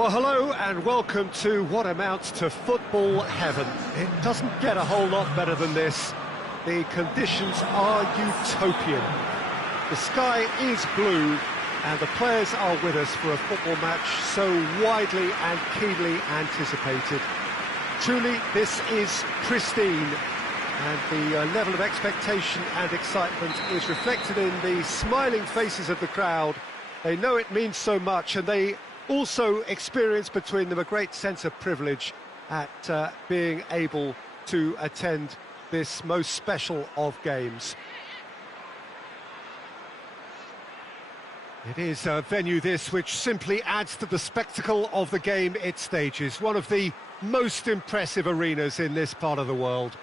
Well, hello and welcome to what amounts to football heaven. It doesn't get a whole lot better than this. The conditions are utopian. The sky is blue and the players are with us for a football match so widely and keenly anticipated. Truly, this is pristine, and the level of expectation and excitement is reflected in the smiling faces of the crowd. They know it means so much, and they also experience between them a great sense of privilege at being able to attend this most special of games. It is a venue this which simply adds to the spectacle of the game it stages, one of the most impressive arenas in this part of the world.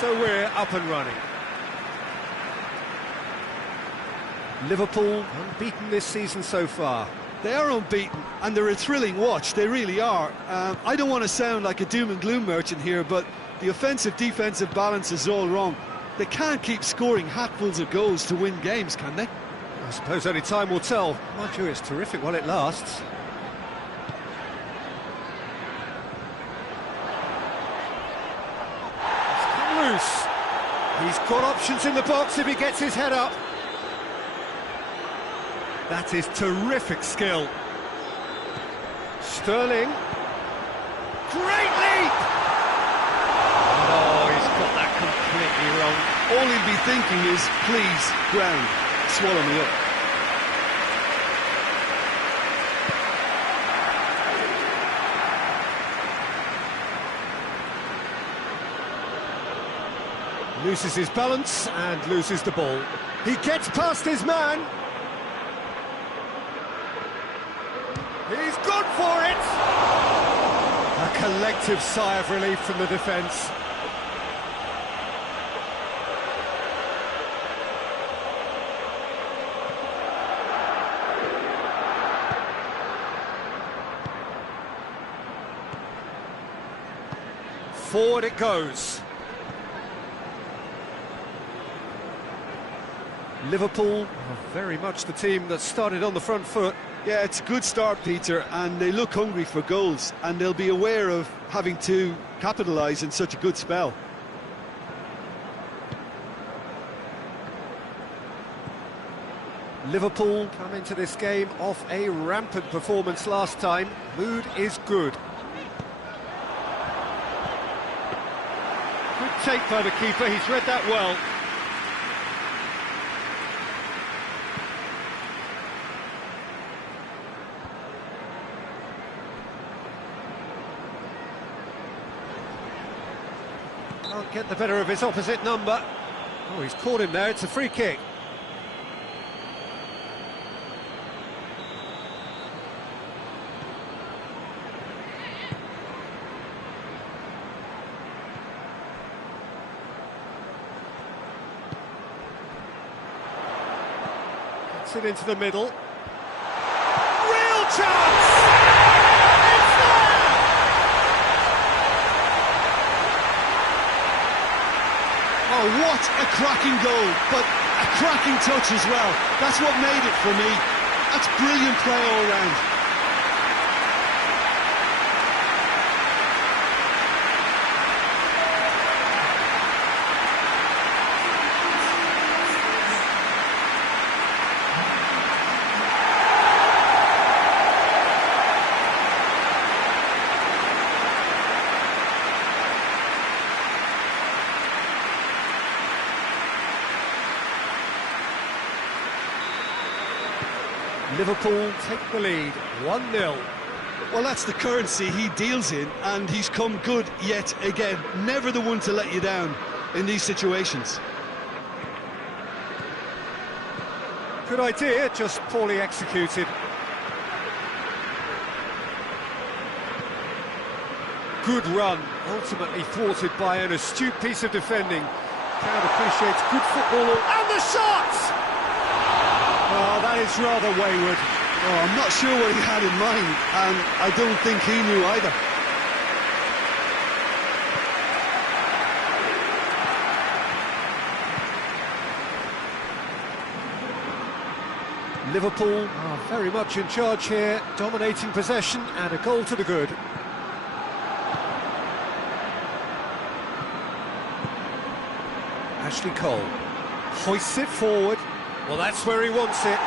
So we're up and running. Liverpool unbeaten this season so far. They are unbeaten, and they're a thrilling watch, they really are. I don't want to sound like a doom and gloom merchant here, but the offensive-defensive balance is all wrong. They can't keep scoring hatfuls of goals to win games, can they? I suppose only time will tell. Mind you, it's terrific while it lasts. Loose. He's got options in the box if he gets his head up. That is terrific skill. Sterling. Great leap! Oh, he's got that completely wrong. All he'd be thinking is, please, ground, swallow me up. Loses his balance and loses the ball. He gets past his man. He's gone for it! A collective sigh of relief from the defence. Forward it goes. Liverpool are very much the team that started on the front foot. Yeah, it's a good start, Peter, and they look hungry for goals, and they'll be aware of having to capitalise in such a good spell. Liverpool come into this game off a rampant performance last time. Mood is good. Good take by the keeper, he's read that well. Can't get the better of his opposite number. Oh, he's caught him there, it's a free kick. Gets it into the middle. Real chance! It's there! Oh, what a cracking goal, but a cracking touch as well. That's what made it for me. That's brilliant play all round. Liverpool take the lead, 1-0. Well, that's the currency he deals in, and he's come good yet again. Never the one to let you down in these situations. Good idea, just poorly executed. Good run, ultimately thwarted by an astute piece of defending. Crowd appreciates good football, and the shot! Oh, that is rather wayward. Oh, I'm not sure what he had in mind, and I don't think he knew either. Liverpool are very much in charge here, dominating possession and a goal to the good. Ashley Cole hoists it forward. Well, that's where he wants it.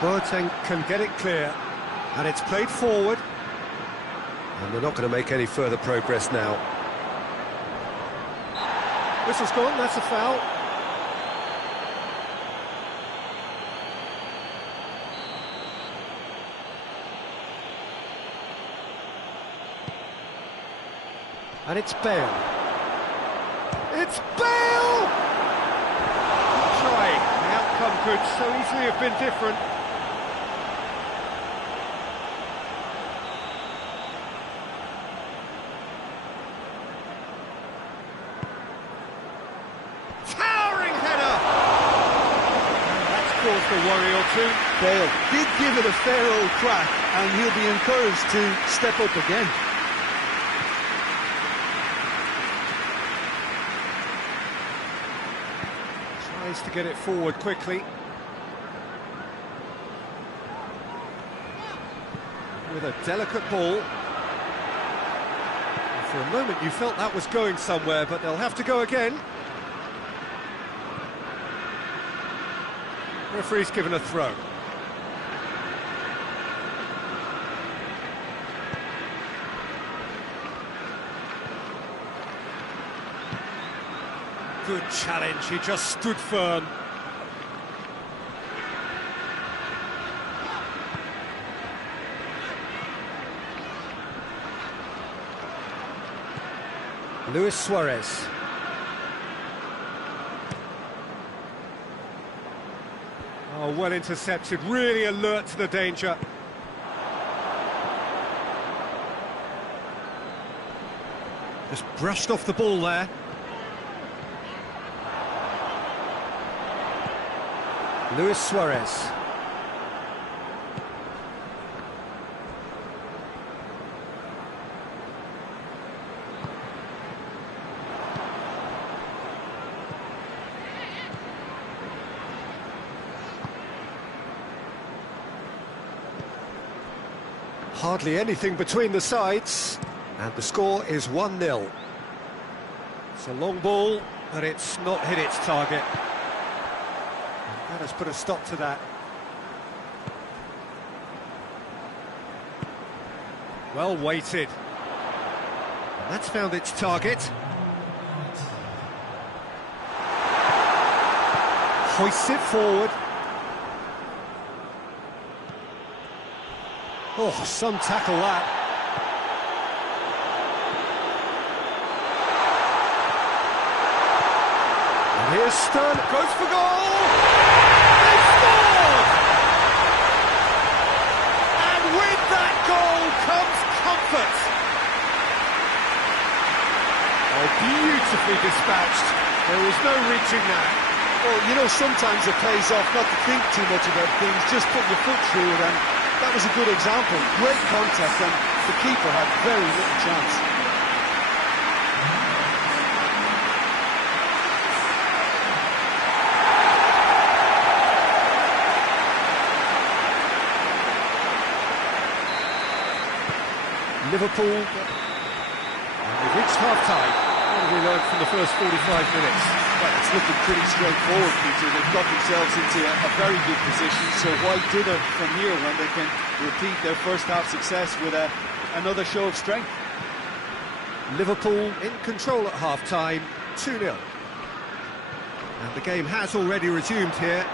Boateng can get it clear, and it's played forward. And they're not going to make any further progress now. Whistle's gone, that's a foul. And it's Bale. It's Bale! Trying. The outcome could so easily have been different. Towering header! That's caused a worry or two. Bale did give it a fair old crack, and he'll be encouraged to step up again. Tries to get it forward quickly. With a delicate ball. And for a moment you felt that was going somewhere, but they'll have to go again. Referee's given a throw. Good challenge, he just stood firm. Luis Suarez. Oh, well intercepted, really alert to the danger. Just brushed off the ball there. Luis Suarez. Hardly anything between the sides, and the score is 1-0. It's a long ball, but it's not hit its target. That has put a stop to that. Well weighted. And that's found its target. Hoists it forward. Oh, some tackle that. And here's Stern, goes for goal! They scored! And with that goal comes comfort. Oh, beautifully dispatched. There was no reaching that. Well, you know, sometimes it pays off not to think too much about things, just put your foot through it, and that was a good example. Great contact, and the keeper had very little chance. Liverpool, and they've reached half-time. What have we learned from the first 45 minutes? Well, it's looking pretty straightforward, Peter. They've got themselves into a very good position, so why dither from here when they can repeat their first half success with another show of strength? Liverpool in control at half-time, 2-0. And the game has already resumed here.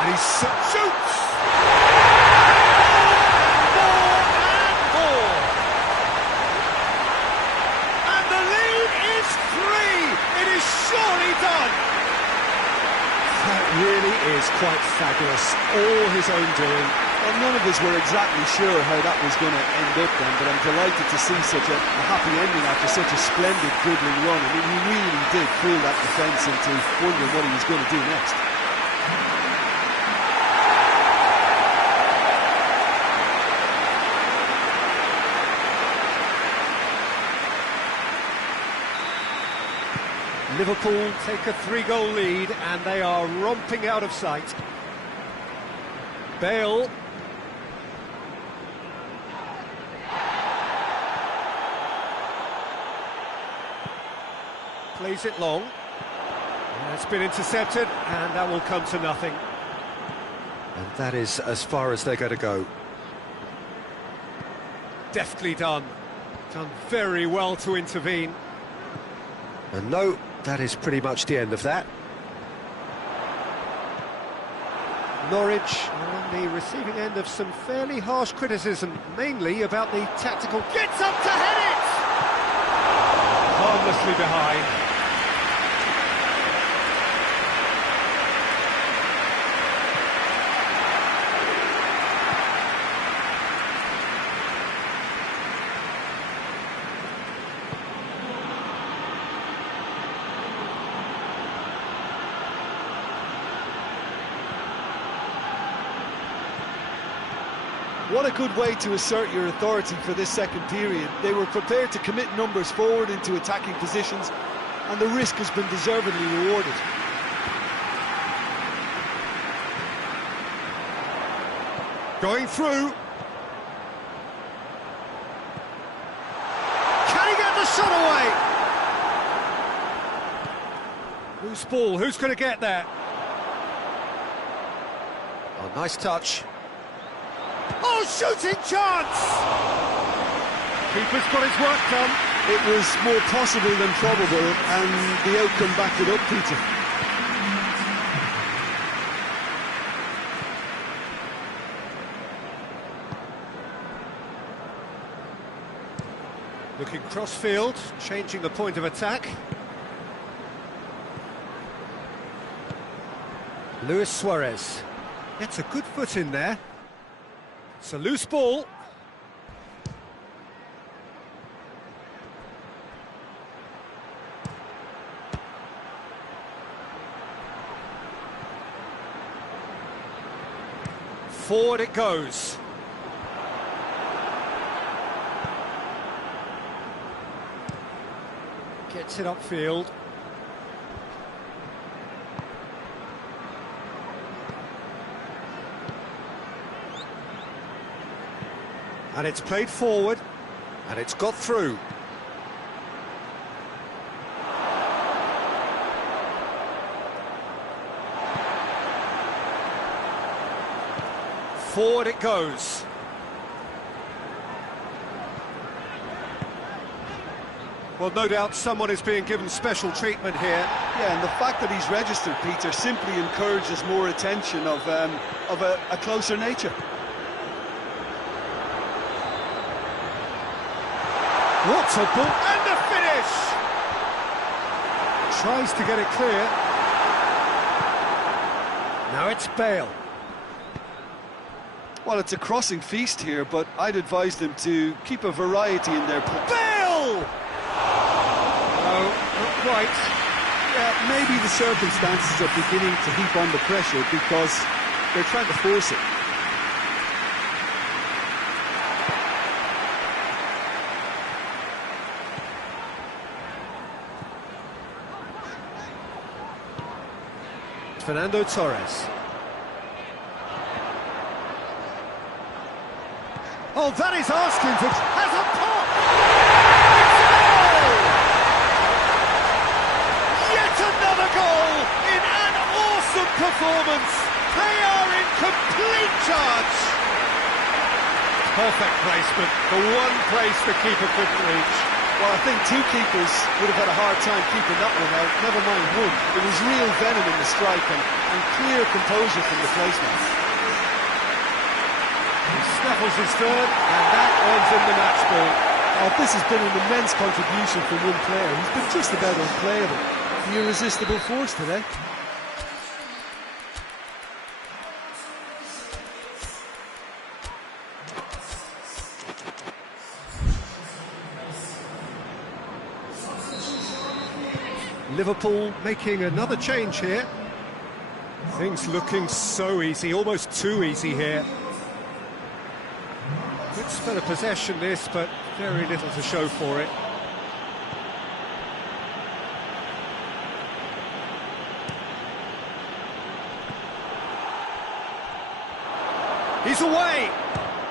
And he shoots! Surely done! That really is quite fabulous, all his own doing. Well, none of us were exactly sure how that was going to end up then, but I'm delighted to see such a happy ending after such a splendid dribbling run. I mean, he really did fool that defence into wondering what he was going to do next. Liverpool take a 3-goal lead and they are romping out of sight. Bale. Plays it long. It's been intercepted and that will come to nothing. And that is as far as they're going to go. Deftly done. Done very well to intervene. And no, that is pretty much the end of that. Norwich are on the receiving end of some fairly harsh criticism, mainly about the tactical... Gets up to head it! Harmlessly behind. What a good way to assert your authority for this second period. They were prepared to commit numbers forward into attacking positions, and the risk has been deservedly rewarded. Going through. Can he get the shot away? Loose ball, who's going to get there? Oh, nice touch. Oh, shooting chance! Keeper's got his work done. It was more possible than probable, and the outcome backed it up, Peter. Looking cross-field, changing the point of attack. Luis Suarez gets a good foot in there. It's a loose ball. Forward it goes. Gets it upfield. And it's played forward, and it's got through. Forward it goes. Well, no doubt someone is being given special treatment here. Yeah, and the fact that he's registered, Peter, simply encourages more attention of a closer nature. What a ball, and the finish! Tries to get it clear. Now it's Bale. Well, it's a crossing feast here, but I'd advise them to keep a variety in their play. Bale! No, not quite. Yeah, maybe the circumstances are beginning to heap on the pressure because they're trying to force it. Fernando Torres. Oh, that is asking for... Has a pop! Yet another goal in an awesome performance. They are in complete charge. Perfect placement. The one place the keeper couldn't reach. Well, I think two keepers would have had a hard time keeping that one out, never mind one. It was real venom in the strike and clear composure from the placement. He snaffles his third, and that earns him the match ball. Oh, this has been an immense contribution from one player. He's been just about unplayable. The irresistible force today. Liverpool making another change here. Things looking so easy, almost too easy here. Good spell of possession this, but very little to show for it. He's away!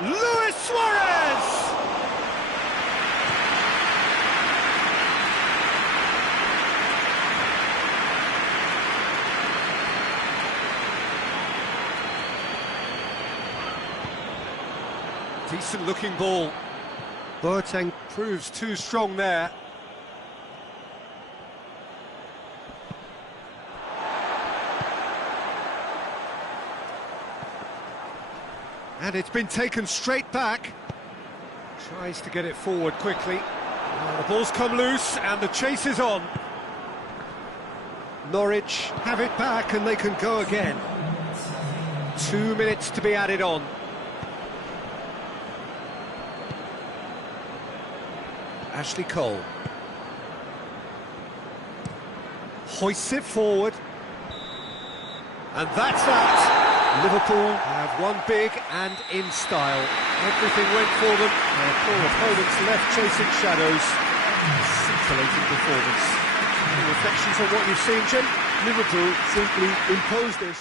Luis Suarez! Decent looking ball. Boateng proves too strong there. And it's been taken straight back. Tries to get it forward quickly. Oh, the ball's come loose and the chase is on. Norwich have it back and they can go again. 2 minutes to be added on. Ashley Cole. Hoists it forward. And that's that. Liverpool have won big and in style. Everything went for them. Their poor opponents left chasing shadows. Scintillating performance. Any reflections on what you've seen, Jim? Liverpool simply imposed their...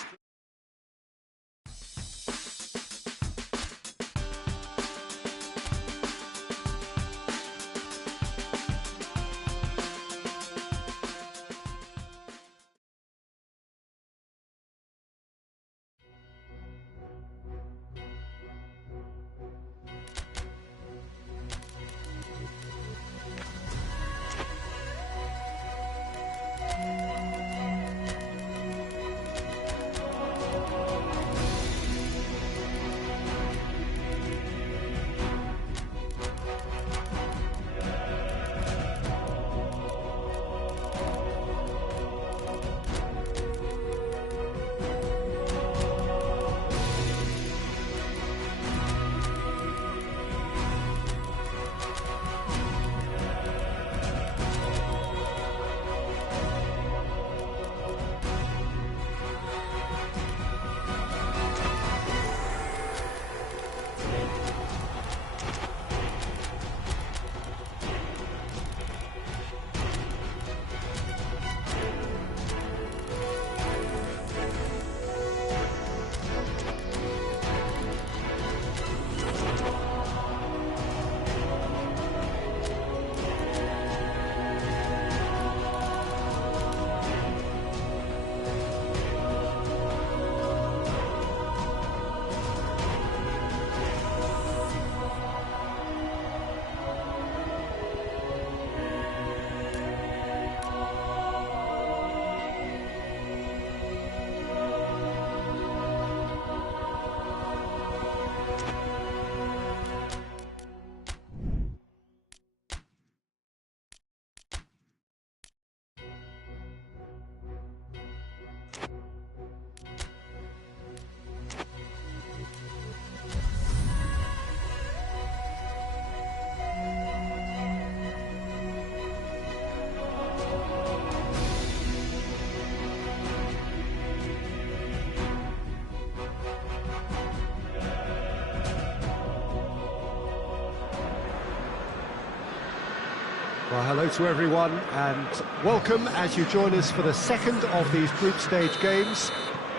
Well, hello to everyone and welcome as you join us for the second of these group stage games.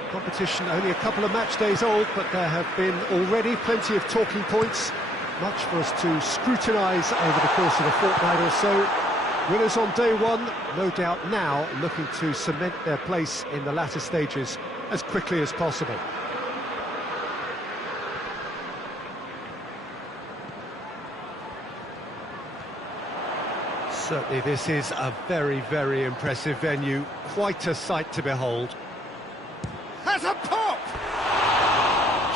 Competition only a couple of match days old, but there have been already plenty of talking points, much for us to scrutinise over the course of a fortnight or so. Winners on day one, no doubt now looking to cement their place in the latter stages as quickly as possible. Certainly this is a very, very impressive venue, quite a sight to behold. Has a pop!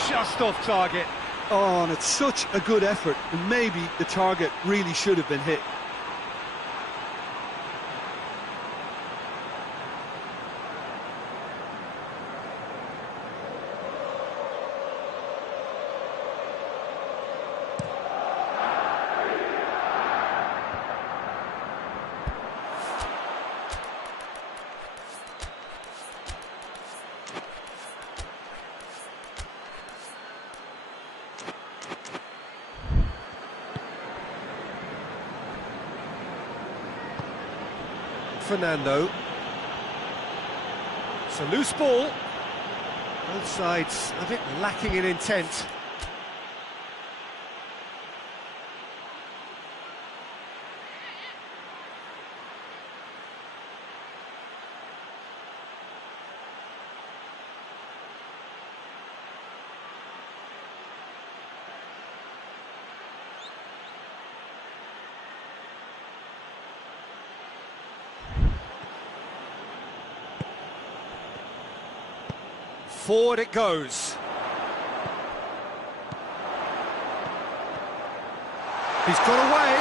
Just off target. Oh, and it's such a good effort, and maybe the target really should have been hit. Fernando. It's a loose ball. Both sides a bit lacking in intent. Forward it goes. He's got away.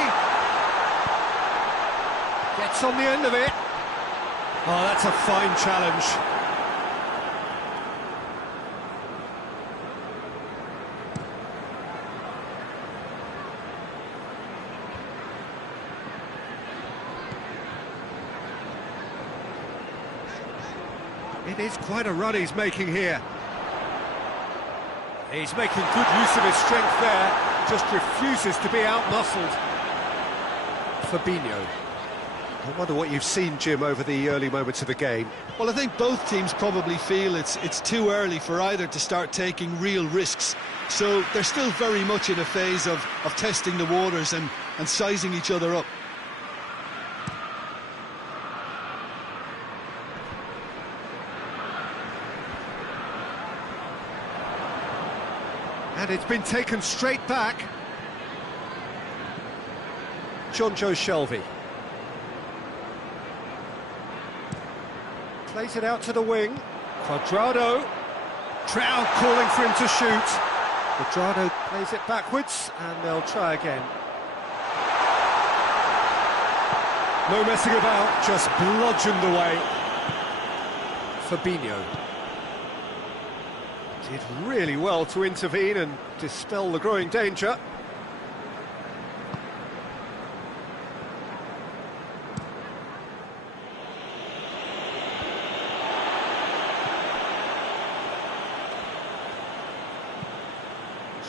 Gets on the end of it. Oh, that's a fine challenge. It is quite a run he's making here. He's making good use of his strength there, just refuses to be out-muscled. Fabinho. I wonder what you've seen, Jim, over the early moments of the game. Well, I think both teams probably feel it's too early for either to start taking real risks. So they're still very much in a phase of testing the waters and sizing each other up. And it's been taken straight back. Jonjo Shelvey. Plays it out to the wing. Cuadrado. Trout calling for him to shoot. Cuadrado plays it backwards, and they'll try again. No messing about, just bludgeoned away. Fabinho. Did really well to intervene and dispel the growing danger.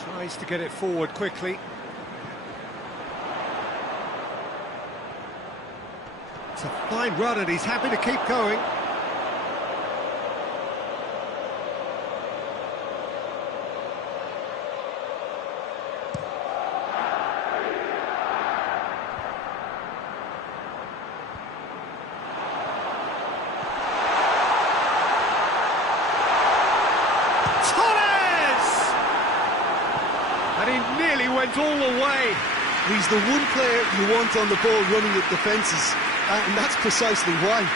Tries to get it forward quickly. It's a fine run and he's happy to keep going. And he nearly went all the way. He's the one player you want on the ball running at defences, and that's precisely why.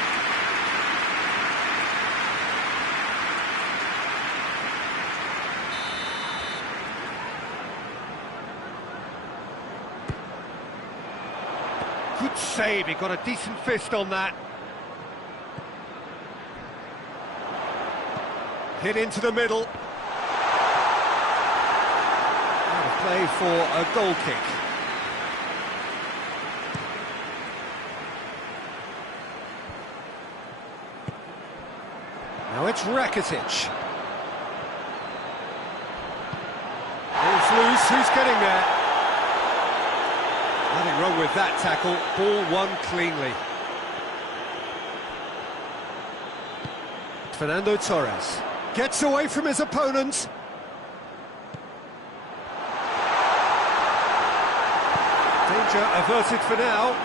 Good save, he got a decent fist on that. Hit into the middle. Play for a goal kick. Now it's Rakitic. Ball's loose, who's getting there? Nothing wrong with that tackle, ball won cleanly. Fernando Torres gets away from his opponent. Danger averted for now.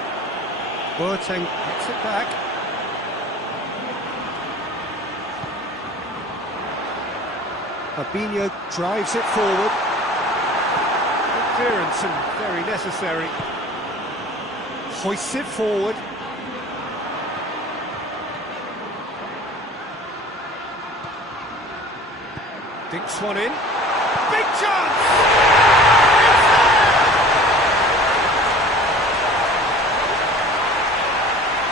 Boateng gets it back. Fabinho drives it forward. Good clearance and very necessary. Hoists it forward. Dinks one in. Big chance!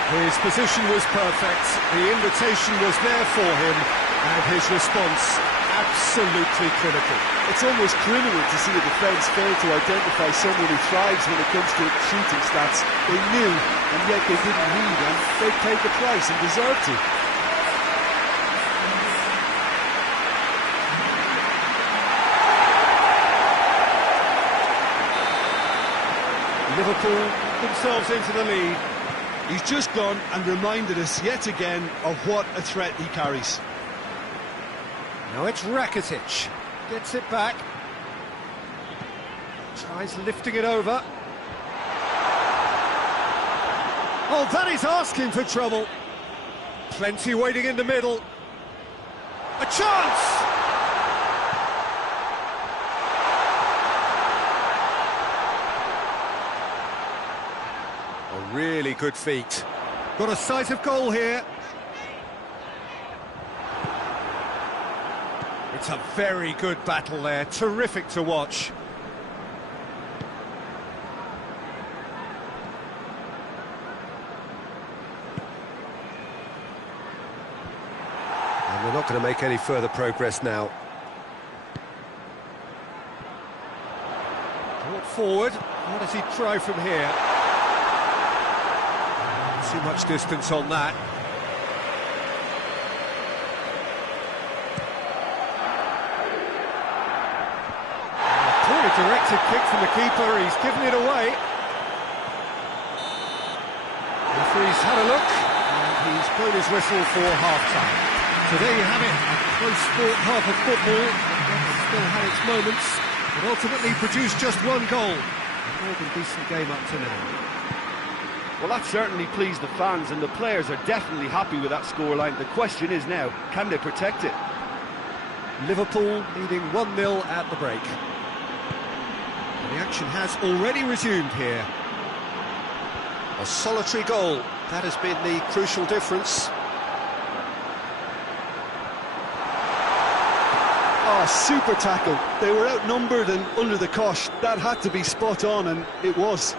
His position was perfect, the invitation was there for him, and his response absolutely critical. It's almost criminal to see a defence fail to identify someone who thrives when it comes to shooting stats. They knew, and yet they didn't read, and they paid the price and deserved to. Liverpool themselves into the lead. He's just gone and reminded us yet again of what a threat he carries. Now it's Rakitic. Gets it back. Tries lifting it over. Oh, that is asking for trouble. Plenty waiting in the middle. A chance! Really good feet. Got a sight of goal here. It's a very good battle there, terrific to watch. And they're not going to make any further progress now. Brought forward, what does he try from here? Too much distance on that. Poorly directed kick from the keeper, he's given it away. Referee's had a look, and he's blown his whistle for half-time. So there you have it, a close sport half of football, that still had its moments, but ultimately produced just one goal. A more than decent game up to now. Well, that certainly pleased the fans, and the players are definitely happy with that scoreline. The question is now, can they protect it? Liverpool leading 1-0 at the break. And the action has already resumed here. A solitary goal, that has been the crucial difference. Oh, super tackle. They were outnumbered and under the cosh. That had to be spot on, and it was.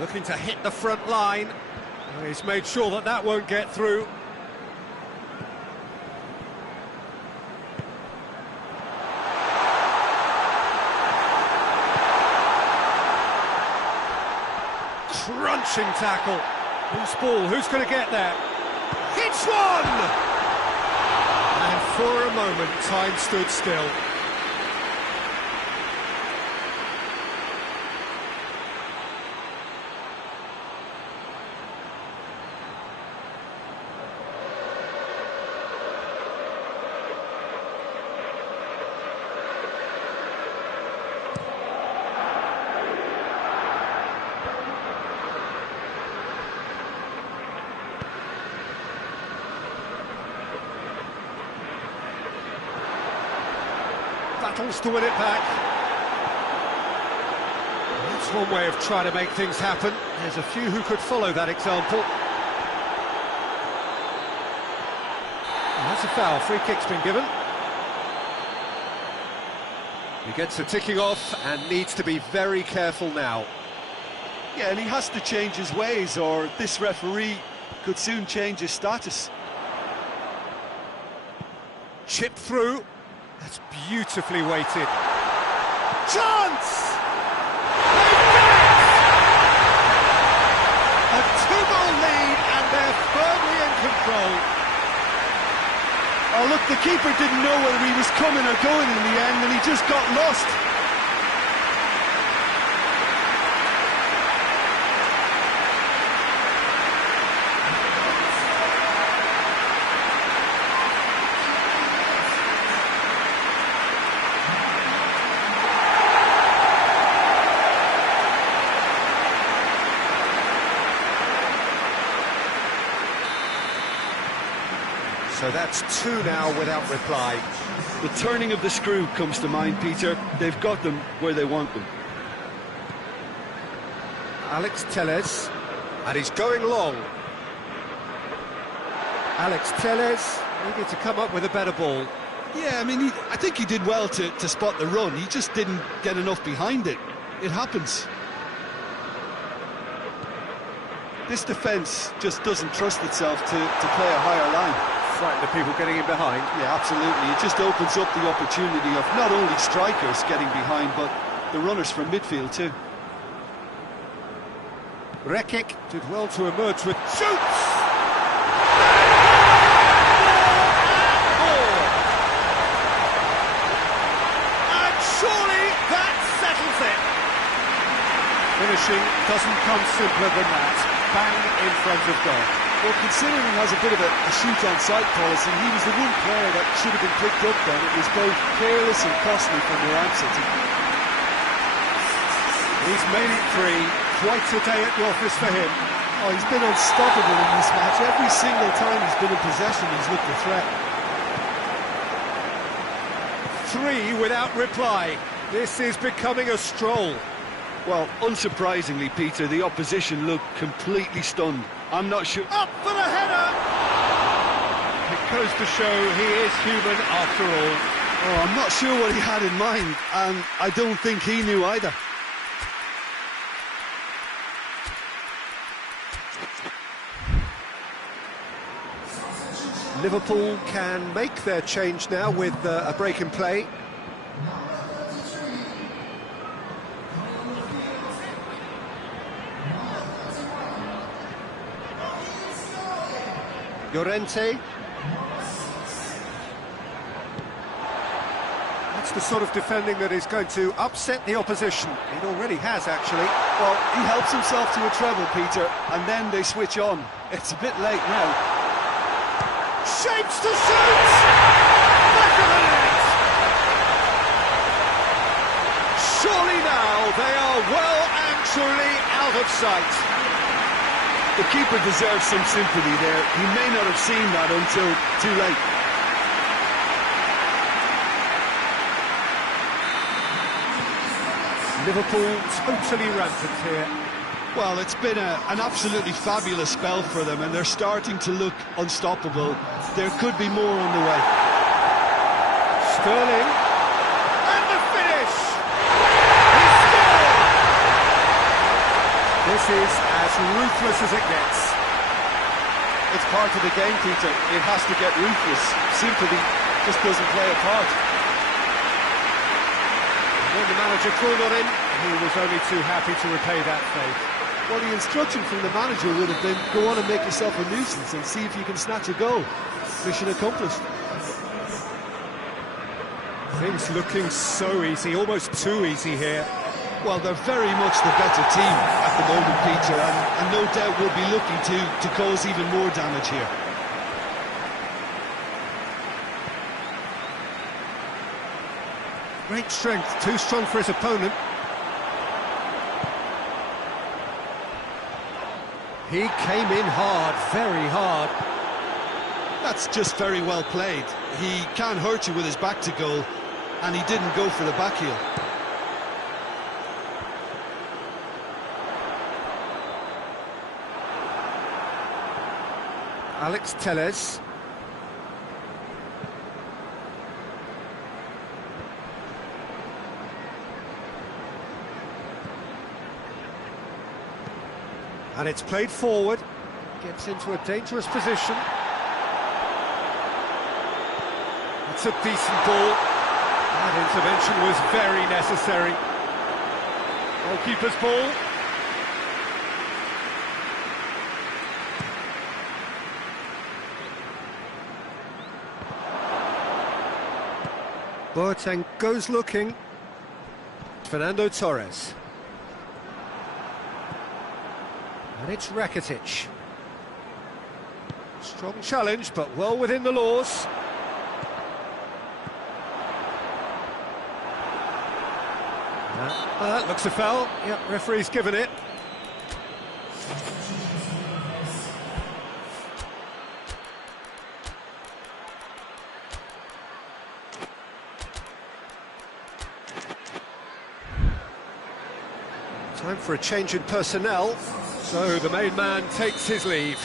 Looking to hit the front line. He's made sure that that won't get through. Crunching tackle. Loose ball, who's going to get there? Hits one! And for a moment, time stood still. Battles to win it back. That's one way of trying to make things happen. There's a few who could follow that example. And that's a foul. Free kick's been given. He gets a ticking off and needs to be very careful now. Yeah, and he has to change his ways, or this referee could soon change his status. Chipped through. That's beautifully weighted. Chance! A 2-goal lead, and they're firmly in control. Oh, look, the keeper didn't know whether he was coming or going in the end, and he just got lost. So that's 2 now without reply. The turning of the screw comes to mind, Peter. They've got them where they want them. Alex Telles, and he's going long. Alex Telles needed to come up with a better ball. Yeah, I mean, I think he did well to spot the run. He just didn't get enough behind it. It happens. This defence just doesn't trust itself to play a higher line. Frighten the people getting in behind. Yeah, absolutely. It just opens up the opportunity of not only strikers getting behind, but the runners from midfield too. Rekic did well to emerge with shoots! And surely that settles it! Finishing doesn't come simpler than that. Bang in front of goal. Well, considering he has a bit of a shoot-on-sight policy, he was the one player that should have been picked up then. It was both careless and costly from Moran City. He's made it 3. Quite a day at the office for him. Oh, he's been unstoppable in this match. Every single time he's been in possession, he's looked a threat. 3 without reply. This is becoming a stroll. Well, unsurprisingly, Peter, the opposition looked completely stunned. I'm not sure... Up for the header! It goes to show he is human after all. Oh, I'm not sure what he had in mind, and I don't think he knew either. Liverpool can make their change now with a break in play. Llorente. That's the sort of defending that is going to upset the opposition. It already has, actually. Well, he helps himself to a treble, Peter, and then they switch on. It's a bit late now. Shapes to shoot! Back of the net! Surely now they are well and truly out of sight. The keeper deserves some sympathy there. He may not have seen that until too late. Liverpool totally rampant here. Well, it's been an absolutely fabulous spell for them, and they're starting to look unstoppable. There could be more on the way. Sterling. And the finish! He scored! This is as ruthless as it gets. It's part of the game, Peter. It has to get ruthless. Sympathy just doesn't play a part. When the manager called on him, he was only too happy to repay that faith. Well, the instruction from the manager would have been, go on and make yourself a nuisance and see if you can snatch a goal. Mission accomplished. Things looking so easy, almost too easy here. Well, they're very much the better team at the moment, Peter, and no doubt will be looking to cause even more damage here. Great strength, too strong for his opponent. He came in hard, very hard. That's just very well played. He can hurt you with his back to goal, and he didn't go for the back heel. Alex Telles. And it's played forward. Gets into a dangerous position. It's a decent ball. That intervention was very necessary. Goalkeeper's ball. Boateng goes looking. Fernando Torres. And it's Rakitic. Strong challenge, but well within the laws. That looks a foul. Yep, referee's given it. Time for a change in personnel. So the main man takes his leave.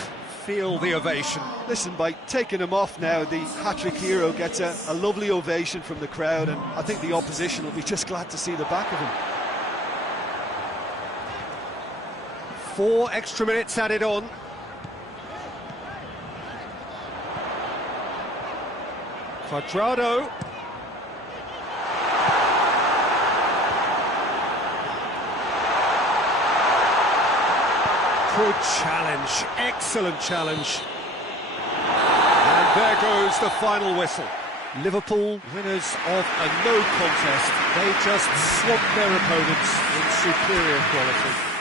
Feel the ovation. Listen, by taking him off now, the hat-trick hero gets a lovely ovation from the crowd, and I think the opposition will be just glad to see the back of him. 4 extra minutes added on. Cuadrado. Good challenge, excellent challenge. And there goes the final whistle. Liverpool, winners of a no contest. They just swamped their opponents in superior quality.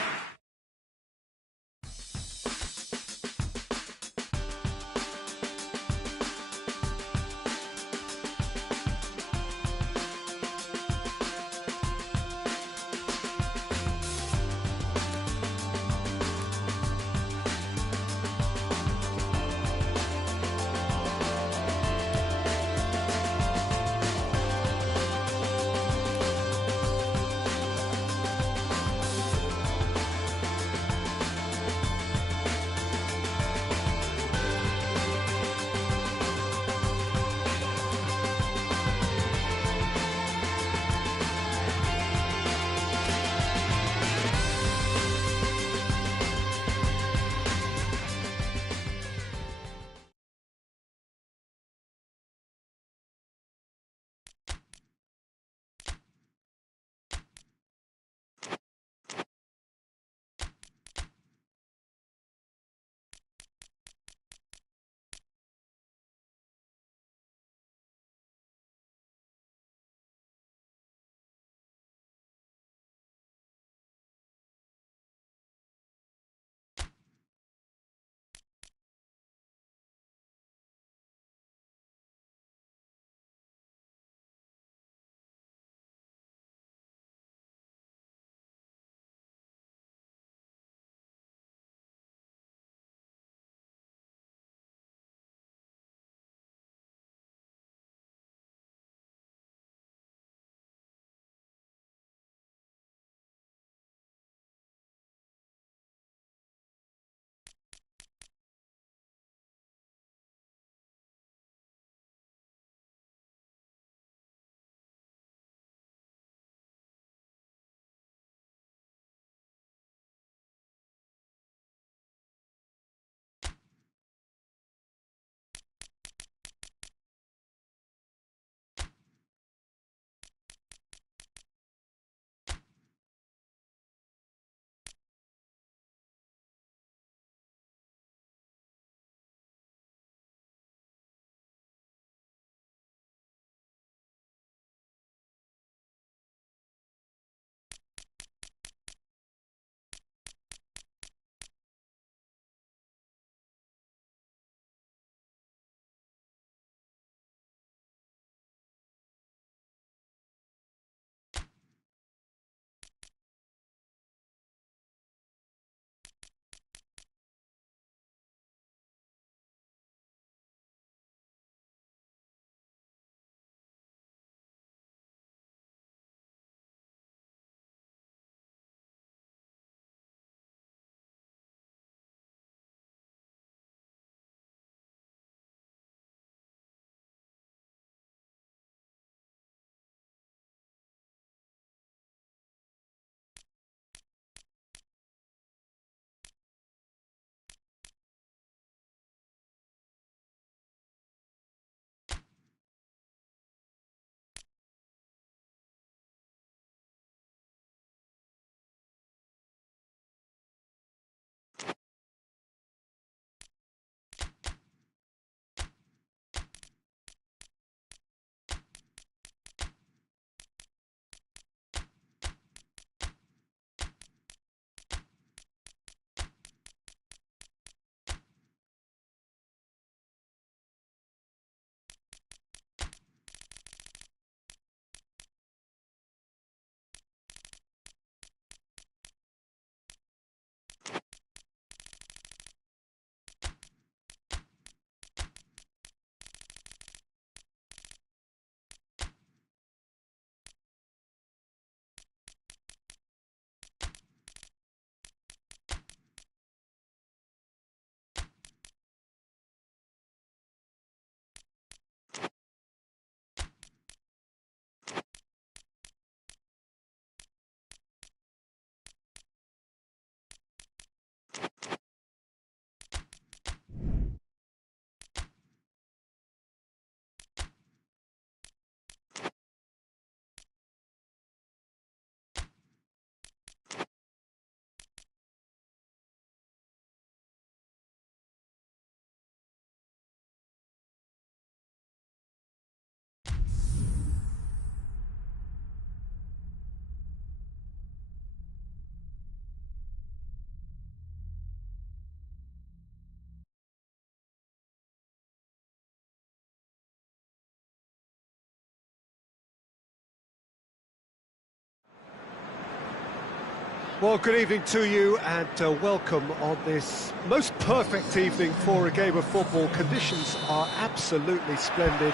Well, good evening to you and welcome on this most perfect evening for a game of football. Conditions are absolutely splendid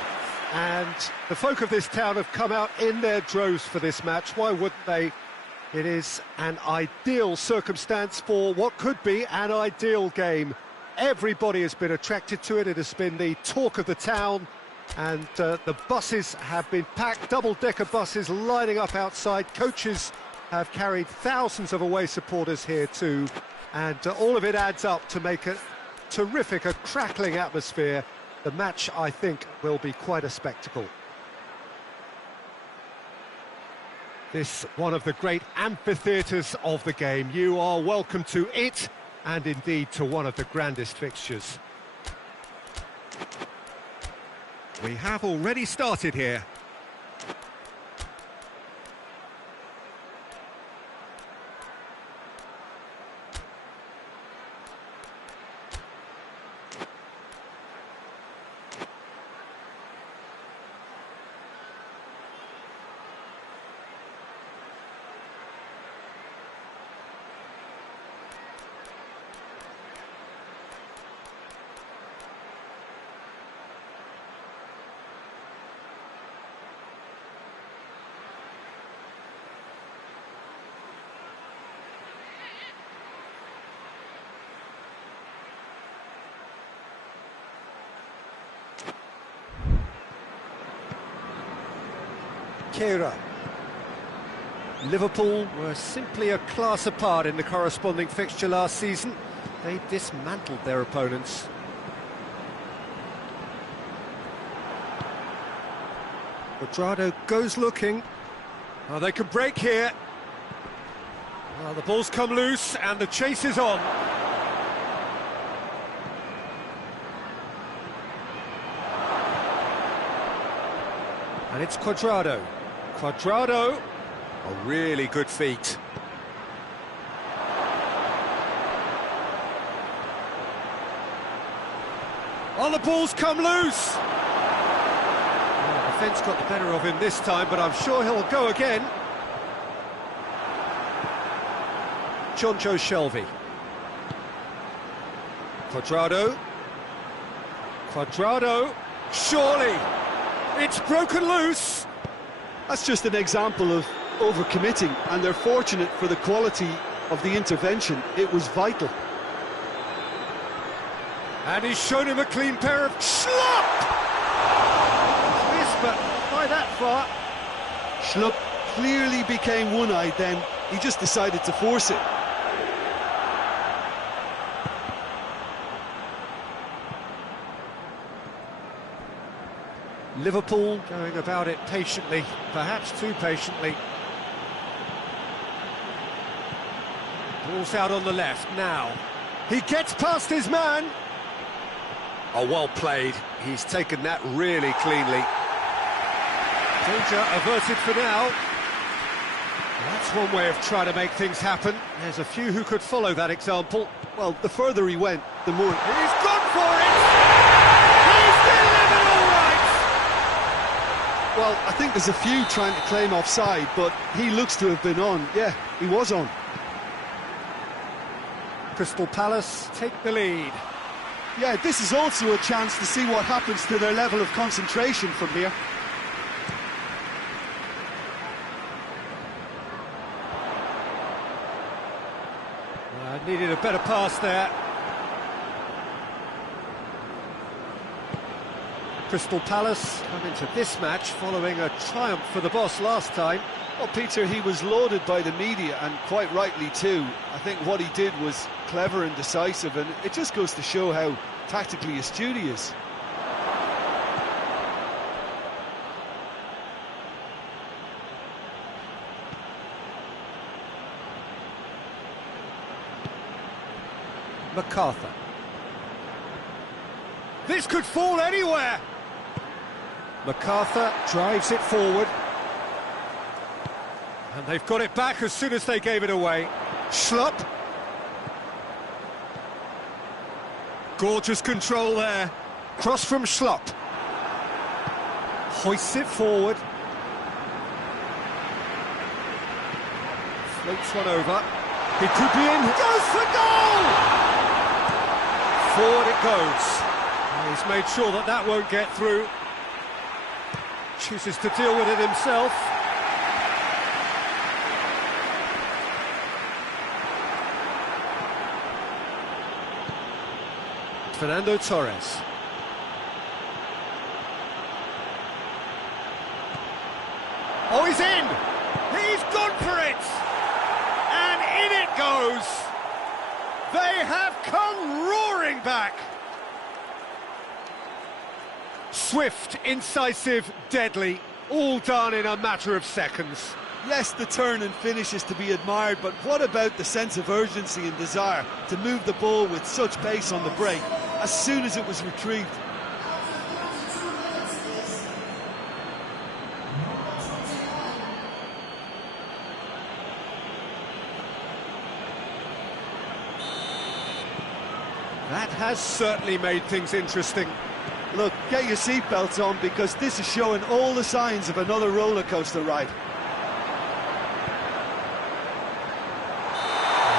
and the folk of this town have come out in their droves for this match. Why wouldn't they? It is an ideal circumstance for what could be an ideal game. Everybody has been attracted to it. It has been the talk of the town and the buses have been packed, double-decker buses lining up outside. Coaches have carried thousands of away supporters here too, and all of it adds up to make a terrific, a crackling atmosphere. The match, I think, will be quite a spectacle. This one of the great amphitheatres of the game. You are welcome to it, and indeed to one of the grandest fixtures. We have already started here. Kera. Liverpool were simply a class apart in the corresponding fixture last season. They dismantled their opponents. Quadrado goes looking. Oh, they could break here. Well, the ball's come loose and the chase is on. And it's Quadrado. Quadrado, a really good feat. Oh, the ball's come loose! Well, the defence got the better of him this time, but I'm sure he'll go again. Jonjo Shelvey. Quadrado. Quadrado, surely! It's broken loose! That's just an example of overcommitting, and they're fortunate for the quality of the intervention. It was vital. And he's shown him a clean pair of Schlupp! Missed, but not by that far. Schlupp clearly became one-eyed then. He just decided to force it. Liverpool going about it patiently, perhaps too patiently. Ball's out on the left now. He gets past his man. Oh, well played. He's taken that really cleanly. Danger averted for now. That's one way of trying to make things happen. There's a few who could follow that example. Well, the further he went, the more... He's gone for it! He's delivered all right! Well, I think there's a few trying to claim offside, but he looks to have been on. Yeah, he was on. Crystal Palace take the lead. Yeah, this is also a chance to see what happens to their level of concentration from here. Needed a better pass there. Crystal Palace come into this match following a triumph for the boss last time. Well, Peter, he was lauded by the media, and quite rightly too. I think what he did was clever and decisive, and it just goes to show how tactically astute he is. MacArthur. This could fall anywhere! MacArthur drives it forward. And they've got it back as soon as they gave it away. Schlupp. Gorgeous control there. Cross from Schlupp. Hoists it forward. Floats one over. He could be in. Goes for goal! Forward it goes. He's made sure that that won't get through. Chooses to deal with it himself. Fernando Torres. Oh, he's in! He's gone for it! And in it goes! They have come roaring back! Swift, incisive, deadly, all done in a matter of seconds. Yes, the turn and finish is to be admired, but what about the sense of urgency and desire to move the ball with such pace on the break as soon as it was retrieved? That has certainly made things interesting. Look, get your seatbelts on because this is showing all the signs of another roller coaster ride.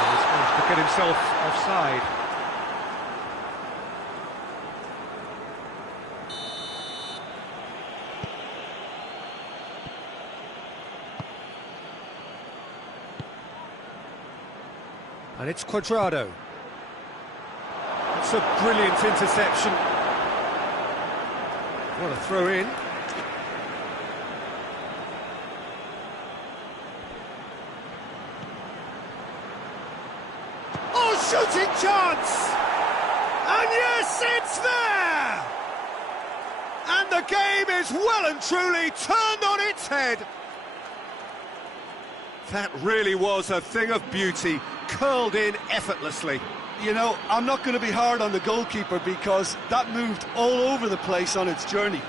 He's managed to get himself offside. And it's Cuadrado. It's a brilliant interception. What a throw in. Oh, shooting chance! And yes, it's there! And the game is well and truly turned on its head. That really was a thing of beauty, curled in effortlessly. You know, I'm not going to be hard on the goalkeeper because that moved all over the place on its journey.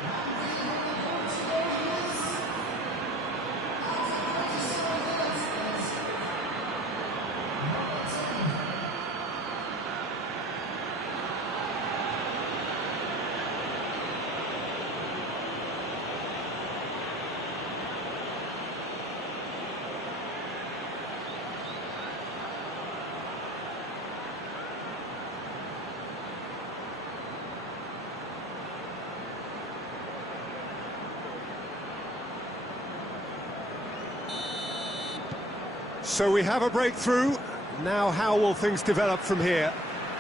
So we have a breakthrough. Now how will things develop from here?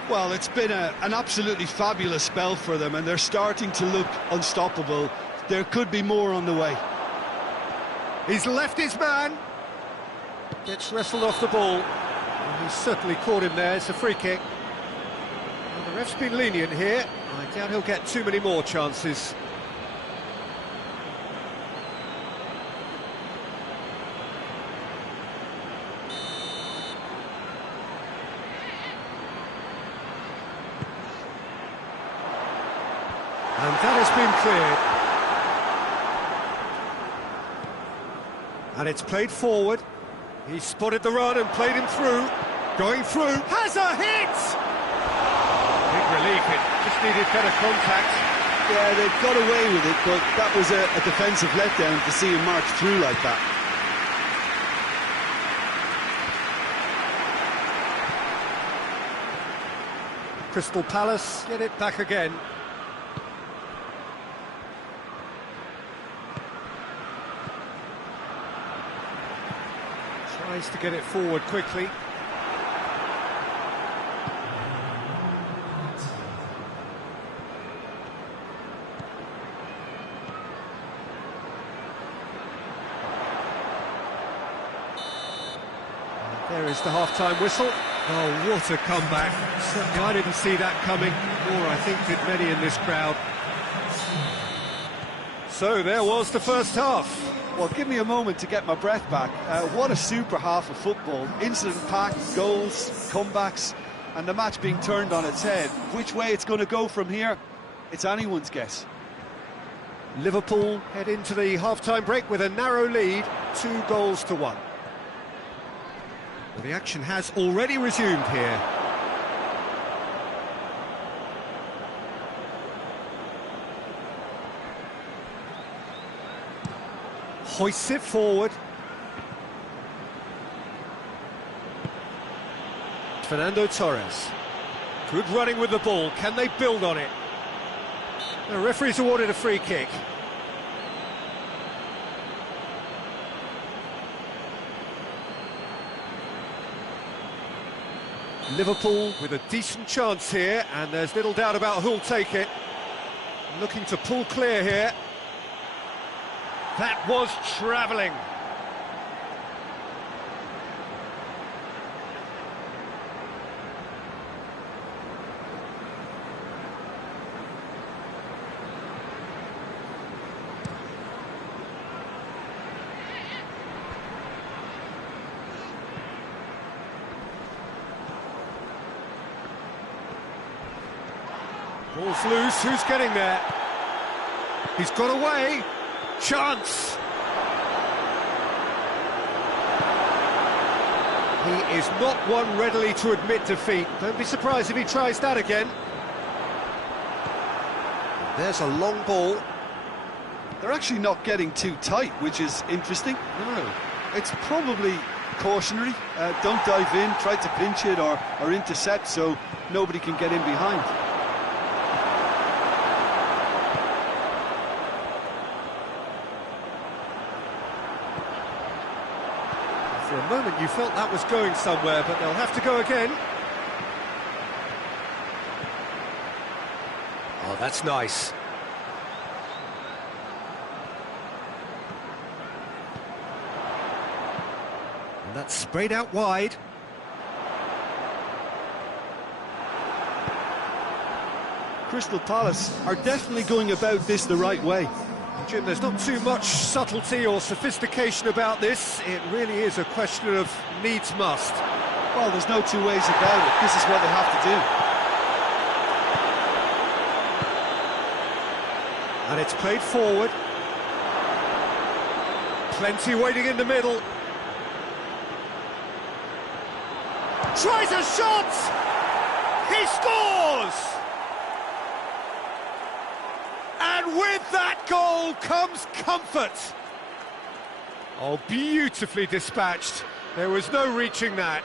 Well, it's been an absolutely fabulous spell for them and they're starting to look unstoppable. There could be more on the way. He's left his man. Gets wrestled off the ball. Well, he's certainly caught him there. It's a free kick. Well, the ref's been lenient here. I doubt he'll get too many more chances. And that has been cleared. And it's played forward. He spotted the run and played him through. Going through. Has a hit! Big relief. It just needed better contact. Yeah, they've got away with it, but that was a defensive letdown to see him march through like that. Crystal Palace get it back again. Tries to get it forward quickly. There is the half-time whistle. Oh, what a comeback. Certainly I didn't see that coming, nor I think did many in this crowd. So there was the first half. Well, give me a moment to get my breath back. What a super half of football. Incident-packed, goals, comebacks, and the match being turned on its head. Which way it's going to go from here, it's anyone's guess. Liverpool head into the half-time break with a narrow lead, 2-1. Well, the action has already resumed here. Hoists it forward. Fernando Torres. Good running with the ball. Can they build on it? The referee's awarded a free kick. Liverpool with a decent chance here, and there's little doubt about who'll take it. Looking to pull clear here. That was travelling. Ball's loose, who's getting there? He's got away. Chance! He is not one readily to admit defeat. Don't be surprised if he tries that again. There's a long ball. They're actually not getting too tight, which is interesting. No. It's probably cautionary. Don't dive in, try to pinch it or intercept so nobody can get in behind. For a moment you felt that was going somewhere, but they'll have to go again. Oh, that's nice. And that's sprayed out wide. Crystal Palace are definitely going about this the right way. Jim, there's not too much subtlety or sophistication about this. It really is a question of needs must. Well, there's no two ways about it. This is what they have to do. And it's played forward. Plenty waiting in the middle. Tries a shot! He scores! And with that goal comes comfort. Oh, beautifully dispatched. There was no reaching that.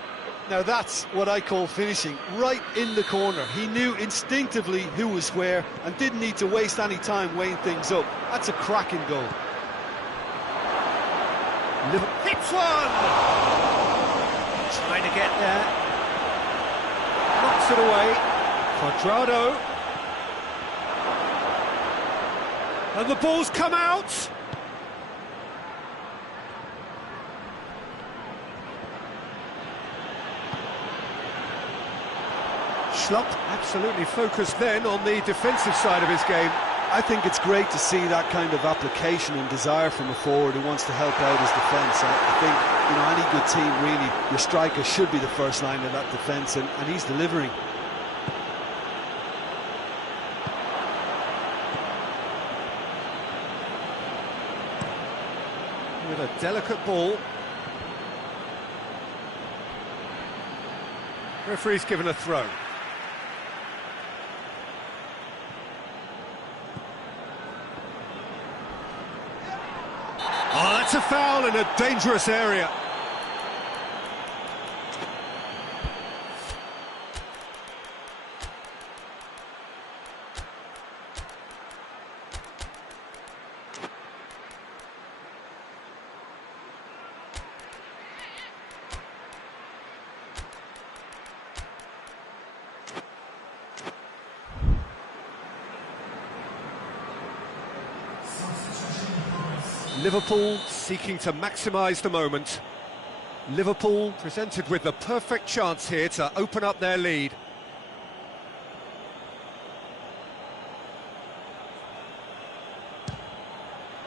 Now that's what I call finishing, right in the corner. He knew instinctively who was where and didn't need to waste any time weighing things up. That's a cracking goal. Hits one! Trying to get there. Knocks it away. Quadrado. And the ball's come out. Schlupp absolutely focused then on the defensive side of his game. I think it's great to see that kind of application and desire from a forward who wants to help out his defence. I think, you know, any good team really, your striker should be the first line of that defence, and he's delivering. With a delicate ball. Referee's given a throw. Oh, that's a foul in a dangerous area. Liverpool seeking to maximise the moment. Liverpool presented with the perfect chance here to open up their lead.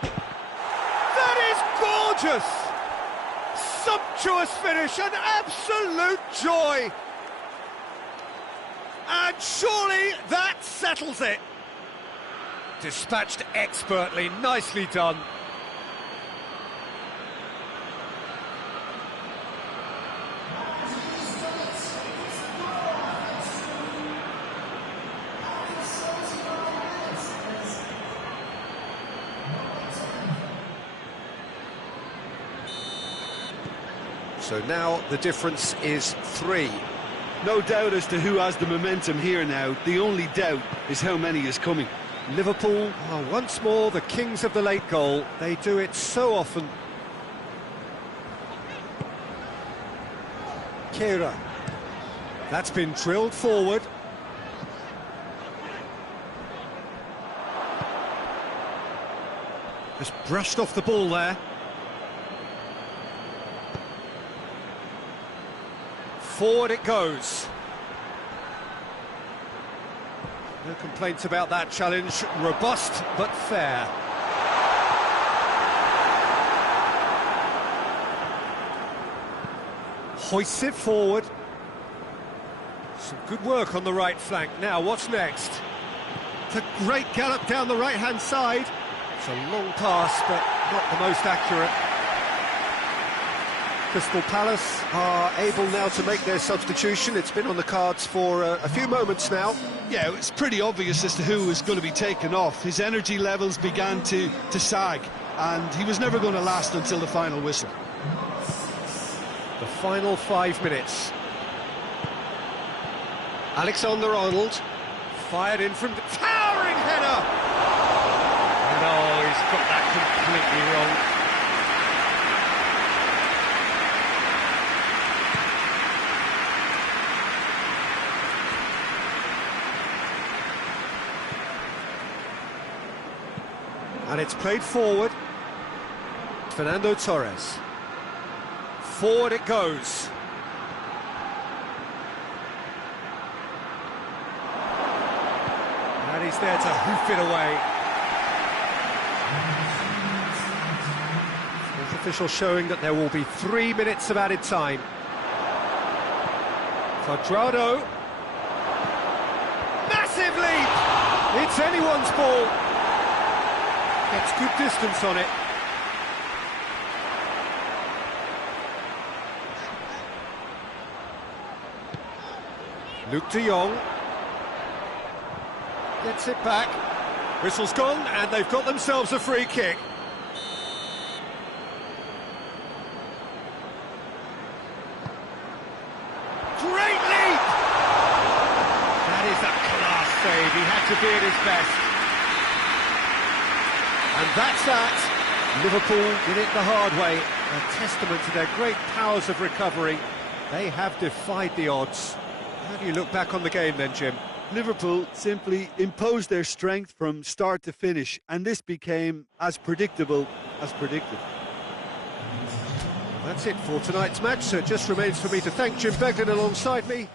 That is gorgeous! Sumptuous finish, an absolute joy! And surely that settles it. Dispatched expertly, nicely done. So now the difference is 3. No doubt as to who has the momentum here now. The only doubt is how many is coming. Liverpool are once more the kings of the late goal. They do it so often. Kehrer. That's been drilled forward. Just brushed off the ball there. Forward it goes. No complaints about that challenge. Robust but fair. Hoists it forward. Some good work on the right flank. Now, what's next? It's a great gallop down the right-hand side. It's a long pass, but not the most accurate. Crystal Palace are able now to make their substitution. It's been on the cards for a few moments now. Yeah, it's pretty obvious as to who was going to be taken off. His energy levels began to sag, and he was never going to last until the final whistle. The final 5 minutes. Alexander-Arnold fired in from the towering header. No, he's got that completely wrong. And it's played forward. Fernando Torres. Forward it goes. And he's there to hoof it away. Fourth official showing that there will be 3 minutes of added time. Cuadrado. Massive leap! It's anyone's ball. Gets good distance on it. Luke de Jong gets it back. Whistle's gone, and they've got themselves a free kick. Great leap! That is a class save. He had to be at his best. And that's that. Liverpool did it the hard way. A testament to their great powers of recovery. They have defied the odds. How do you look back on the game then, Jim? Liverpool simply imposed their strength from start to finish, and this became as predictable as predicted. That's it for tonight's match, so it just remains for me to thank Jim Beglin alongside me.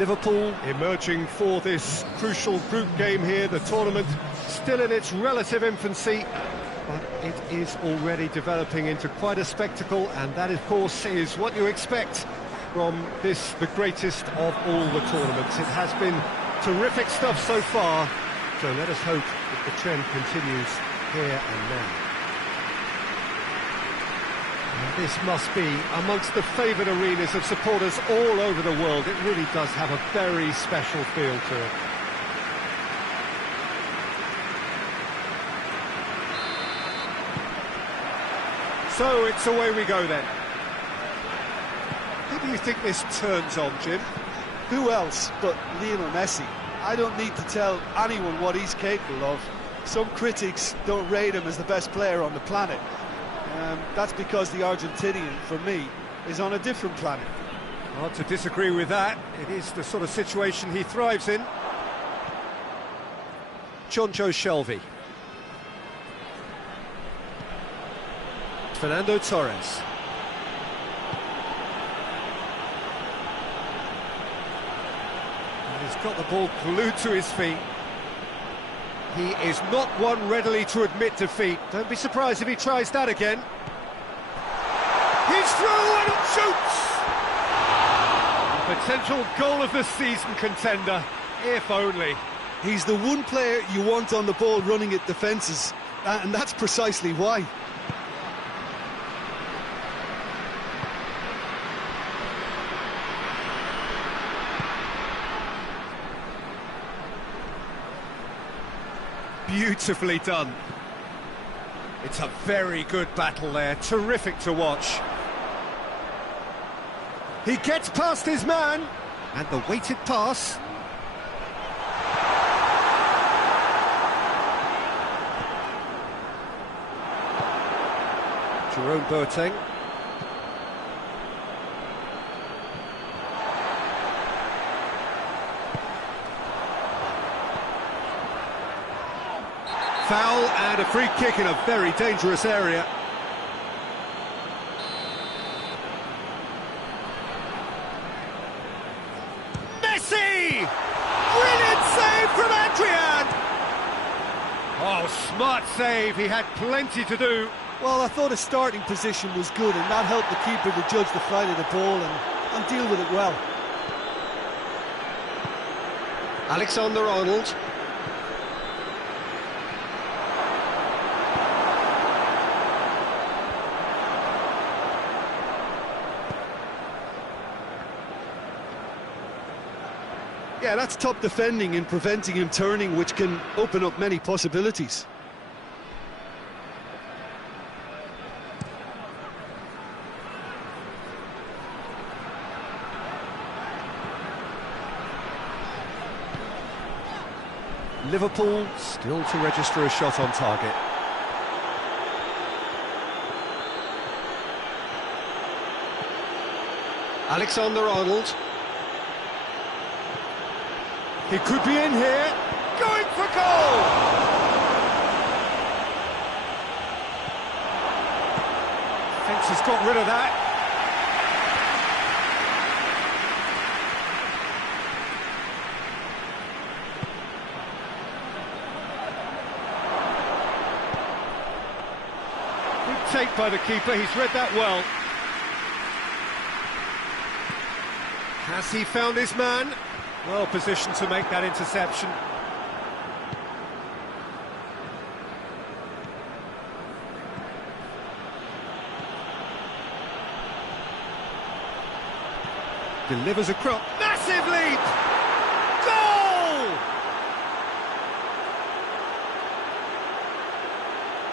Liverpool emerging for this crucial group game here, the tournament still in its relative infancy, but it is already developing into quite a spectacle, and that of course is what you expect from this, the greatest of all the tournaments. It has been terrific stuff so far, so let us hope that the trend continues here and now. And this must be amongst the favoured arenas of supporters all over the world. It really does have a very special feel to it. So it's away we go then. Who do you think this turns on, Jim? Who else but Lionel Messi? I don't need to tell anyone what he's capable of. Some critics don't rate him as the best player on the planet. That's because the Argentinian, for me, is on a different planet. Hard to disagree with that. It is the sort of situation he thrives in. Jonjo Shelvey. Fernando Torres. And he's got the ball glued to his feet. He is not one readily to admit defeat. Don't be surprised if he tries that again. He's through and shoots! Potential goal of the season contender, if only. He's the one player you want on the ball running at defences, and that's precisely why. Beautifully done. It's a very good battle there, terrific to watch. He gets past his man, and the weighted pass. Jerome Boateng. Foul and a free kick in a very dangerous area. Messi! Brilliant save from Adrian! Oh, smart save, he had plenty to do. Well, I thought his starting position was good, and that helped the keeper to judge the flight of the ball and deal with it well. Alexander-Arnold. Yeah, that's top defending and preventing him turning, which can open up many possibilities. Liverpool still to register a shot on target. Alexander-Arnold. He could be in here, going for goal! Thinks he's got rid of that. Good take by the keeper, he's read that well. Has he found his man? Well positioned to make that interception. Delivers a cross. Massive leap! Goal!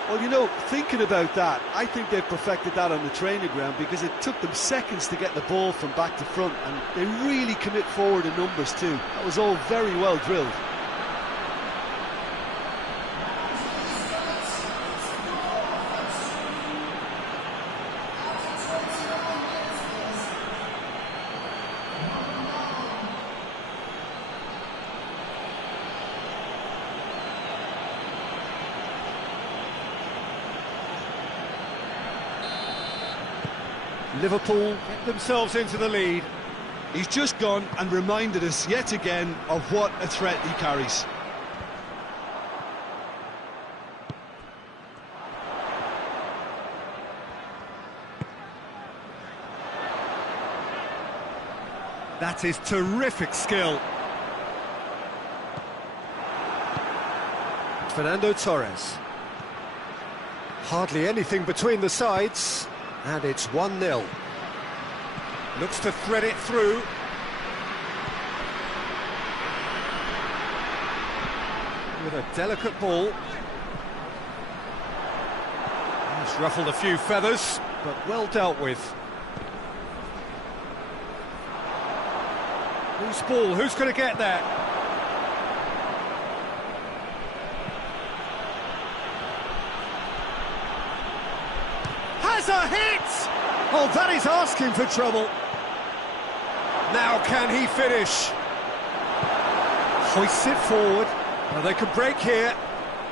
Well, you know, thinking about that, I think they perfected that on the training ground because it took them seconds to get the ball from back to front, and they really commit forward in numbers too. That was all very well drilled. Liverpool get themselves into the lead. He's just gone and reminded us yet again of what a threat he carries. That is terrific skill. Fernando Torres. Hardly anything between the sides, and it's 1-0. Looks to thread it through. With a delicate ball. He's ruffled a few feathers, but well dealt with. Loose ball, who's going to get there? Has a hit! Oh, that is asking for trouble. Now can he finish? Hoists it forward. Well, they can break here.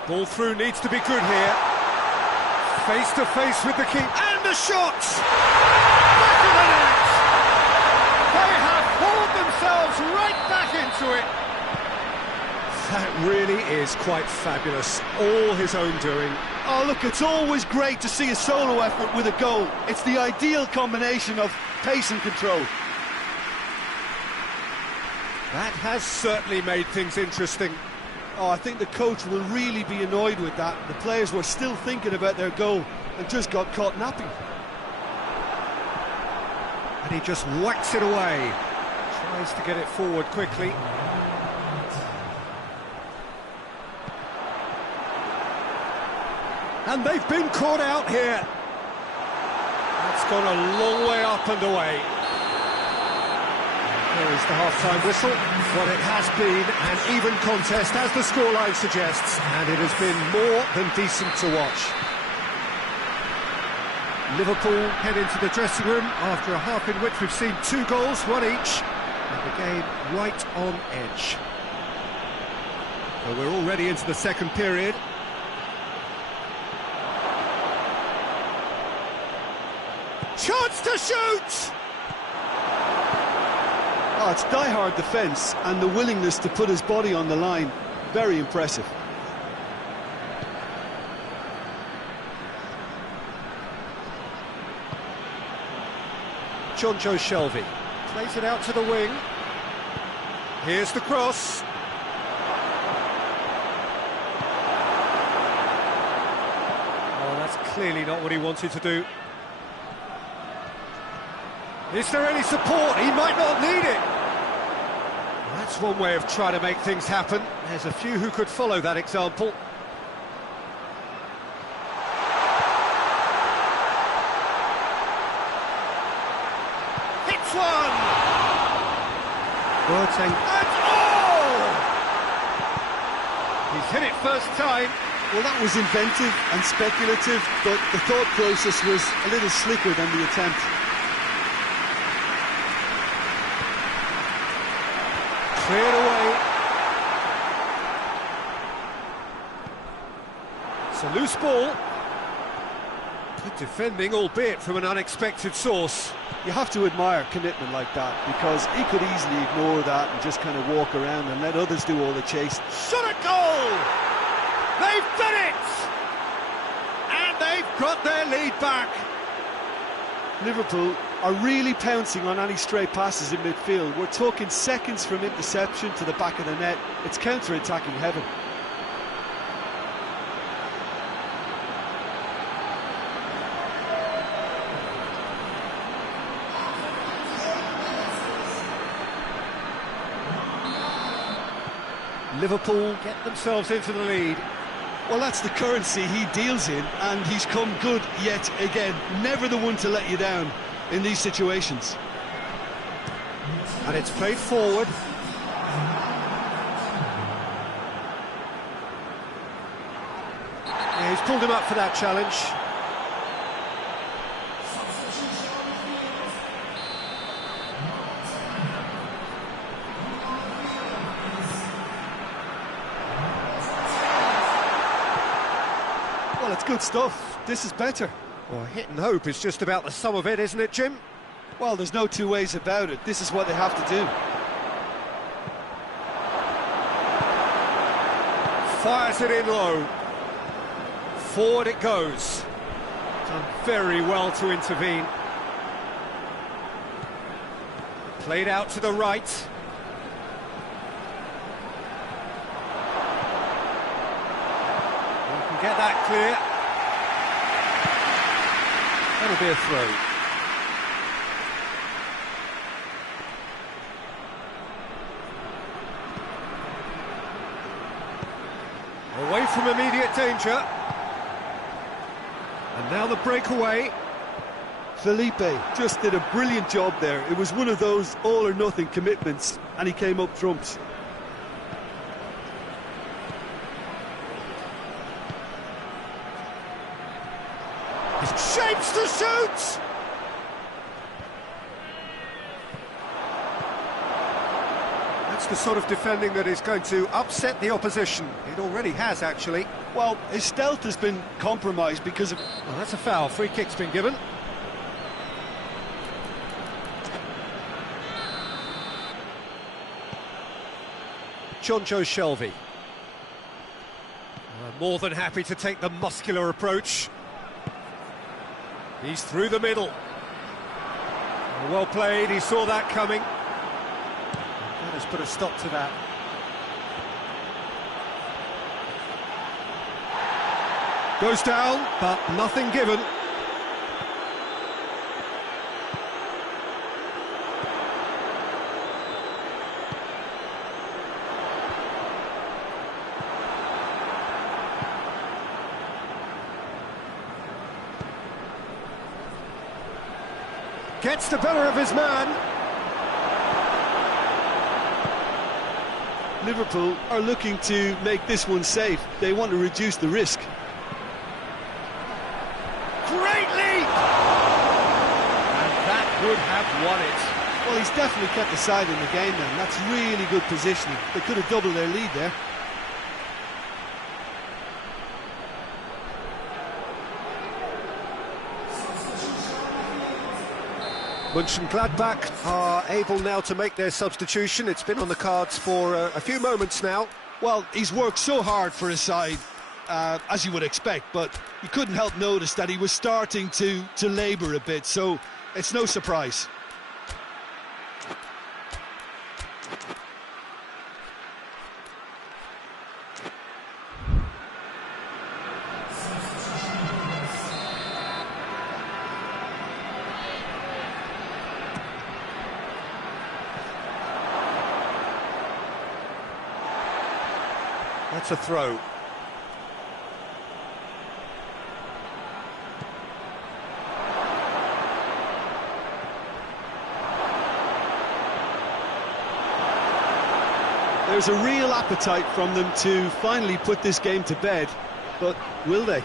Ball through needs to be good here. Face to face with the keeper. And the shot! Back of the net! They have pulled themselves right back into it. That really is quite fabulous. All his own doing. Oh, look, it's always great to see a solo effort with a goal. It's the ideal combination of pace and control. That has certainly made things interesting. Oh, I think the coach will really be annoyed with that. The players were still thinking about their goal and just got caught napping. And he just whacks it away. Tries to get it forward quickly. And they've been caught out here. That's gone a long way up and away. There is the half-time whistle. What it has been an even contest, as the scoreline suggests, and it has been more than decent to watch. Liverpool head into the dressing room after a half in which we've seen 2 goals, 1 each, and the game right on edge. So we're already into the second period. Chance to shoot! Oh, it's die-hard defence and the willingness to put his body on the line. Very impressive. Jonjo Shelvey plays it out to the wing. Here's the cross. Oh, that's clearly not what he wanted to do. Is there any support? He might not need it. That's one way of trying to make things happen. There's a few who could follow that example. Hits one! Boateng, and oh! He's hit it first time. Well, that was inventive and speculative, but the thought process was a little slicker than the attempt. Cleared away. It's a loose ball. Good defending, albeit from an unexpected source. You have to admire commitment like that, because he could easily ignore that and just kind of walk around and let others do all the chase. Shot a goal! They've done it! And they've got their lead back. Liverpool are really pouncing on any stray passes in midfield. We're talking seconds from interception to the back of the net. It's counter-attacking heaven. Liverpool get themselves into the lead. Well, that's the currency he deals in, and he's come good yet again. Never the one to let you down in these situations. And it's played forward. Yeah, he's pulled him up for that challenge. Well, it's good stuff. This is better. Well, hit and hope is just about the sum of it, isn't it, Jim? Well, there's no two ways about it. This is what they have to do. Fires it in low. Forward it goes. Done very well to intervene. Played out to the right. You can get that clear. That'll be a throw. Away from immediate danger. And now the breakaway. Felipe just did a brilliant job there. It was one of those all-or-nothing commitments, and he came up trumps. Shapes to shoot! That's the sort of defending that is going to upset the opposition. It already has, actually. Well, his stealth has been compromised because of... Well, that's a foul. Free kick's been given. Jonjo Shelvey. More than happy to take the muscular approach. He's through the middle. Well played, he saw that coming. That has put a stop to that. Goes down, but nothing given. Gets the better of his man. Liverpool are looking to make this one safe. They want to reduce the risk. Great leap! And that would have won it. Well, he's definitely kept the side in the game then. That's really good positioning. They could have doubled their lead there. Mönchengladbach are able now to make their substitution. It's been on the cards for a few moments now. Well, he's worked so hard for his side, as you would expect, but you couldn't help notice that he was starting to labour a bit, so it's no surprise. That's a throw. There's a real appetite from them to finally put this game to bed, but will they?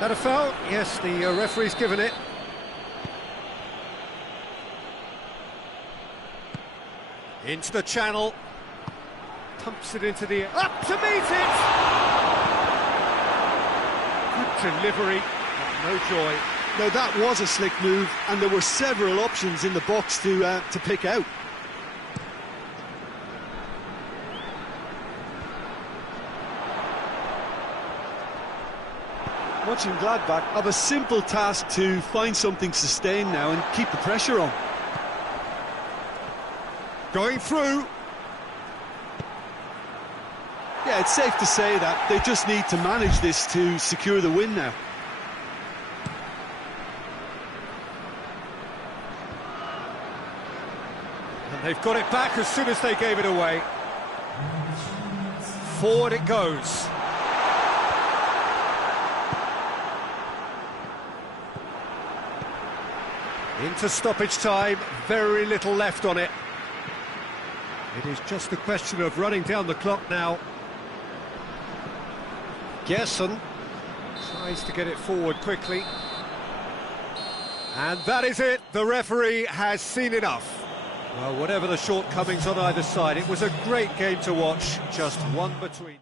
That a foul? Yes, the referee's given it. Into the channel. Pumps it into the... Up to meet it! Good delivery, but no joy. Now that was a slick move, and there were several options in the box to pick out. Mönchengladbach have a simple task to find something sustained now and keep the pressure on. Going through. Yeah, it's safe to say that they just need to manage this to secure the win now. And they've got it back as soon as they gave it away. Forward it goes. Into stoppage time, very little left on it. It is just a question of running down the clock now. Gerson tries to get it forward quickly. And that is it, the referee has seen enough. Well, whatever the shortcomings on either side, it was a great game to watch, just one between.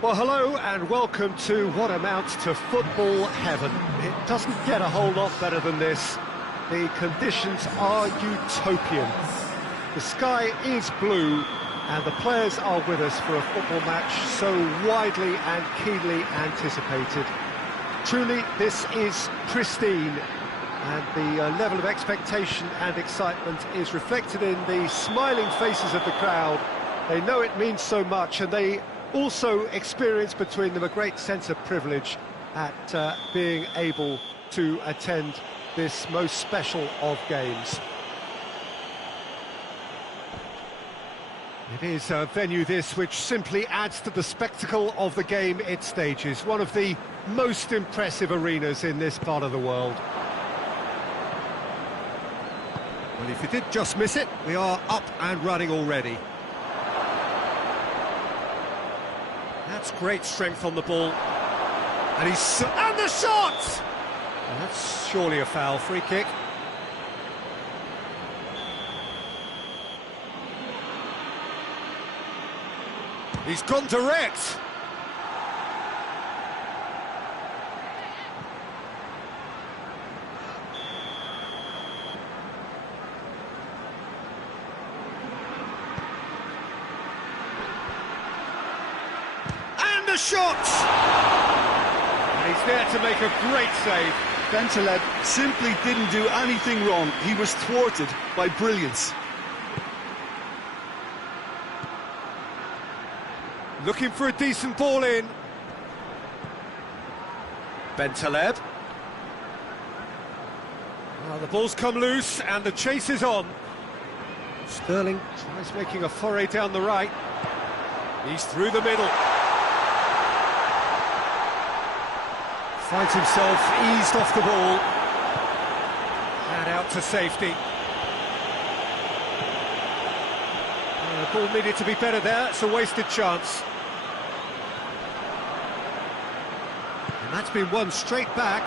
Well, hello and welcome to what amounts to football heaven. It doesn't get a whole lot better than this. The conditions are utopian. The sky is blue and the players are with us for a football match so widely and keenly anticipated. Truly, this is pristine, and the level of expectation and excitement is reflected in the smiling faces of the crowd. They know it means so much, and they also experience between them a great sense of privilege at being able to attend this most special of games. It is a venue this which simply adds to the spectacle of the game it stages, one of the most impressive arenas in this part of the world. Well, if you did just miss it, we are up and running already. That's great strength on the ball. And the shot! Well, that's surely a foul. Free kick. He's gone direct. And the shot! And he's there to make a great save. Bentaleb simply didn't do anything wrong. He was thwarted by brilliance. Looking for a decent ball in. Bentaleb. Well, the ball's come loose and the chase is on. Sterling tries making a foray down the right. He's through the middle. Finds himself eased off the ball. And out to safety. The ball needed to be better there, it's a wasted chance. And that's been won straight back.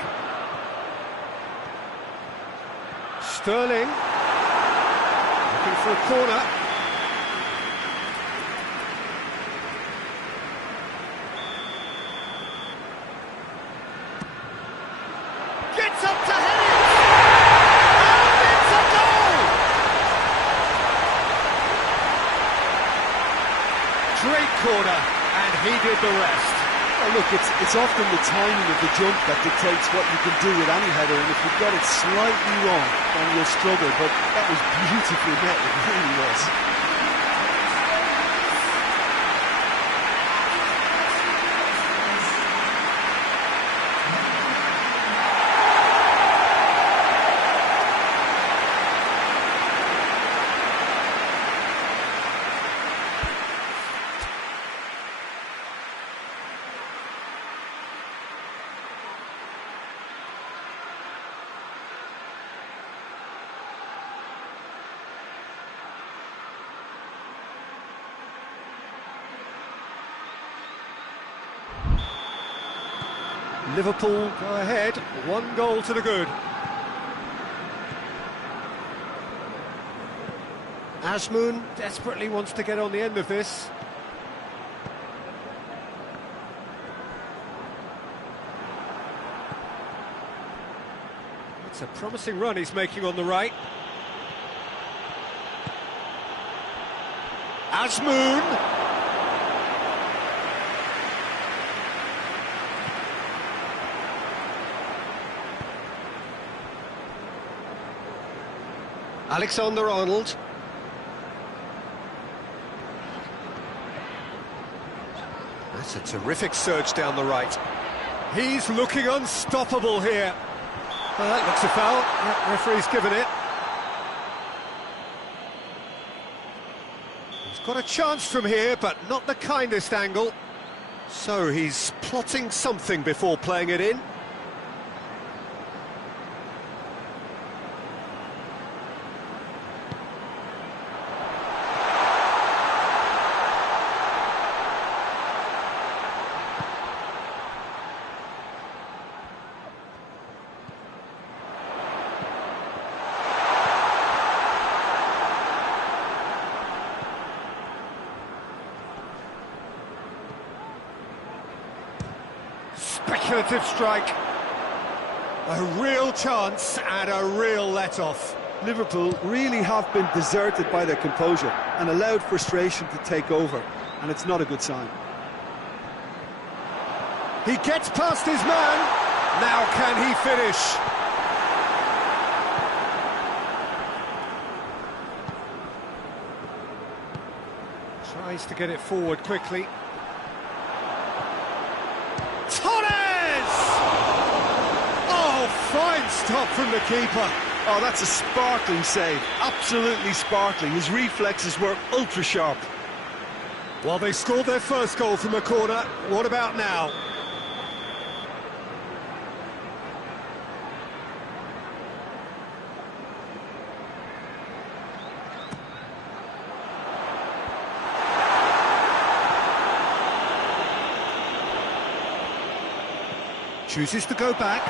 Sterling looking for a corner. Gets up to head it! And it's a goal! Great corner, and he did the rest. Oh, look, it's often the timing of the jump that dictates what you can do with any header, and if you've got it slightly wrong, then you'll struggle, but that was beautifully met, it really was. Liverpool go ahead, 1 goal to the good. Azmoun desperately wants to get on the end of this. It's a promising run he's making on the right. Azmoun! Alexander-Arnold. That's a terrific surge down the right. He's looking unstoppable here. Well, that looks a foul. Yep, referee's given it. He's got a chance from here, but not the kindest angle. So he's plotting something before playing it in. speculative strike. A real chance and a real let-off. Liverpool really have been deserted by their composure and allowed frustration to take over, and it's not a good sign. He gets past his man. Now can he finish? Tries to get it forward quickly. Torres! Oh, fine stop from the keeper. Oh, that's a sparkling save. Absolutely sparkling. His reflexes were ultra sharp. Well, they scored their first goal from a corner. What about now? Chooses to go back.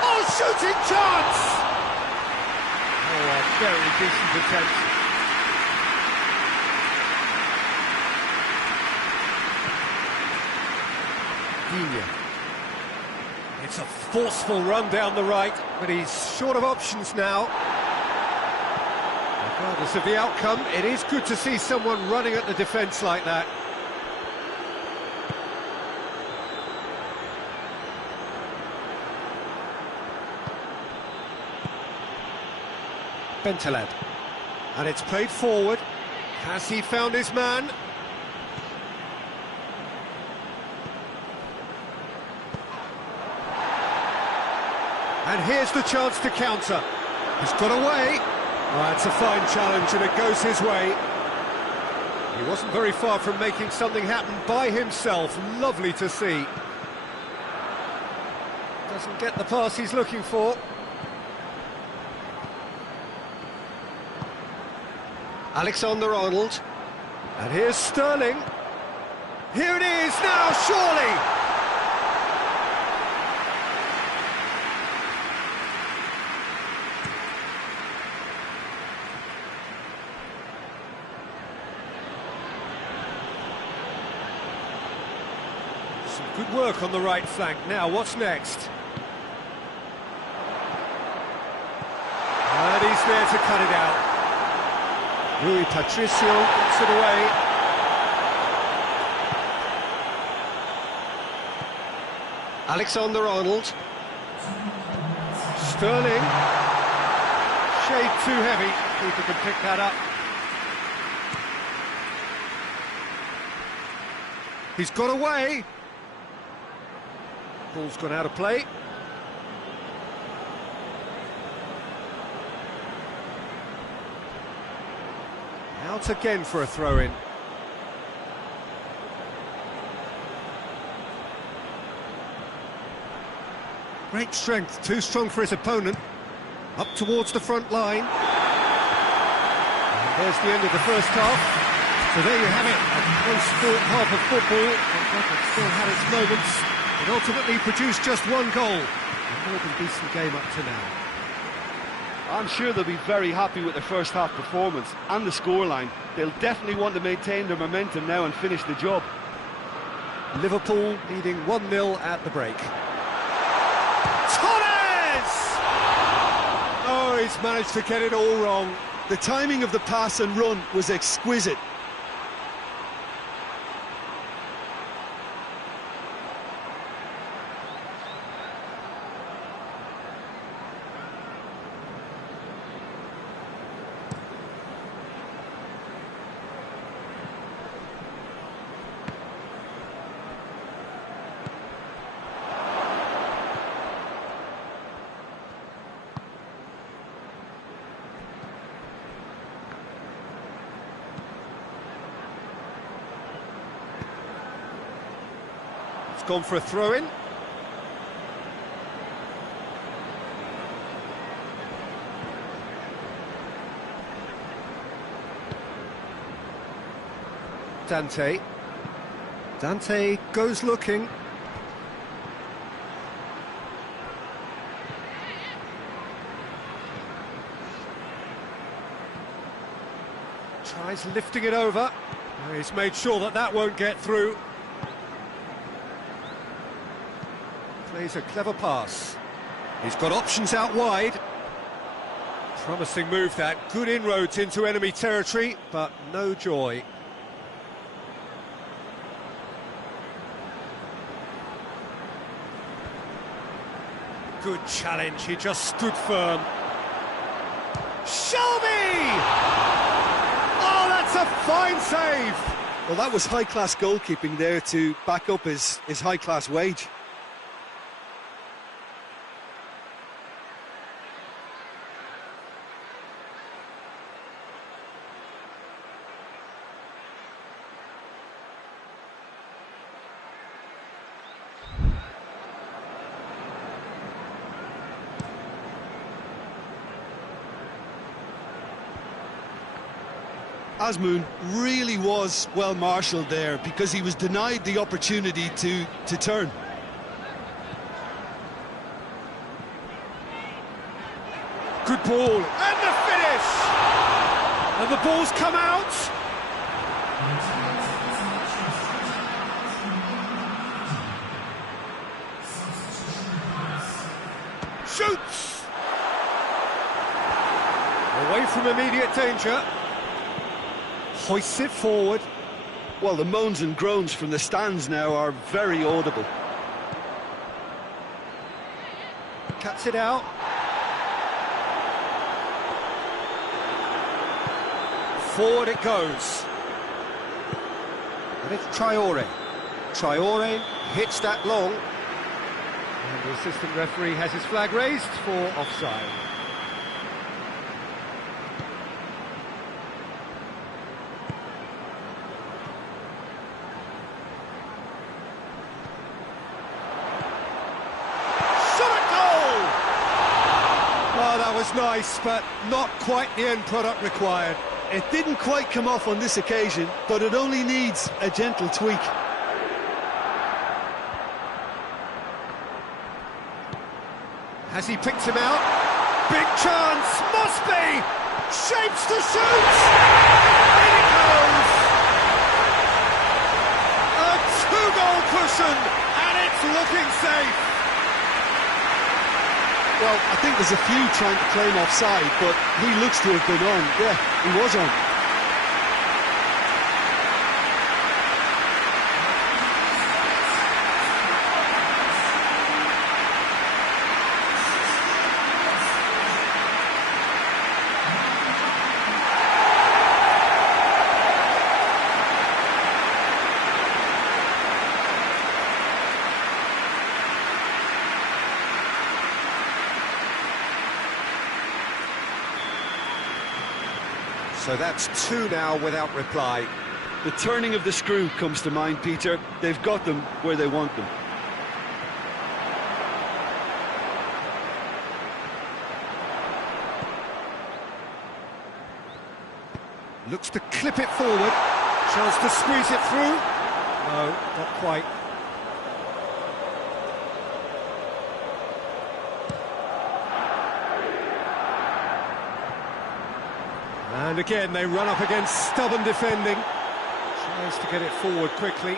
Oh, shooting chance! Oh, a very decent attempt. Digne. It's a forceful run down the right, but he's short of options now. Regardless of the outcome, it is good to see someone running at the defence like that. Bentaleb. And it's played forward. Has he found his man? And here's the chance to counter. He's got away. Oh, it's a fine challenge and it goes his way. He wasn't very far from making something happen by himself. Lovely to see. Doesn't get the pass he's looking for. Alexander-Arnold, and here's Sterling. Here it is now, surely! Some good work on the right flank. Now, what's next? And he's there to cut it out. Rui Patricio gets it away. Alexander-Arnold. Sterling. Shade too heavy. Keeper can pick that up. He's got away. Ball's gone out of play. Out again for a throw-in. Great strength, too strong for his opponent. Up towards the front line. And there's the end of the first half. So there you have it, a close-fought half of football. It still had its moments. It ultimately produced just one goal. A more than decent game up to now. I'm sure they'll be very happy with their first half performance and the scoreline. They'll definitely want to maintain their momentum now and finish the job. Liverpool leading 1-0 at the break. Torres! Oh, he's managed to get it all wrong. The timing of the pass and run was exquisite. Gone for a throw-in. Dante goes looking. Tries lifting it over. He's made sure that that won't get through. Plays a clever pass. He's got options out wide. Promising move that. Good inroads into enemy territory, but no joy. Good challenge, he just stood firm. Shelby! Oh, that's a fine save! Well, that was high-class goalkeeping there to back up his high-class wage. Azmoun really was well marshalled there because he was denied the opportunity to turn. Good ball, and the finish! And the ball's come out! Shoots! Away from immediate danger. Hoists it forward. Well, the moans and groans from the stands now are very audible. Cuts it out. Forward it goes. And it's Traore. Traore hits that long. And the assistant referee has his flag raised for offside. Was nice, but not quite the end product required. It didn't quite come off on this occasion, but it only needs a gentle tweak. Has he picked him out? Big chance, must be! Shapes to shoot! In it goes! A two-goal cushion, and it's looking safe! Well, I think there's a few trying to claim offside, but he looks to have been on. Yeah, he was on. So that's two now without reply. The turning of the screw comes to mind, Peter. They've got them where they want them. Looks to clip it forward. Chance to squeeze it through. No, not quite. And again, they run up against stubborn defending. Tries to get it forward quickly.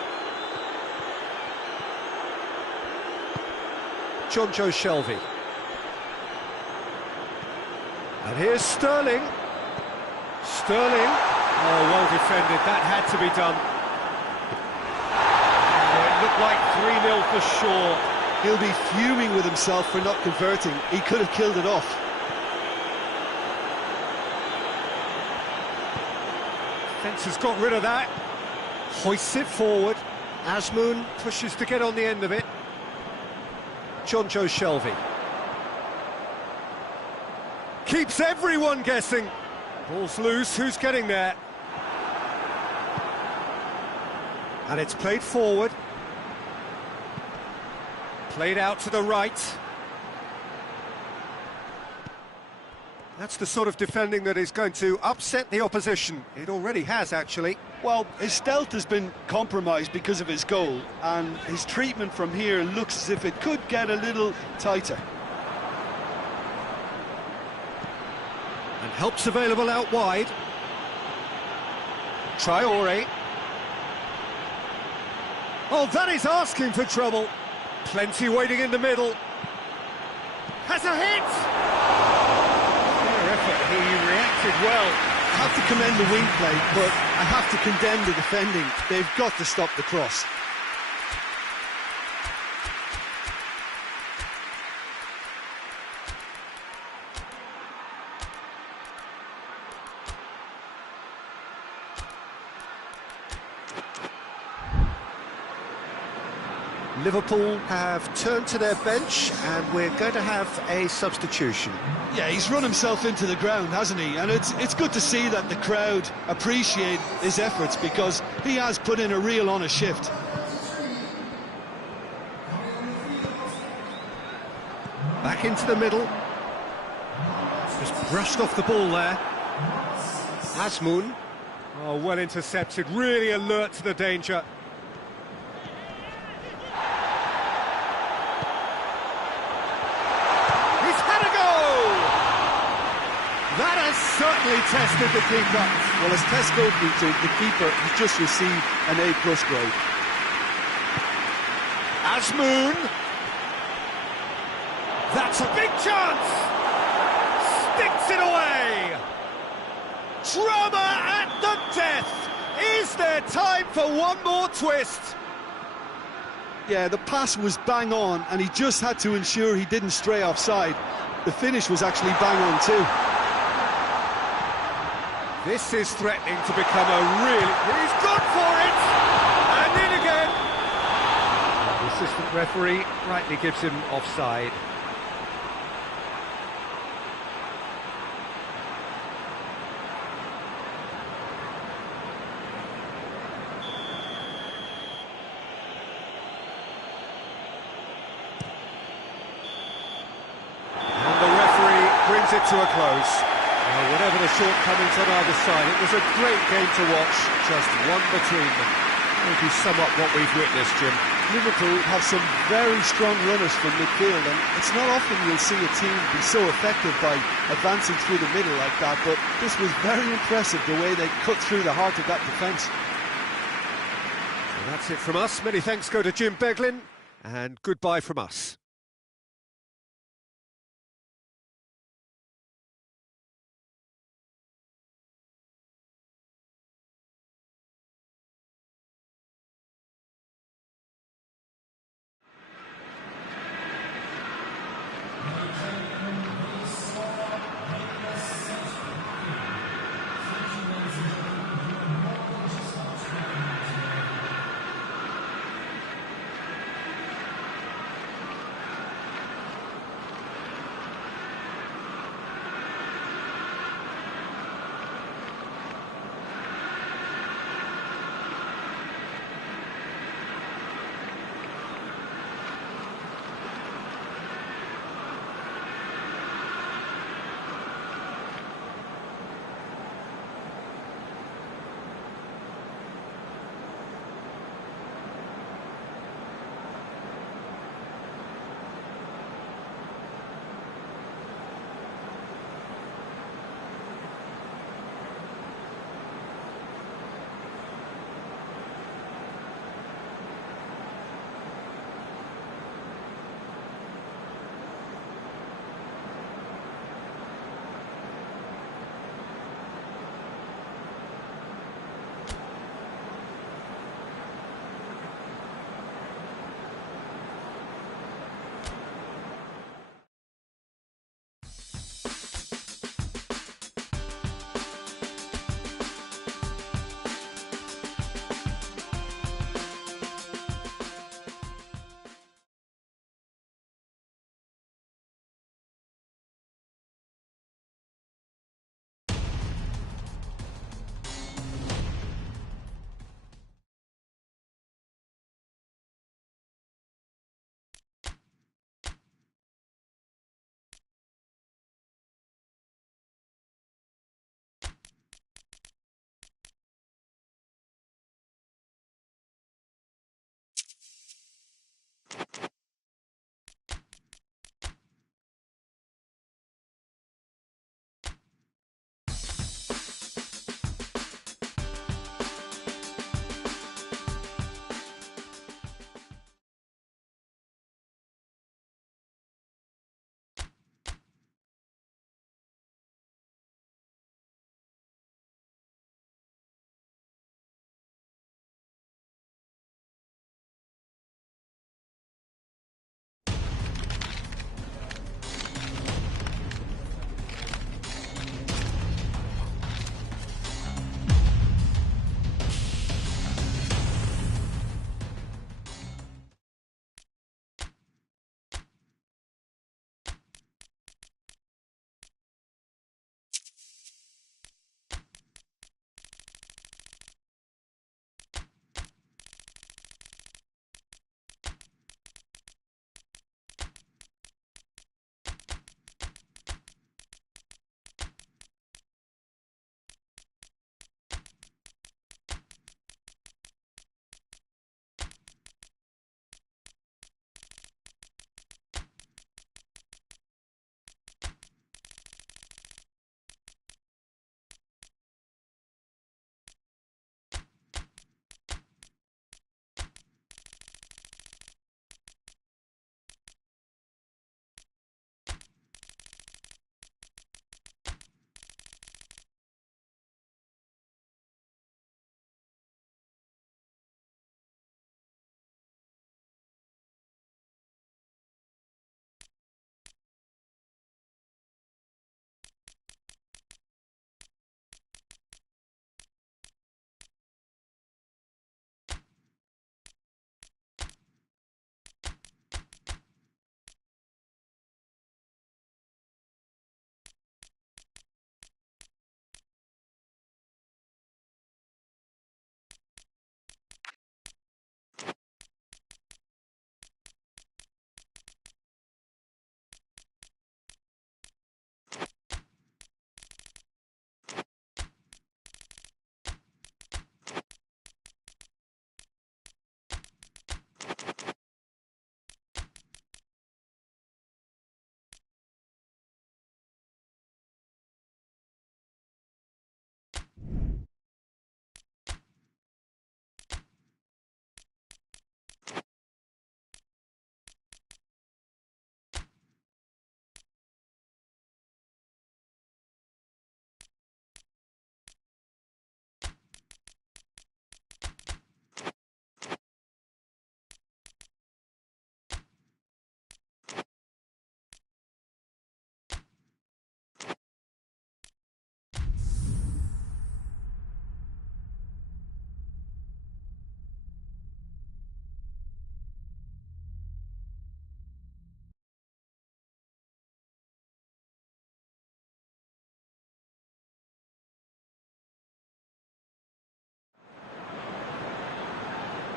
Jonjo Shelvey. And here's Sterling. Sterling. Oh, well defended. That had to be done. It looked like 3-0 for sure. He'll be fuming with himself for not converting. He could have killed it off. Fence has got rid of that. Hoists it forward. Azmoun pushes to get on the end of it. Jonjo Shelvey. Keeps everyone guessing. Ball's loose, who's getting there? And it's played forward. Played out to the right. That's the sort of defending that is going to upset the opposition. It already has, actually. Well, his stealth has been compromised because of his goal, and his treatment from here looks as if it could get a little tighter. And help's available out wide. Traore. Oh, that is asking for trouble. Plenty waiting in the middle. Has a hit! Fair effort, he reacted well. I have to commend the wing play, but I have to condemn the defending. They've got to stop the cross. Liverpool have turned to their bench and we're going to have a substitution. Yeah, he's run himself into the ground, hasn't he? And it's good to see that the crowd appreciate his efforts because he has put in a real honest shift. Back into the middle. Just brushed off the ball there. Azmoun. Oh, well intercepted, really alert to the danger. That has certainly tested the keeper. Well, as test goalkeeper, the keeper has just received an A+ grade. Azmoun. That's a big chance. Sticks it away. Drama at the death. Is there time for one more twist? Yeah, the pass was bang on, and he just had to ensure he didn't stray offside. The finish was actually bang on too. This is threatening to become a really... He's gone for it! And in again! The assistant referee rightly gives him offside. And the referee brings it to a close. Well, whatever the shortcomings on either side, it was a great game to watch, just one between them. Maybe sum up what we've witnessed, Jim. Liverpool have some very strong runners from midfield, and it's not often you'll see a team be so effective by advancing through the middle like that, but this was very impressive, the way they cut through the heart of that defence. Well, that's it from us. Many thanks go to Jim Beglin, and goodbye from us.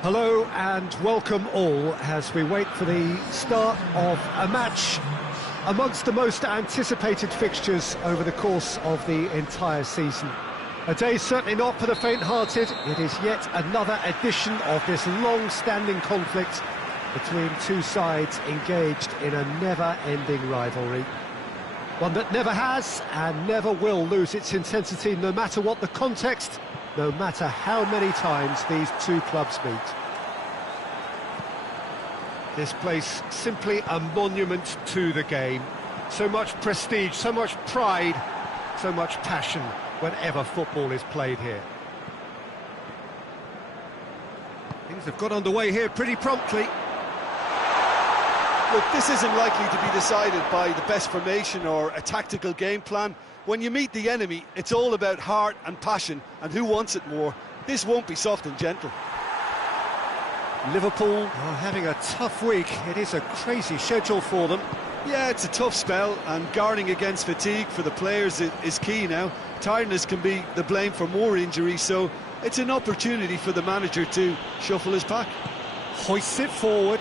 Hello and welcome all as we wait for the start of a match amongst the most anticipated fixtures over the course of the entire season. A day certainly not for the faint-hearted. It is yet another edition of this long-standing conflict between two sides engaged in a never-ending rivalry. One that never has and never will lose its intensity, no matter what the context, no matter how many times these two clubs meet. This place simply a monument to the game. So much prestige, so much pride, so much passion whenever football is played here. Things have got underway here pretty promptly. Look, this isn't likely to be decided by the best formation or a tactical game plan. When you meet the enemy, it's all about heart and passion and who wants it more. This won't be soft and gentle. Liverpool are having a tough week. It is a crazy schedule for them. Yeah, it's a tough spell, and guarding against fatigue for the players is key now. Tiredness can be the blame for more injuries, so it's an opportunity for the manager to shuffle his pack. Hoists it forward.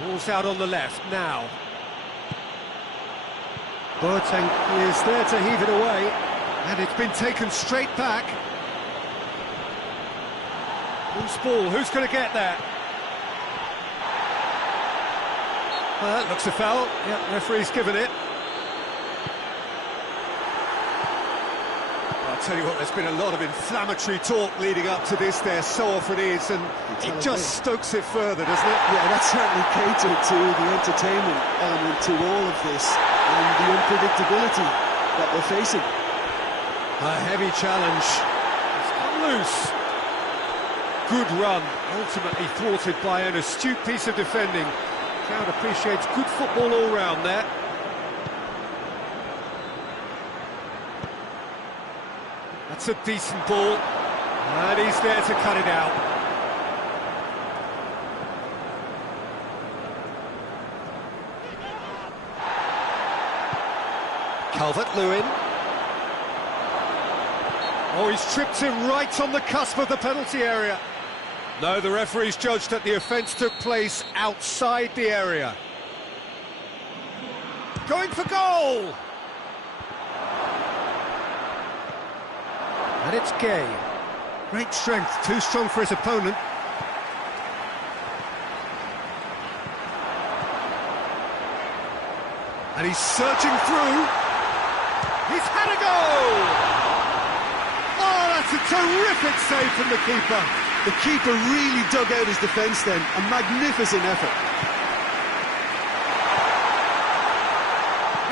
Ball's out on the left now. Boateng is there to heave it away, and it's been taken straight back. Loose ball, who's going to get that? That looks a foul. Yeah, referee's given it. I'll tell you what, there's been a lot of inflammatory talk leading up to this. There so often is, and it just stokes it further, doesn't it? Yeah, that's certainly catered to the entertainment element to all of this, and the unpredictability that we're facing. A heavy challenge. It's come loose. Good run, ultimately thwarted by an astute piece of defending. Crowd appreciates good football all round there. That's a decent ball, and he's there to cut it out. Calvert-Lewin. Oh, he's tripped him right on the cusp of the penalty area. No, the referee's judged that the offence took place outside the area. Going for goal! And it's Gay. Great strength, too strong for his opponent. And he's surging through. He's had a goal! Oh, that's a terrific save from the keeper. The keeper really dug out his defence then. A magnificent effort.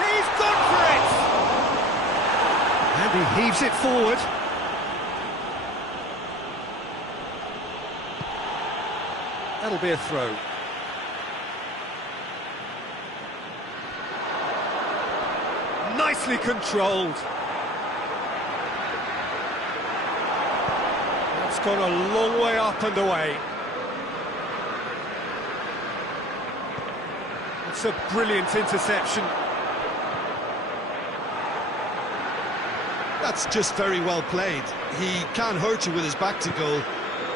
He's gone for it! And he heaves it forward. That'll be a throw. Nicely controlled. That's gone a long way up and away. It's a brilliant interception. That's just very well played. He can't hurt you with his back to goal,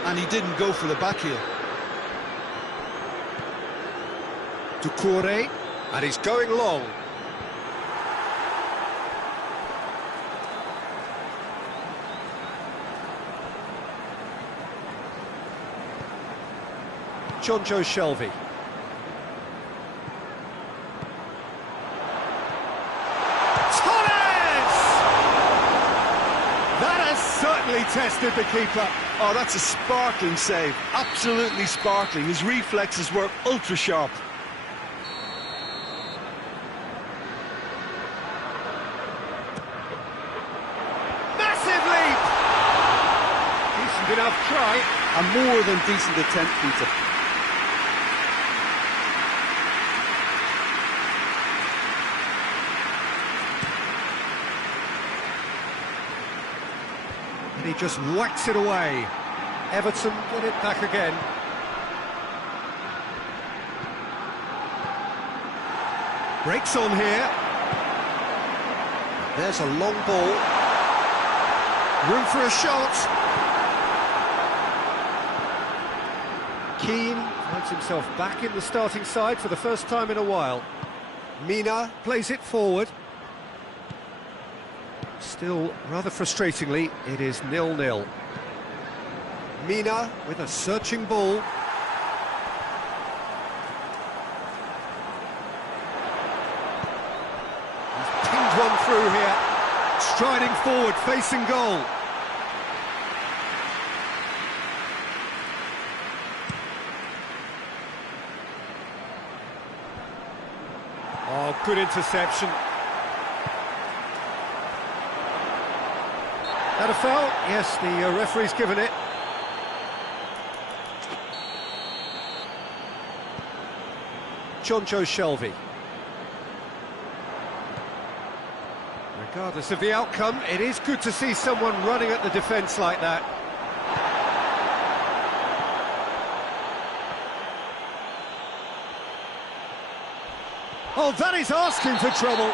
and he didn't go for the back heel. Doucouré, and he's going long. Jonjo Shelvey. Torres! That has certainly tested the keeper. Oh, that's a sparkling save. Absolutely sparkling. His reflexes were ultra sharp. Massive leap! Decent enough try. A more than decent attempt, Peter. And he just whacks it away. Everton get it back again. Breaks on here. There's a long ball. Room for a shot. Keane finds himself back in the starting side for the first time in a while. Mina plays it forward. Still, rather frustratingly, it is 0-0. Mina with a searching ball. He's pinged one through here. Striding forward, facing goal. Oh, good interception. That a foul? Yes, the referee's given it. Shelvey. Regardless of the outcome, it is good to see someone running at the defence like that. Oh, that is asking for trouble.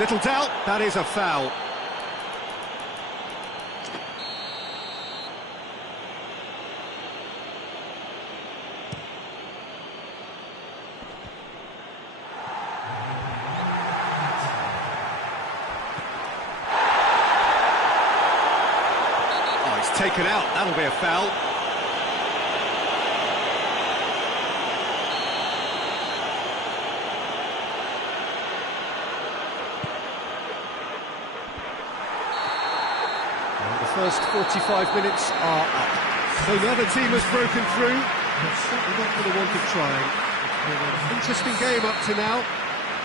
Little doubt, that is a foul. Oh, he's taken out, that'll be a foul. First 45 minutes are up. So now the team has broken through, but certainly not for the want of trying. It's been an interesting game up to now,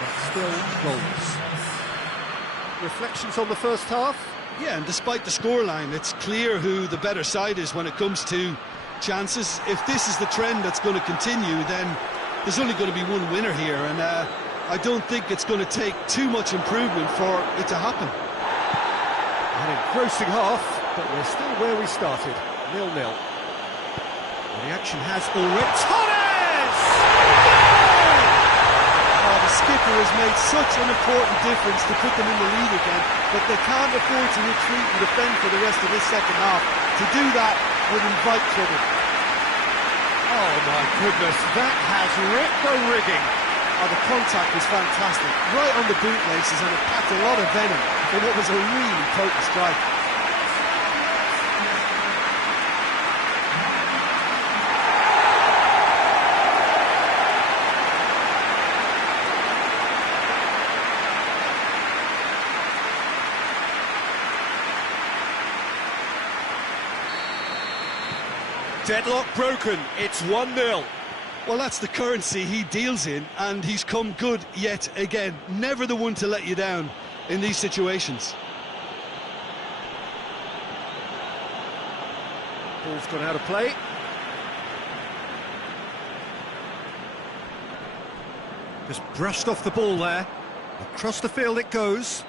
but still goals. Reflections on the first half? Yeah, and despite the scoreline, it's clear who the better side is when it comes to chances. If this is the trend that's going to continue, then there's only going to be one winner here, and I don't think it's going to take too much improvement for it to happen. An engrossing half, but we're still where we started, 0-0. And the action has already... Torres! Oh, the skipper has made such an important difference to put them in the lead again, but they can't afford to retreat and defend for the rest of this second half. To do that would invite trouble. Oh my goodness, that has ripped the rigging. Oh, the contact was fantastic, right on the bootlaces, and it packed a lot of venom for what was a really potent strike. Deadlock broken, it's 1-0. Well, that's the currency he deals in, and he's come good yet again. Never the one to let you down in these situations. Ball's gone out of play. Just brushed off the ball there. Across the field it goes.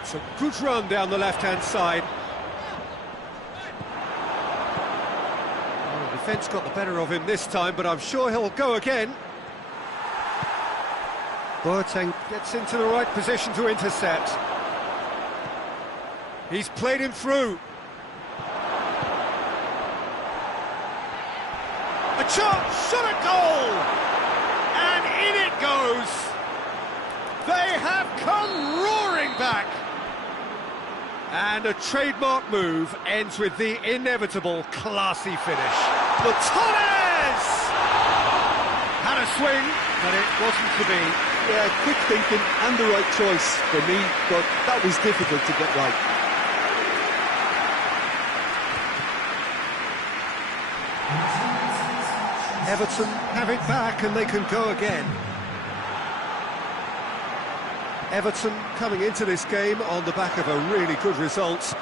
It's a good run down the left-hand side. Well, the defence got the better of him this time, but I'm sure he'll go again. Boateng gets into the right position to intercept. He's played him through. A chance, shot at goal! And in it goes! They have come roaring back! And a trademark move ends with the inevitable classy finish. But Torres! Had a swing, but it wasn't to be. Yeah, quick thinking and the right choice for me, but that was difficult to get right. Everton have it back and they can go again. Everton coming into this game on the back of a really good result,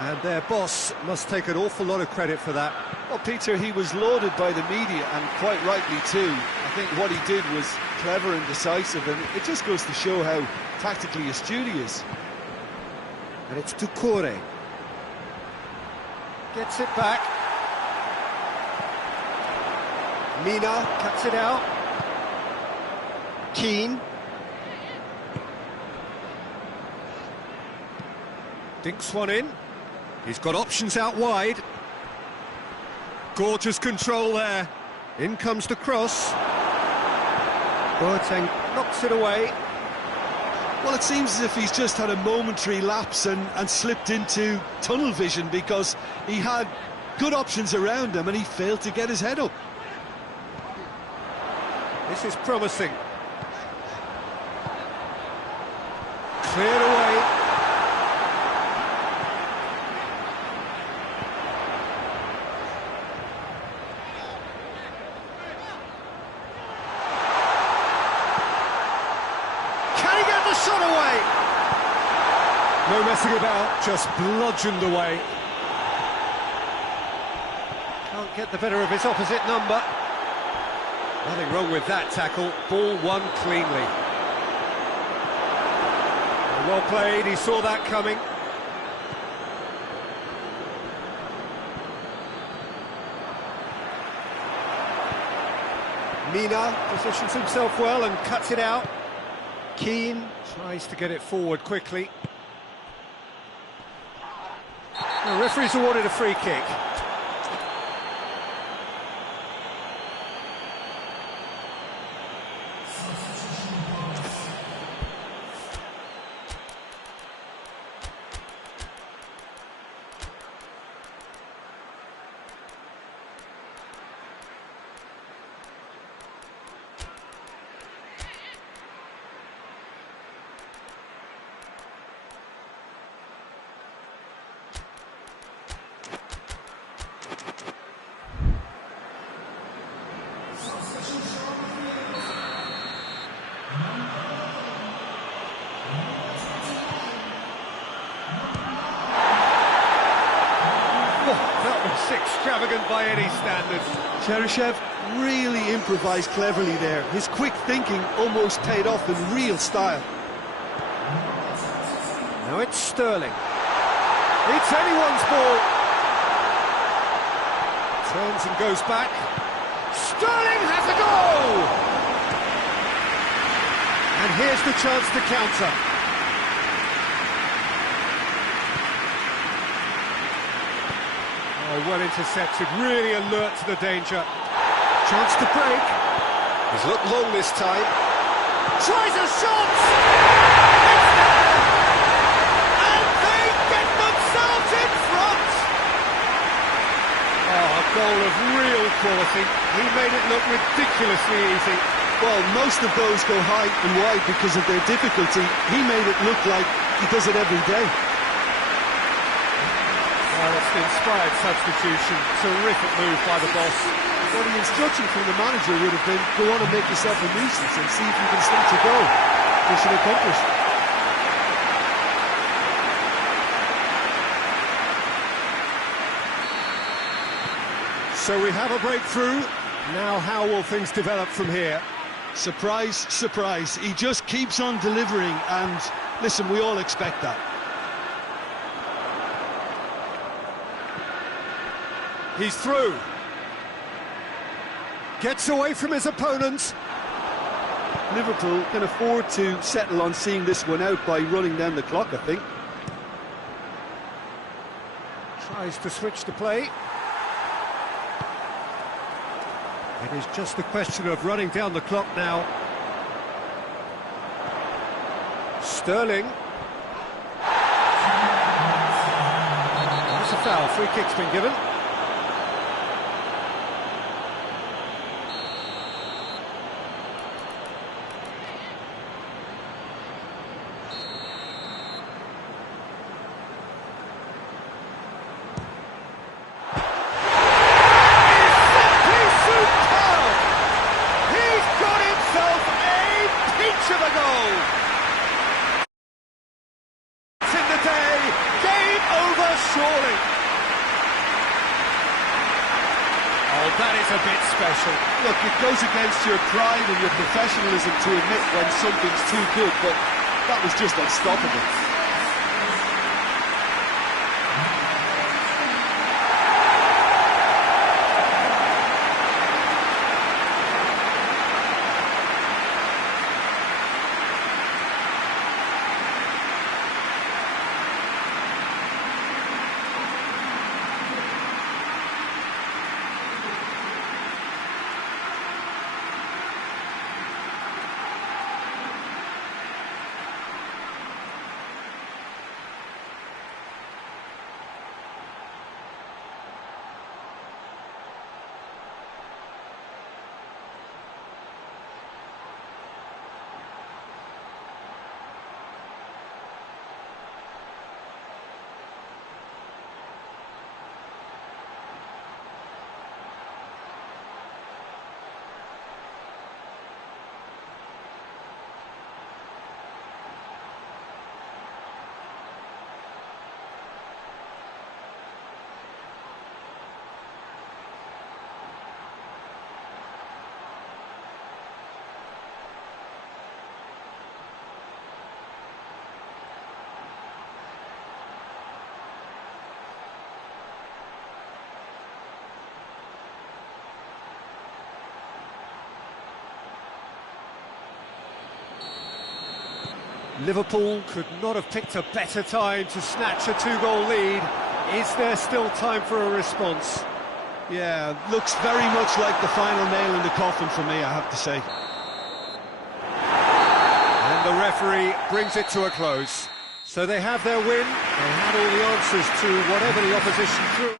and their boss must take an awful lot of credit for that. Well, Peter, he was lauded by the media, and quite rightly too. I think what he did was clever and decisive, and it just goes to show how tactically astute he is. And it's Doucouré. Gets it back. Mina cuts it out. Keane. Dinks one in. He's got options out wide. Gorgeous control there. In comes the cross. Boateng knocks it away. Well, it seems as if he's just had a momentary lapse and slipped into tunnel vision, because he had good options around him and he failed to get his head up. This is promising. Cleared away. Can he get the shot away? No messing about, just bludgeoned away. Can't get the better of his opposite number. Nothing wrong with that tackle. Ball won cleanly. Well played, he saw that coming. Mina positions himself well and cuts it out. Keane tries to get it forward quickly. The referee's awarded a free kick. Extravagant by any standards. Cheryshev really improvised cleverly there. His quick thinking almost paid off in real style. Now it's Sterling. It's anyone's ball. Turns and goes back. Sterling has a goal! And here's the chance to counter. Oh, well intercepted, really alert to the danger. Chance to break. He's looked long this time. Tries a shot! It's there! And they get themselves in front! Oh, a goal of real quality. He made it look ridiculously easy. Well, most of those go high and wide because of their difficulty. He made it look like he does it every day. Well, it's an inspired substitution. Terrific move by the boss. Well, the instruction from the manager would have been, go on and make yourself a nuisance and see if you can snatch a goal. Mission accomplished. So we have a breakthrough. Now how will things develop from here? Surprise, surprise. He just keeps on delivering, and listen, we all expect that. He's through. Gets away from his opponents. Liverpool can afford to settle on seeing this one out by running down the clock, I think. Tries to switch the play. It is just a question of running down the clock now. Sterling. That's a foul. Free kick's been given. Surely. Oh, that is a bit special. Look, it goes against your pride and your professionalism to admit when something's too good, but that was just unstoppable. Liverpool could not have picked a better time to snatch a two-goal lead. Is there still time for a response? Yeah, looks very much like the final nail in the coffin for me, I have to say. And the referee brings it to a close. So they have their win. They had all the answers to whatever the opposition threw.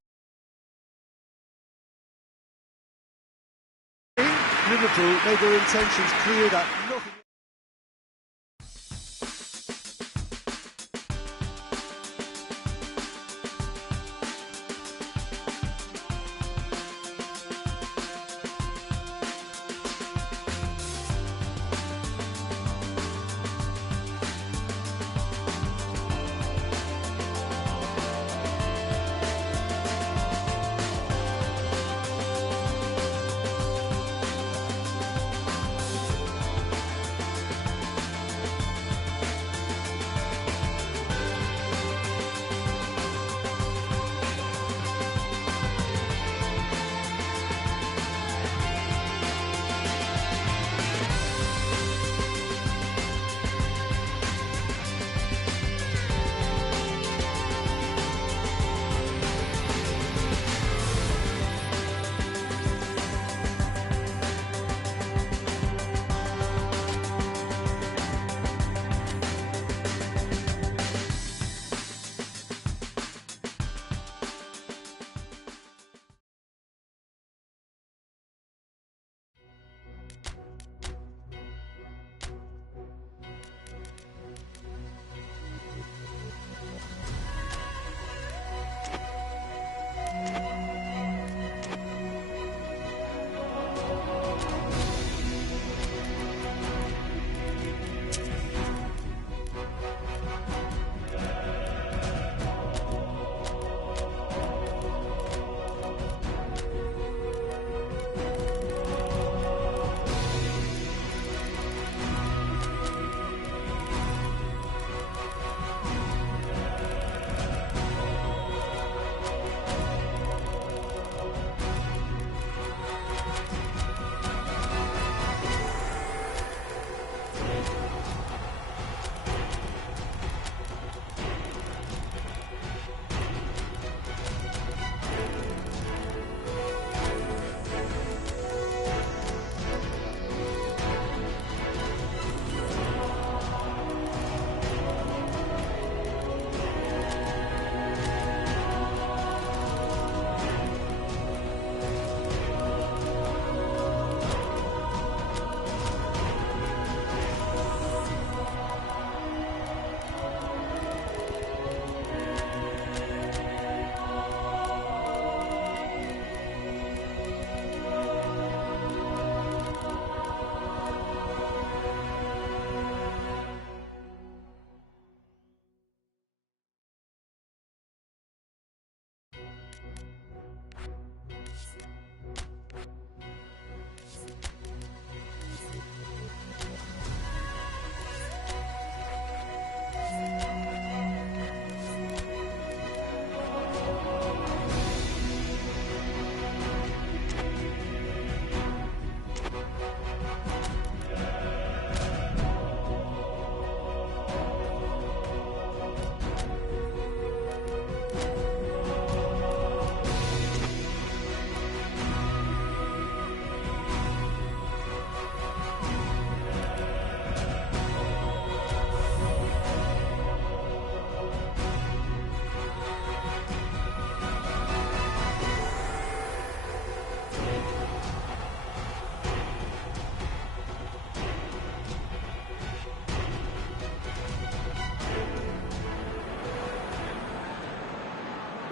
Liverpool made their intentions clear that nothing...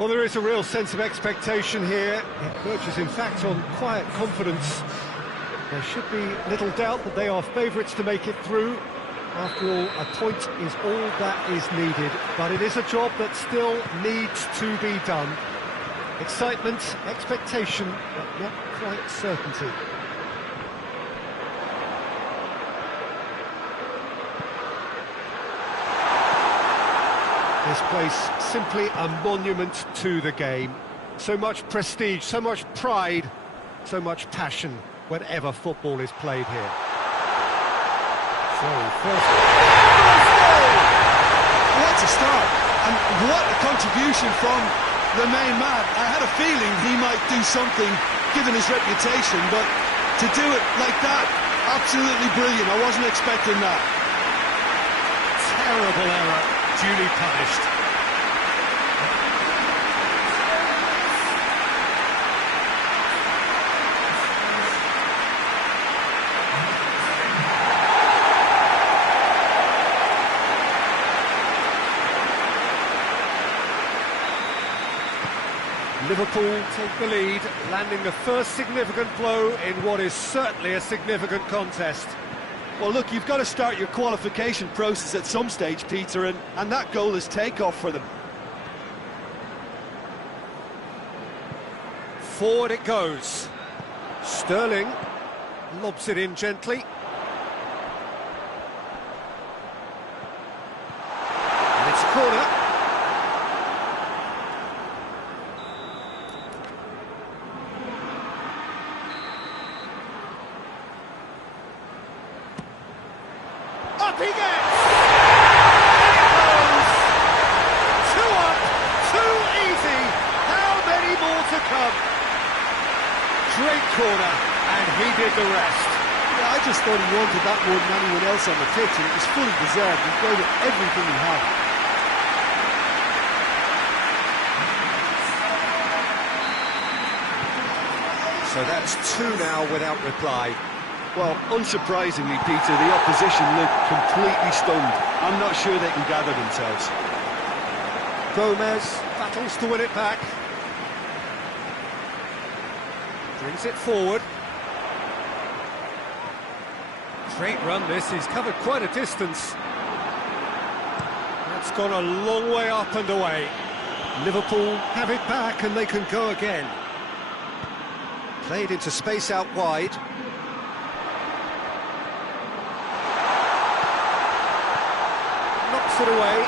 Well, there is a real sense of expectation here. It verges, in fact, on quiet confidence. There should be little doubt that they are favourites to make it through. After all, a point is all that is needed, but it is a job that still needs to be done. Excitement, expectation, but not quite certainty. This place simply a monument to the game. So much prestige, so much pride, so much passion whenever football is played here. So, first... What a start, and what a contribution from the main man. I had a feeling he might do something, given his reputation, but to do it like that, absolutely brilliant. I wasn't expecting that. Terrible error, duly punished. Liverpool take the lead, landing the first significant blow in what is certainly a significant contest. Well, look, you've got to start your qualification process at some stage, Peter, and that goal is take-off for them. Forward it goes. Sterling lobs it in gently. And it's a corner. Up he gets! And it goes! 2 up, too easy. How many more to come? Great corner, and he did the rest. Yeah, I just thought he wanted that more than anyone else on the pitch, and it was fully deserved. He gave it everything he had. So that's 2 now without reply. Well, unsurprisingly, Peter, the opposition looked completely stunned. I'm not sure they can gather themselves. Gomez battles to win it back. Brings it forward. Great run this, he's covered quite a distance. That's gone a long way up and away. Liverpool have it back and they can go again. Played into space out wide. Knocks it away.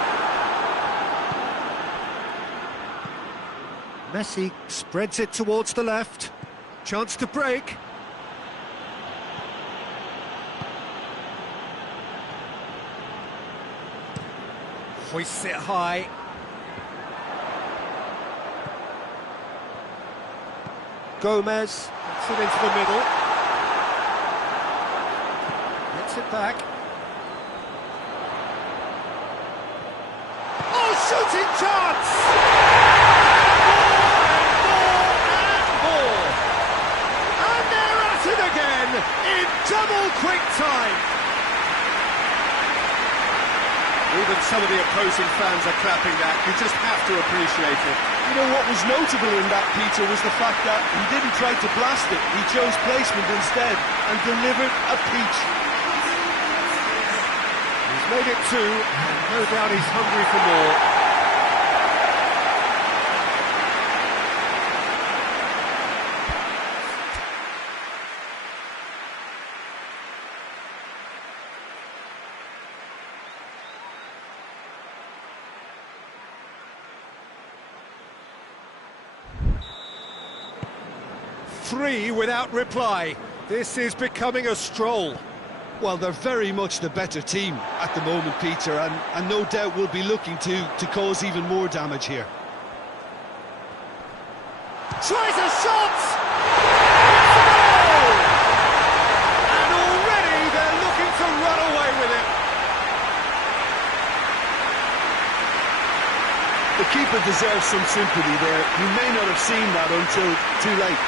Messi spreads it towards the left. Chance to break. Hoists it high. Gomez gets it into the middle. Gets it back. Oh, shooting chance! And they're at it again in double quick time. Even some of the opposing fans are clapping that. You just have to appreciate it. You know, what was notable in that, Peter, was the fact that he didn't try to blast it. He chose placement instead and delivered a peach. He's made it 2, and no doubt he's hungry for more. Three without reply. This is becoming a stroll. Well, they're very much the better team at the moment, Peter, and no doubt will be looking to cause even more damage here. Tries a shot! It's a goal! And already they're looking to run away with it. The keeper deserves some sympathy there. He may not have seen that until too late.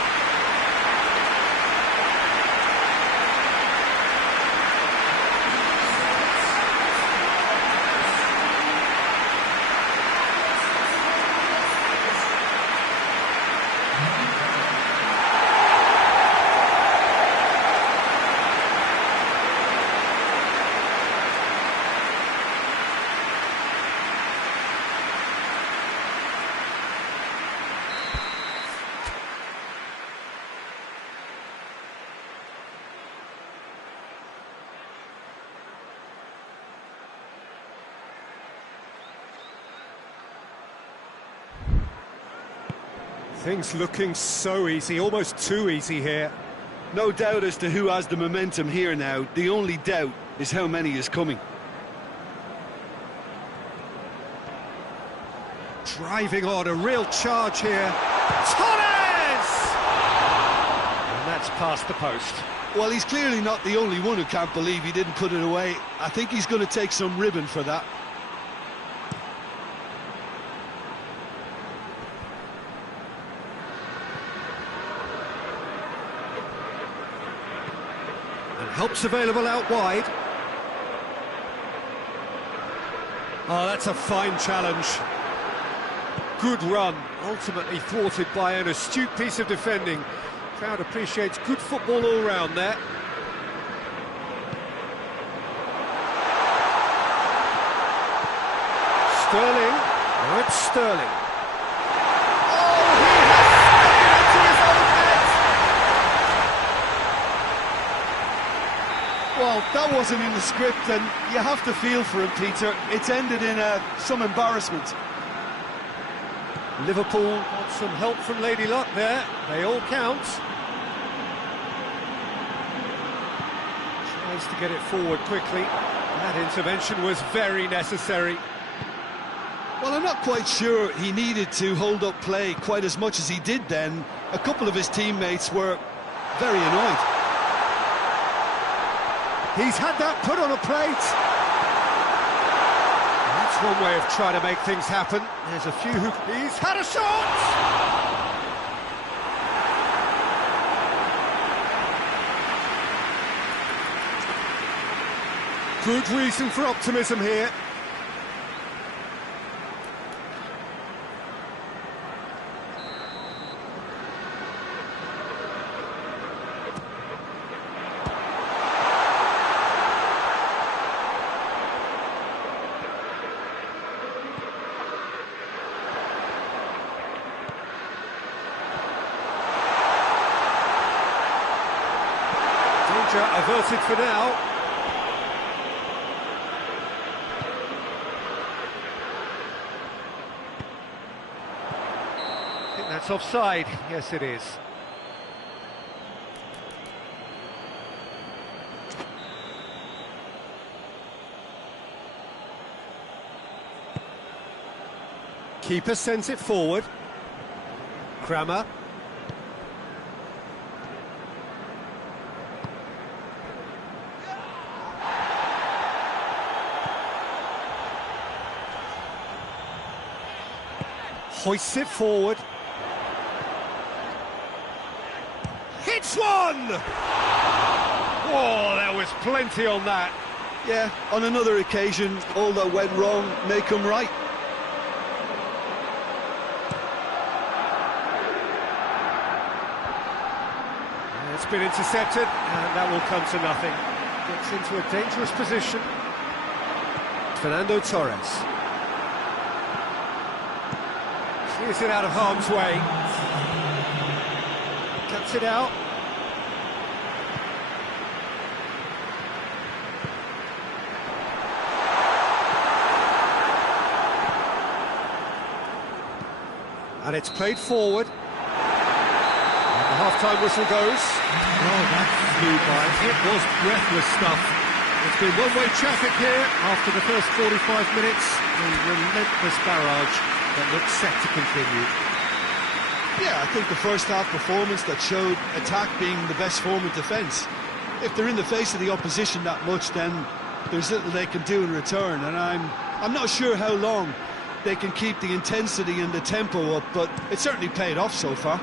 Things looking so easy, almost too easy here. No doubt as to who has the momentum here now. The only doubt is how many is coming. Driving on, a real charge here. Torres! And that's past the post. Well, he's clearly not the only one who can't believe he didn't put it away. I think he's going to take some ribbon for that. And help's available out wide. Oh, that's a fine challenge. Good run, ultimately thwarted by an astute piece of defending. Crowd appreciates good football all round there. Sterling, now it's Sterling. Oh, he has stuck it into his own net! Well, that wasn't in the script, and you have to feel for him, Peter. It's ended in some embarrassment. Liverpool got some help from Lady Luck there. They all count. Tries to get it forward quickly. That intervention was very necessary. Well, I'm not quite sure he needed to hold up play quite as much as he did then. A couple of his teammates were very annoyed. He's had that put on a plate. That's one way of trying to make things happen. There's a few who... He's had a shot! Good reason for optimism here. Averted for now. I think that's offside. Yes, it is. Keeper sends it forward. Kramer. Hoists it forward. Hits one! Oh, there was plenty on that. Yeah, on another occasion, all that went wrong may come right. It's been intercepted, and that will come to nothing. Gets into a dangerous position. Fernando Torres. Clears it out of harm's way. Cuts it out. And it's played forward. And the half-time whistle goes. Oh, that flew by. It was breathless stuff. It's been one-way traffic here after the first 45 minutes. A relentless barrage that looks set to continue. Yeah, I think the first half performance that showed attack being the best form of defence. If they're in the face of the opposition that much, then there's little they can do in return, and I'm not sure how long they can keep the intensity and the tempo up, but it certainly paid off so far.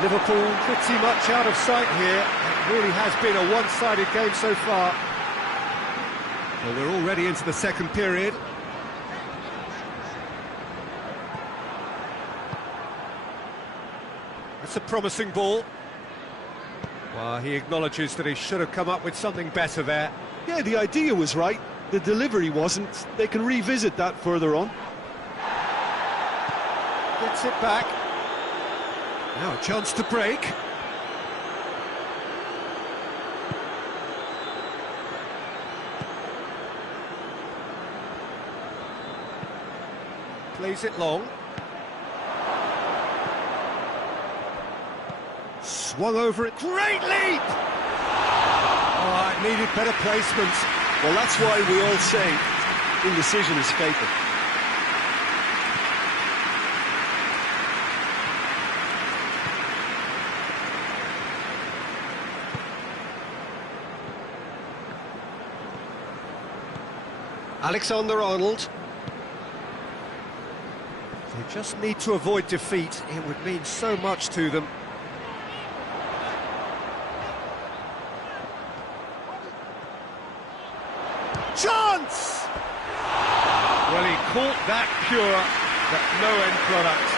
Liverpool pretty much out of sight here. It really has been a one-sided game so far. Well, we're already into the second period. That's a promising ball. Well, he acknowledges that he should have come up with something better there. Yeah, the idea was right. The delivery wasn't. They can revisit that further on. Gets it back. Now a chance to break. Plays it long. Swung over it. Great leap! Oh, it needed better placement. Well, that's why we all say indecision is fatal. Alexander-Arnold. They just need to avoid defeat. It would mean so much to them. Chance! Well, he caught that pure, but no end product.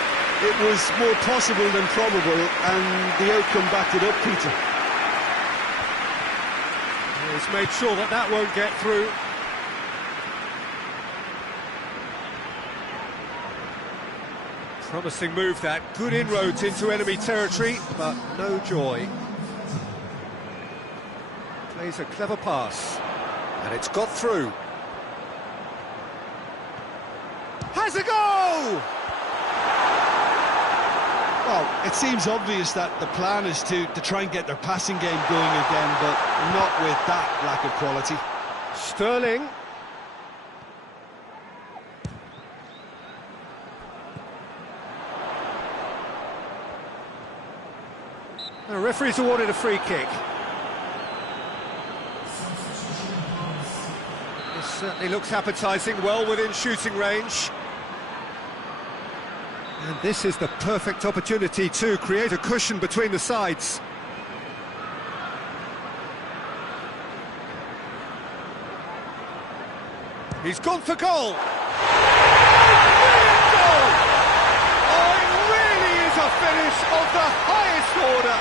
It was more possible than probable, and the outcome backed it up, Peter. He's made sure that that won't get through. Promising move that, good inroads into enemy territory, but no joy. Plays a clever pass, and it's got through. Has a go! Well, it seems obvious that the plan is to try and get their passing game going again, but not with that lack of quality. Sterling. The referee's awarded a free kick. This certainly looks appetising, well within shooting range. And this is the perfect opportunity to create a cushion between the sides. He's gone for goal! Brilliant goal! Oh, it really is a finish of the highest order!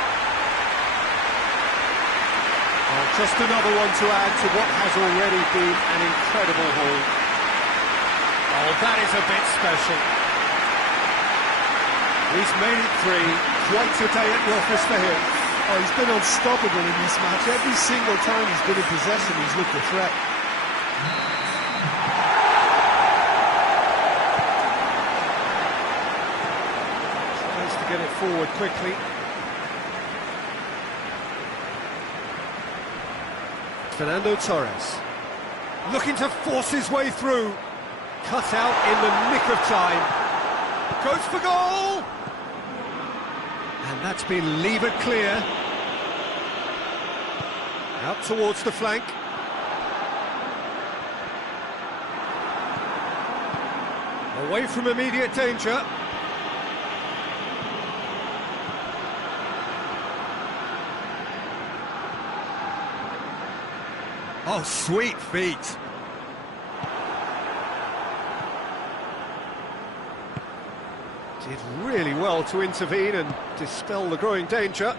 Oh, just another one to add to what has already been an incredible haul. Oh, that is a bit special. He's made it three, quite a day at the office for him. Oh, he's been unstoppable in this match. Every single time he's been in possession, he's looked a threat. Tries to get it forward quickly. Fernando Torres, looking to force his way through. Cut out in the nick of time. Goes for goal! And that's been levered clear. Out towards the flank. Away from immediate danger. Oh, sweet feet. Did really well to intervene and dispel the growing danger.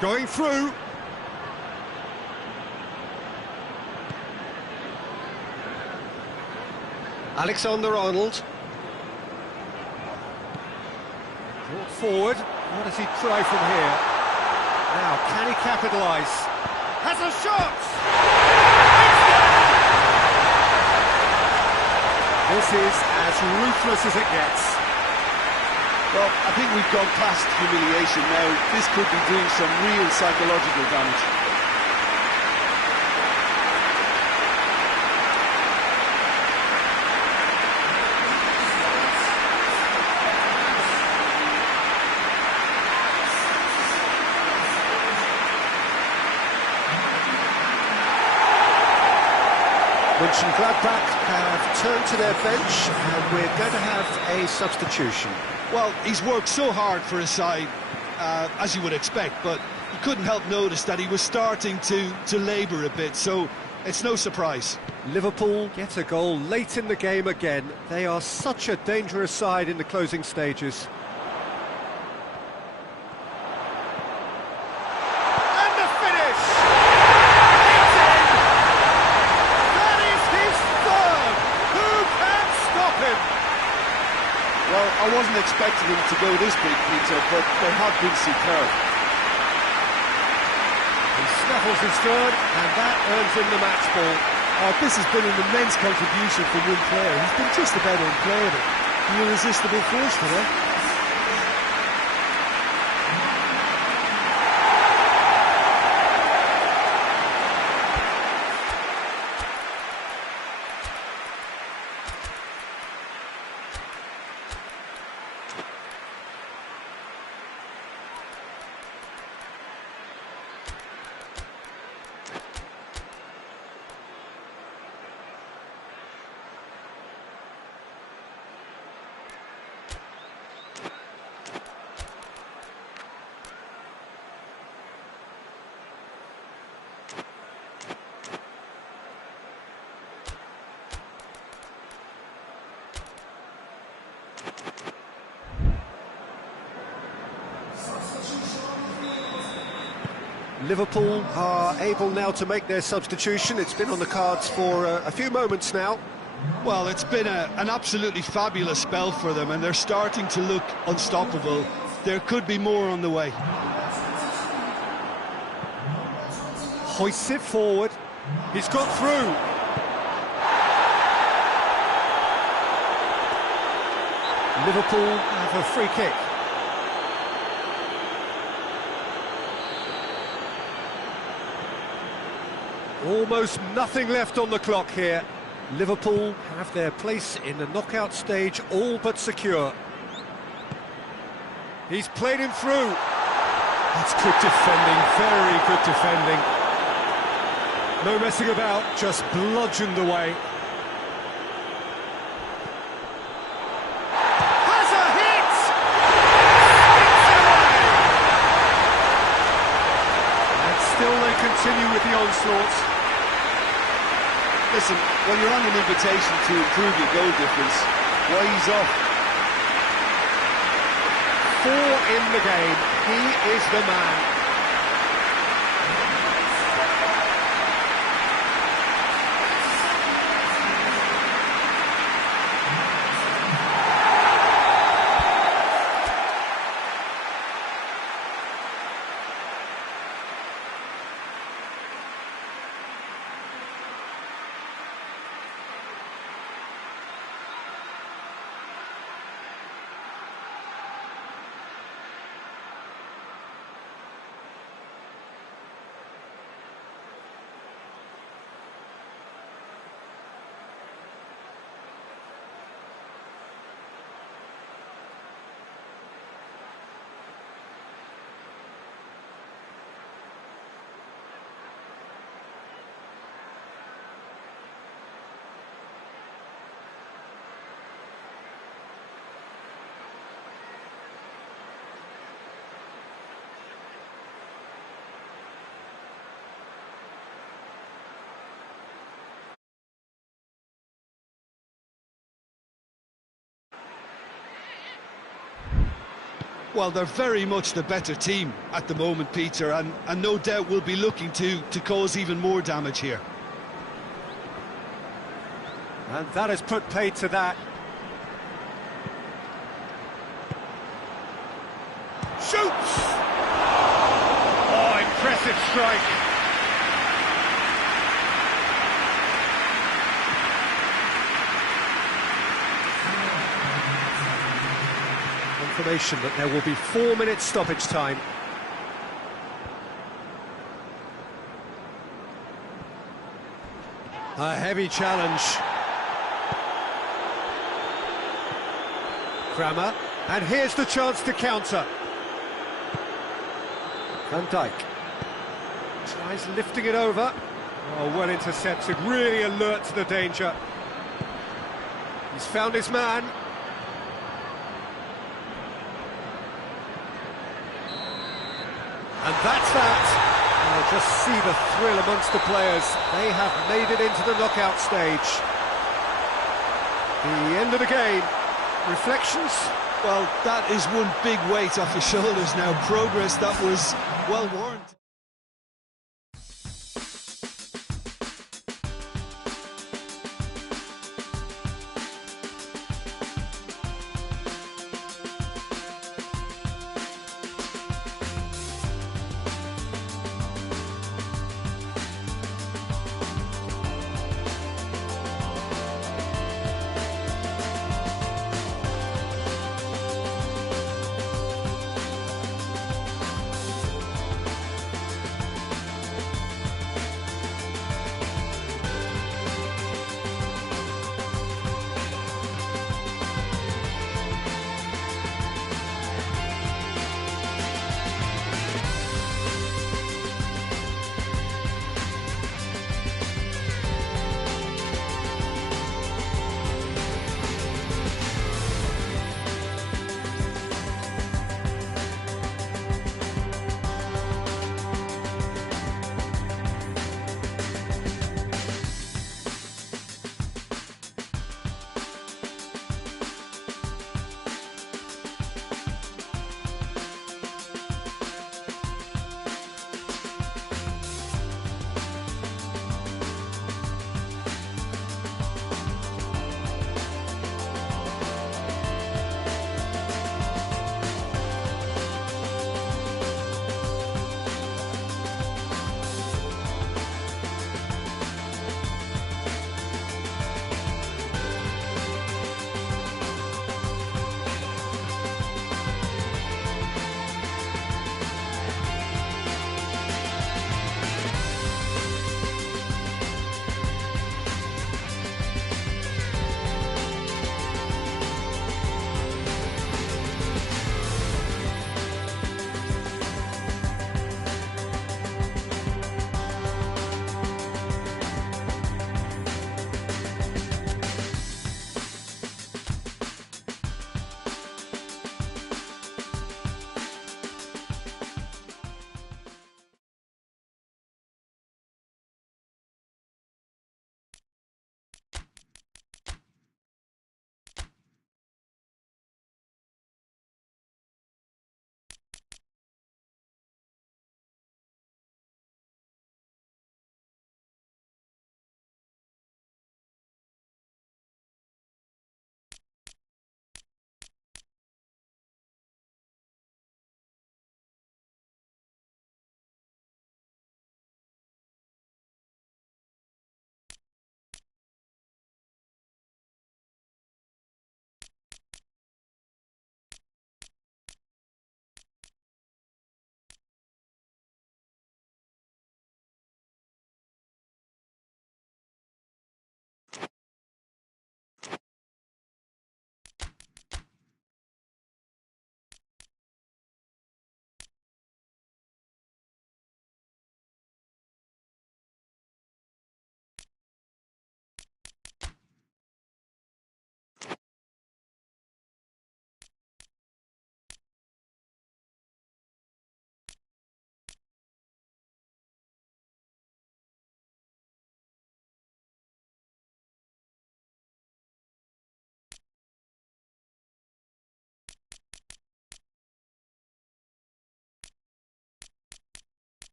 Going through. Alexander-Arnold. Brought forward. What does he try from here? Now, can he capitalise? Has a shot! This is as ruthless as it gets. Well, I think we've gone past humiliation now. This could be doing some real psychological damage. Mönchengladbach have turned to their bench and we're going to have a substitution. Well, he's worked so hard for his side, as you would expect, but you couldn't help notice that he was starting to labour a bit, so it's no surprise. Liverpool get a goal late in the game again. They are such a dangerous side in the closing stages. And the finish! It's in! That is his third! Who can stop him? Well, I wasn't expecting him to go this big, Peter, but they have been superb. He snaffles his third, and that earns him the match ball. This has been an immense contribution from one player. He's been just about unplayable. The irresistible force today. Liverpool are able now to make their substitution. It's been on the cards for a few moments now. Well, it's been an absolutely fabulous spell for them, and they're starting to look unstoppable. There could be more on the way. Hoists it forward. He's got through. Liverpool have a free kick. Almost nothing left on the clock here. Liverpool have their place in the knockout stage all but secure. He's played him through. That's good defending, very good defending. No messing about, just bludgeoned away. Has a hit! And still they continue with the onslaught. Listen, when you're on an invitation to improve your goal difference, why he's off? 4 in the game, he is the man. Well, they're very much the better team at the moment, Peter, and no doubt will be looking to cause even more damage here. And that has put paid to that. Shoots! Oh, impressive strike. Confirmation that there will be 4 minutes stoppage time. A heavy challenge. Kramer, and here's the chance to counter. Van Dijk tries lifting it over. Oh, well intercepted, really alert to the danger. He's found his man. And that's that. I'll just see the thrill amongst the players. They have made it into the knockout stage. The end of the game. Reflections? Well, that is one big weight off your shoulders now. Progress that was well warranted.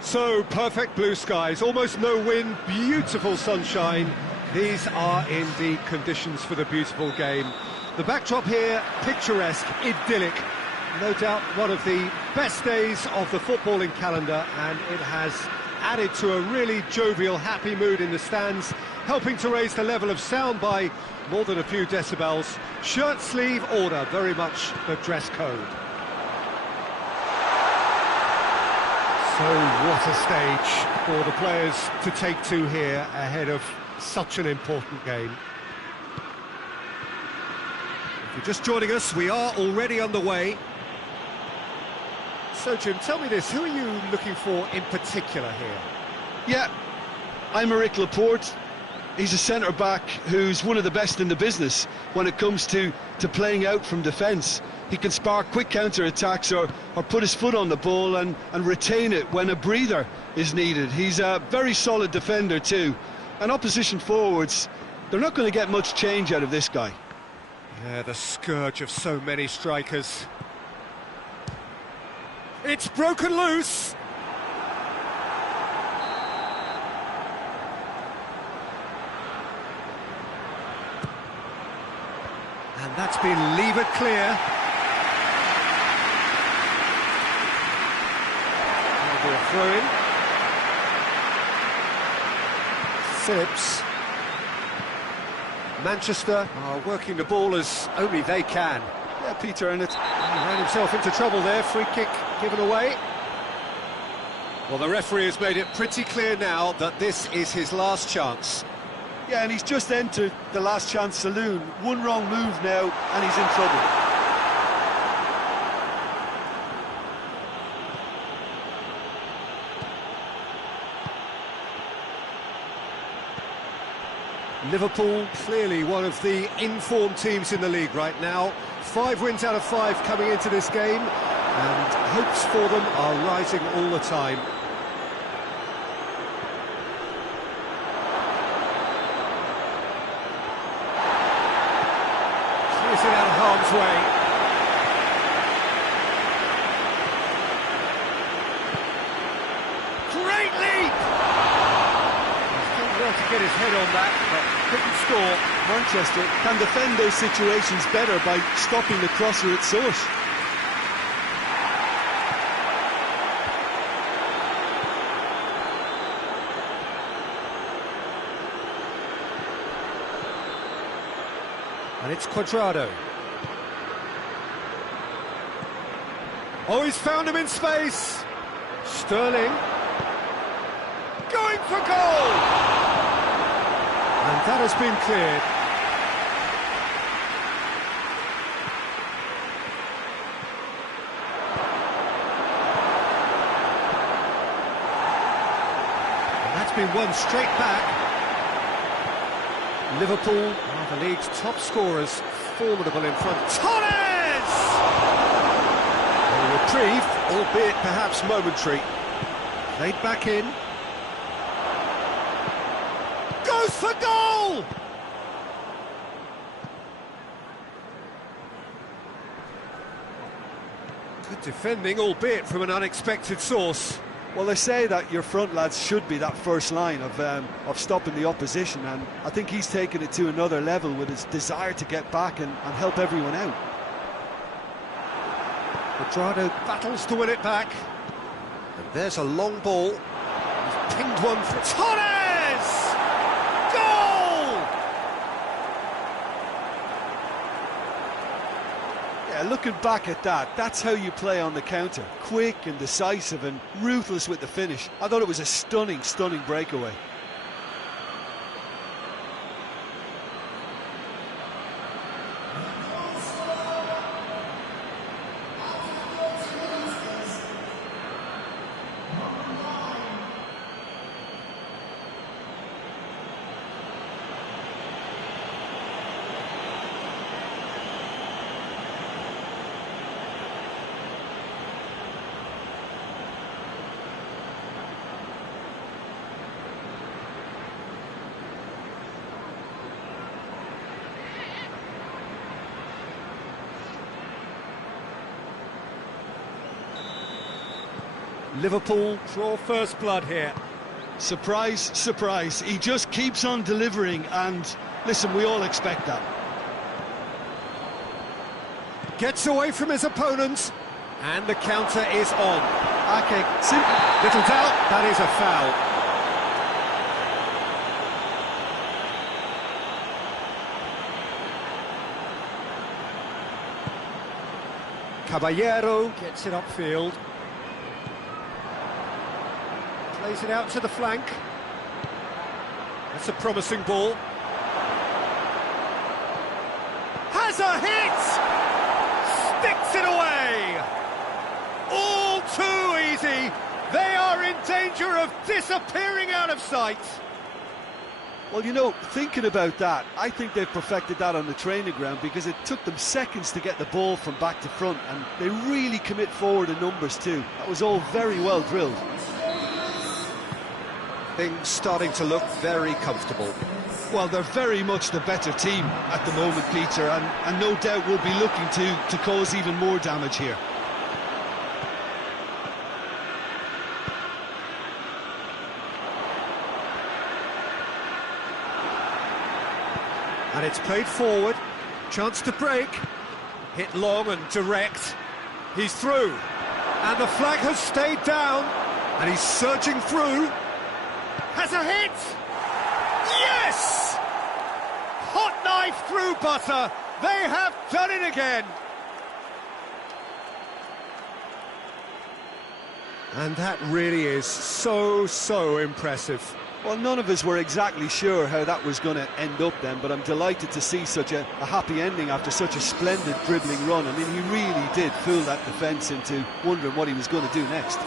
So, perfect blue skies, almost no wind, beautiful sunshine. These are indeed conditions for the beautiful game. The backdrop here, picturesque, idyllic. No doubt one of the best days of the footballing calendar, and it has added to a really jovial, happy mood in the stands, helping to raise the level of sound by more than a few decibels. Shirt sleeve order, very much the dress code. So what a stage for the players to take to here ahead of such an important game. If you're just joining us, we are already underway. So Jim, tell me this, who are you looking for in particular here? Yeah, I'm Eric Laporte. He's a centre-back who's one of the best in the business when it comes to playing out from defence. He can spark quick counter-attacks or put his foot on the ball and retain it when a breather is needed. He's a very solid defender too. And opposition forwards, they're not going to get much change out of this guy. Yeah, the scourge of so many strikers. It's broken loose! And that's been levered clear. That'll be a throw-in. Phillips. Manchester are working the ball as only they can. Yeah, Peter, and he ran himself into trouble there, free kick given away. Well, the referee has made it pretty clear now that this is his last chance. Yeah, and he's just entered the last chance saloon. One wrong move now, and he's in trouble. Liverpool, clearly one of the informed teams in the league right now. 5 wins out of 5 coming into this game, and hopes for them are rising all the time. Clears it out of harm's way. Great leap! He's done well to get his head on that, but couldn't score. Manchester can defend those situations better by stopping the crosser at source. And it's Cuadrado. Oh, he's found him in space. Sterling. Going for goal! And that has been cleared. And that's been won straight back. Liverpool are the league's top scorers, formidable in front. Torres! A reprieve, albeit perhaps momentary. Played back in. Goes for goal! Good defending, albeit from an unexpected source. Well, they say that your front lads should be that first line of stopping the opposition, and I think he's taken it to another level with his desire to get back and help everyone out. Cuadrado battles to win it back. And there's a long ball. He's pinged one for Torres! Goal! Yeah, looking back at that, that's how you play on the counter. Quick and decisive and ruthless with the finish. I thought it was a stunning, stunning breakaway. Liverpool draw first blood here. Surprise, surprise. He just keeps on delivering, and listen, we all expect that. Gets away from his opponents, and the counter is on. Okay, simple. Little doubt, that is a foul. Caballero gets it upfield. Plays it out to the flank. That's a promising ball. Has a hit! Sticks it away! All too easy! They are in danger of disappearing out of sight! Well, you know, thinking about that, I think they've perfected that on the training ground, because it took them seconds to get the ball from back to front, and they really commit forward in numbers too. That was all very well drilled. Things starting to look very comfortable. Well, they're very much the better team at the moment, Peter, and no doubt will be looking to cause even more damage here. And it's played forward, chance to break, hit long and direct, he's through, and the flag has stayed down, and he's surging through, has a hit, yes! Hot knife through butter, they have done it again! And that really is so impressive. Well, none of us were exactly sure how that was going to end up then, but I'm delighted to see such a happy ending after such a splendid dribbling run. I mean, he really did fool that defence into wondering what he was going to do next.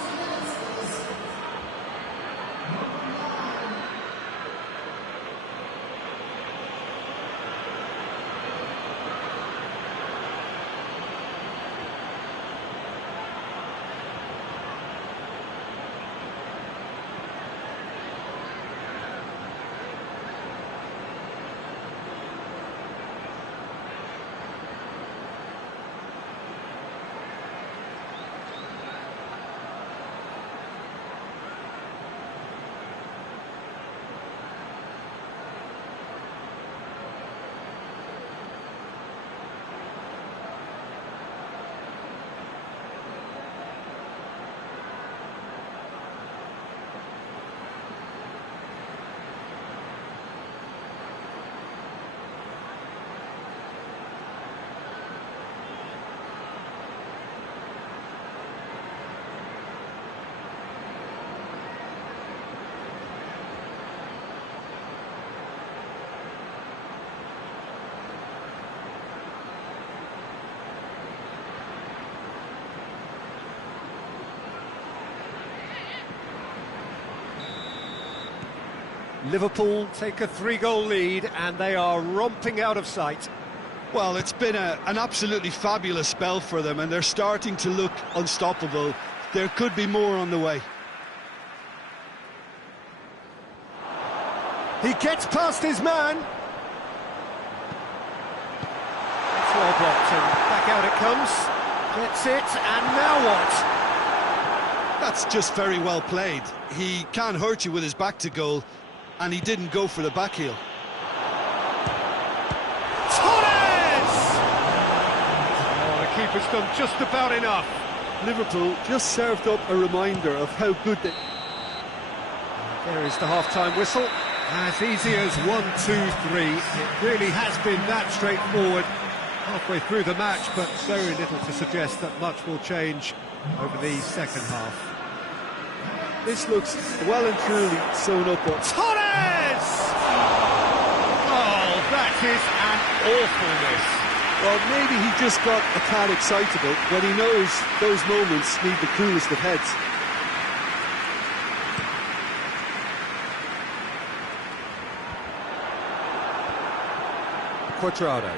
Liverpool take a 3-goal lead, and they are romping out of sight. Well, it's been an absolutely fabulous spell for them, and they're starting to look unstoppable. There could be more on the way. He gets past his man. It's well blocked, and back out it comes. Gets it, and now what? That's just very well played. He can't hurt you with his back to goal, and he didn't go for the back heel. Torres! Oh, the keeper's done just about enough. Liverpool just served up a reminder of how good they... There is the half-time whistle. As easy as 1, 2, 3. It really has been that straightforward halfway through the match, but very little to suggest that much will change over the second half. This looks well and truly sewn up. Torres! Oh, that is an awful miss. Well, maybe he just got a tad excitable, but he knows those moments need the coolest of heads. Cuadrado.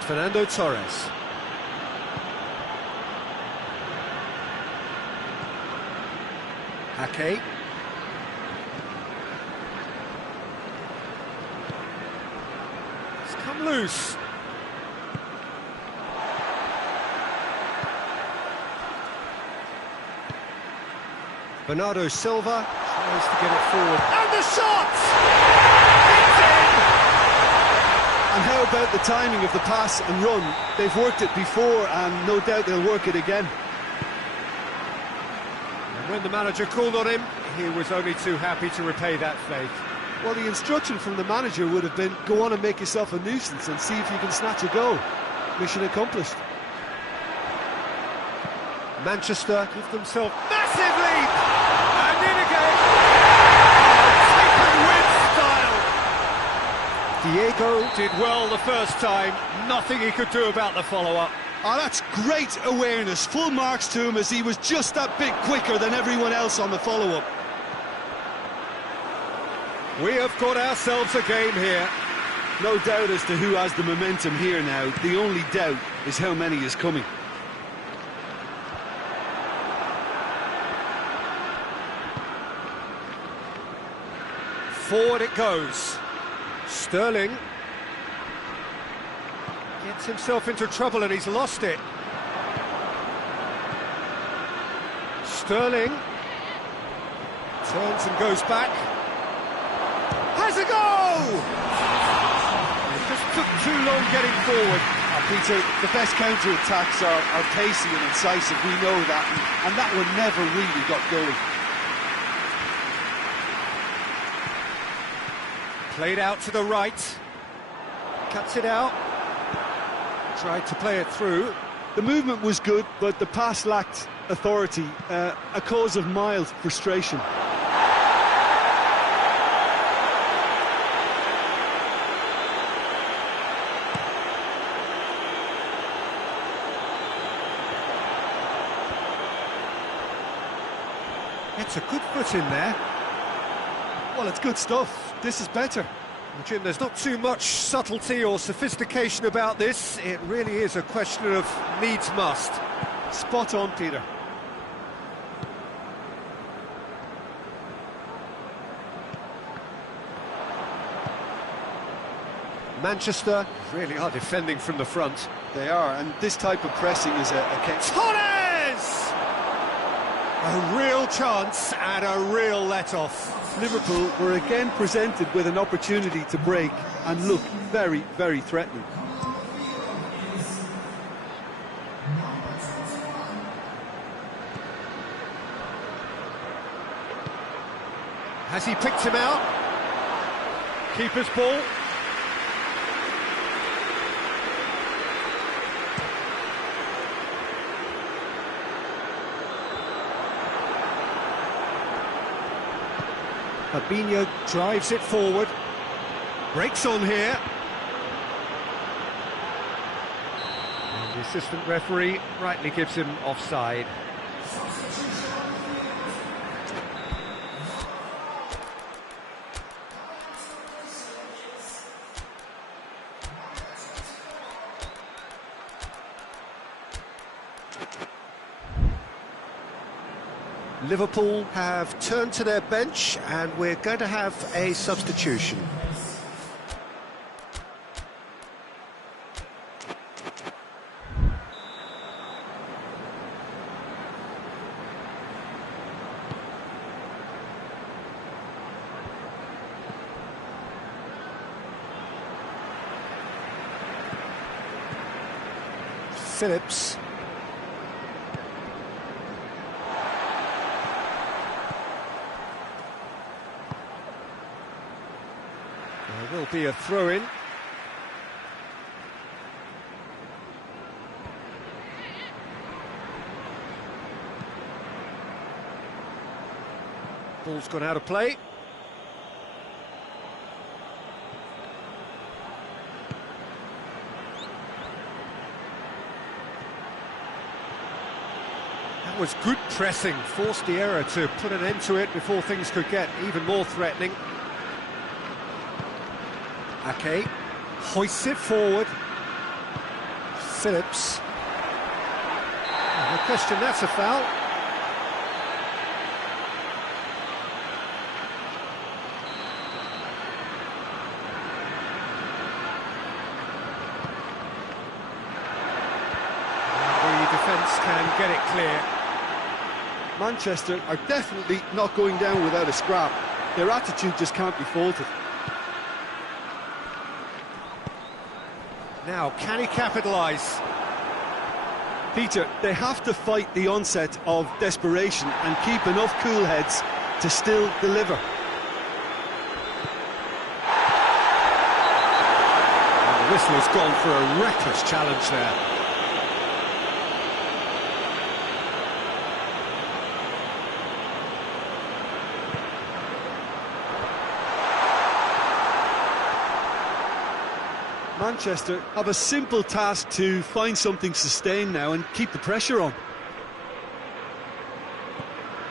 Fernando Torres. Ake. It's come loose. Bernardo Silva tries to get it forward. And the shot! It's in! And how about the timing of the pass and run? They've worked it before, and no doubt they'll work it again. And when the manager called on him, he was only too happy to repay that faith. Well, the instruction from the manager would have been, go on and make yourself a nuisance and see if you can snatch a goal. Mission accomplished. Manchester give themselves massive lead! And in again! Taken with style! Diego did well the first time, nothing he could do about the follow-up. Oh, that's great awareness. Full marks to him, as he was just that bit quicker than everyone else on the follow-up. We have got ourselves a game here. No doubt as to who has the momentum here now. The only doubt is how many is coming. Forward it goes. Sterling gets himself into trouble and he's lost it. Sterling turns and goes back. Has a goal! It just took too long getting forward. Peter, the best counter-attacks are pacey and incisive, we know that, and that one never really got going. Played out to the right, cuts it out, tried to play it through. The movement was good, but the pass lacked authority, a cause of mild frustration. It's a good foot in there. Well, it's good stuff. This is better. Well, Jim, there's not too much subtlety or sophistication about this. It really is a question of needs must. Spot on, Peter. Manchester really are defending from the front. They are, and this type of pressing is a case. Torres! A real chance and a real let-off. Liverpool were again presented with an opportunity to break and look very, very threatening. Has he picked him out? Keeper's ball. Fabinho drives it forward, breaks on here. And the assistant referee rightly gives him offside. Liverpool have turned to their bench and we're going to have a substitution. Phillips. There will be a throw-in. Ball's gone out of play. That was good pressing, forced the error to put an end to it before things could get even more threatening. Ake hoists it forward. Phillips. Oh, no question, that's a foul. And the defence can get it clear. Manchester are definitely not going down without a scrap. Their attitude just can't be faulted. Now, can he capitalise? Peter, they have to fight the onset of desperation and keep enough cool heads to still deliver. And the whistle has gone for a reckless challenge there. Manchester have a simple task to find something sustained now and keep the pressure on.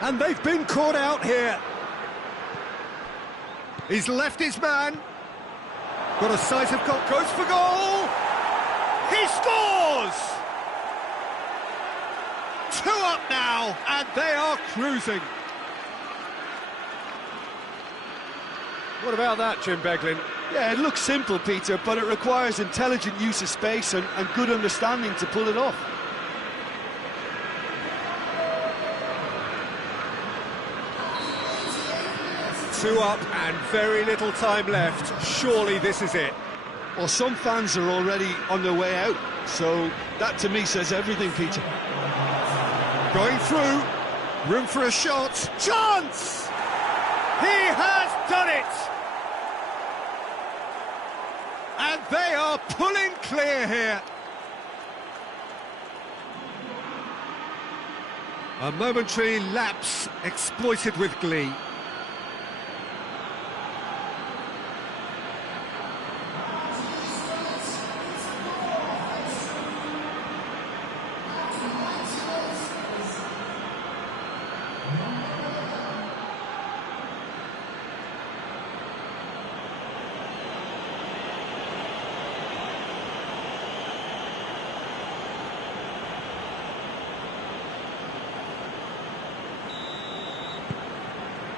And they've been caught out here. He's left his man. Got a sight of goal, goes for goal. He scores! 2 up now, and they are cruising. What about that, Jim Beglin? Yeah, it looks simple, Peter, but it requires intelligent use of space and good understanding to pull it off. Two up and very little time left. Surely this is it. Well, some fans are already on their way out, so that to me says everything, Peter. Going through, room for a shot. Chance! He has done it! And they are pulling clear here. A momentary lapse exploited with glee.